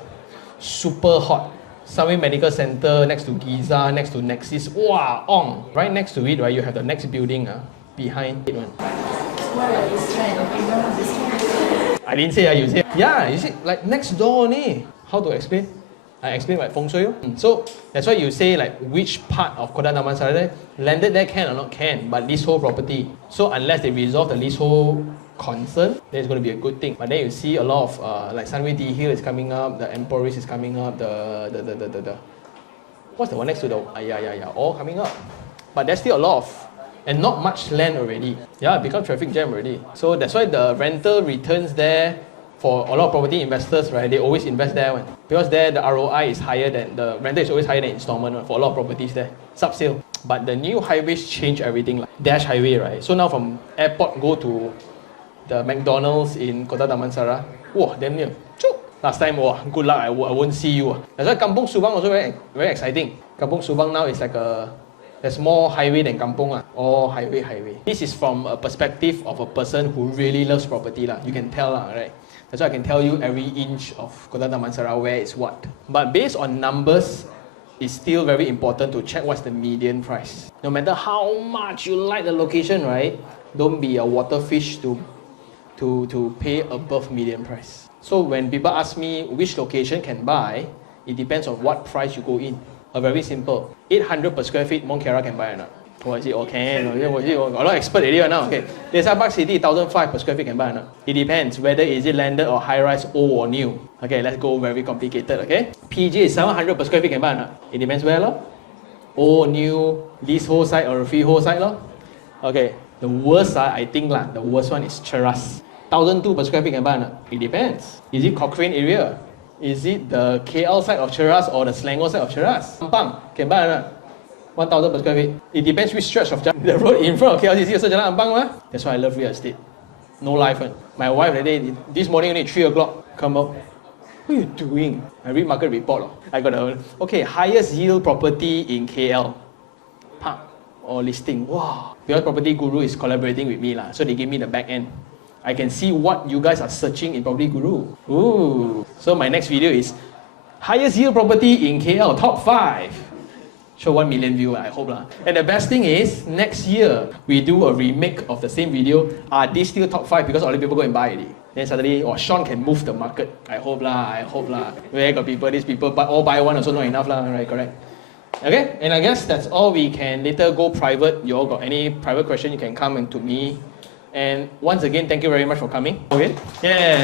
super hot. Sunway Medical Center next to Giza, next to Nexus. Wow, right next to it, right, you have the next building behind it one. What are these trends? You don't understand. I didn't say, you say. Yeah, you see, like next door only. How to explain? I explain like feng shui. So that's why you say like which part of Kota Damansara landed there can or not can, but leasehold property. So unless they resolve the leasehold concern, then it's going to be a good thing. But then you see a lot of like Sunway D Hill is coming up, the Emporis is coming up, the what's the one next to the all coming up. But there's still a lot of and not much land already. Yeah, it becomes traffic jam already. So that's why the rental returns there for a lot of property investors, right? They always invest there one. Because there the ROI is higher than the rental is always higher than installment one, for a lot of properties there. Sub-sale. But the new highways change everything, like Dash Highway, right? So now from airport go to the McDonald's in Kota Damansara. Whoa, damn near. Choo! Last time, good luck, I won't see you. That's why Kampong Subang also very, very exciting. Kampong Subang now is like there's more highway than Kampong. All highway. This is from a perspective of a person who really loves property. You can tell, right? That's why I can tell you every inch of Kota Damansara where is what. But based on numbers, it's still very important to check what's the median price. No matter how much you like the location, right? Don't be a water fish to pay above median price. So when people ask me which location can buy, it depends on what price you go in. Very simple. 800 per square feet, Mont Kiara can buy or not? Oh, is it okay? A lot of expert already now. Okay. Desa Park City, 1,005 per square feet can buy or not? It depends whether is it landed or high-rise, old or new. Okay, let's go very complicated, okay? PG is 700 per square feet can buy or not? It depends where, lo? Old, new, leasehold site or freehold site, lo? Okay, the worst, I think, the worst one is Cheras. 1,002 per square feet can buy or not? It depends. Is it Cochrane area? Is it the KL side of Cheras or the Selangor side of Cheras? Ampang can buy or not? 1,000 per square feet. It depends which stretch of the road in front of KLCC also Jalan Ampang lah. That's why I love real estate. No life one. My wife that day, this morning only 3 o'clock, come out. What are you doing? I read market report. I got a, okay, highest yield property in KL. Park or listing. Wow. Because Property Guru is collaborating with me, so they give me the back end. I can see what you guys are searching in Property Guru. Ooh. So my next video is highest yield property in KL, top 5. Show 1 million views, I hope. And the best thing is, next year, we do a remake of the same video. Are these still top 5? Because all the people go and buy it. Then suddenly, Sean can move the market. I hope. Where got people, these people, but all buy one also not enough, right? Correct. Okay, and I guess that's all. We can later go private. You all got any private question, you can come and to me. And once again, thank you very much for coming. Okay? Yeah.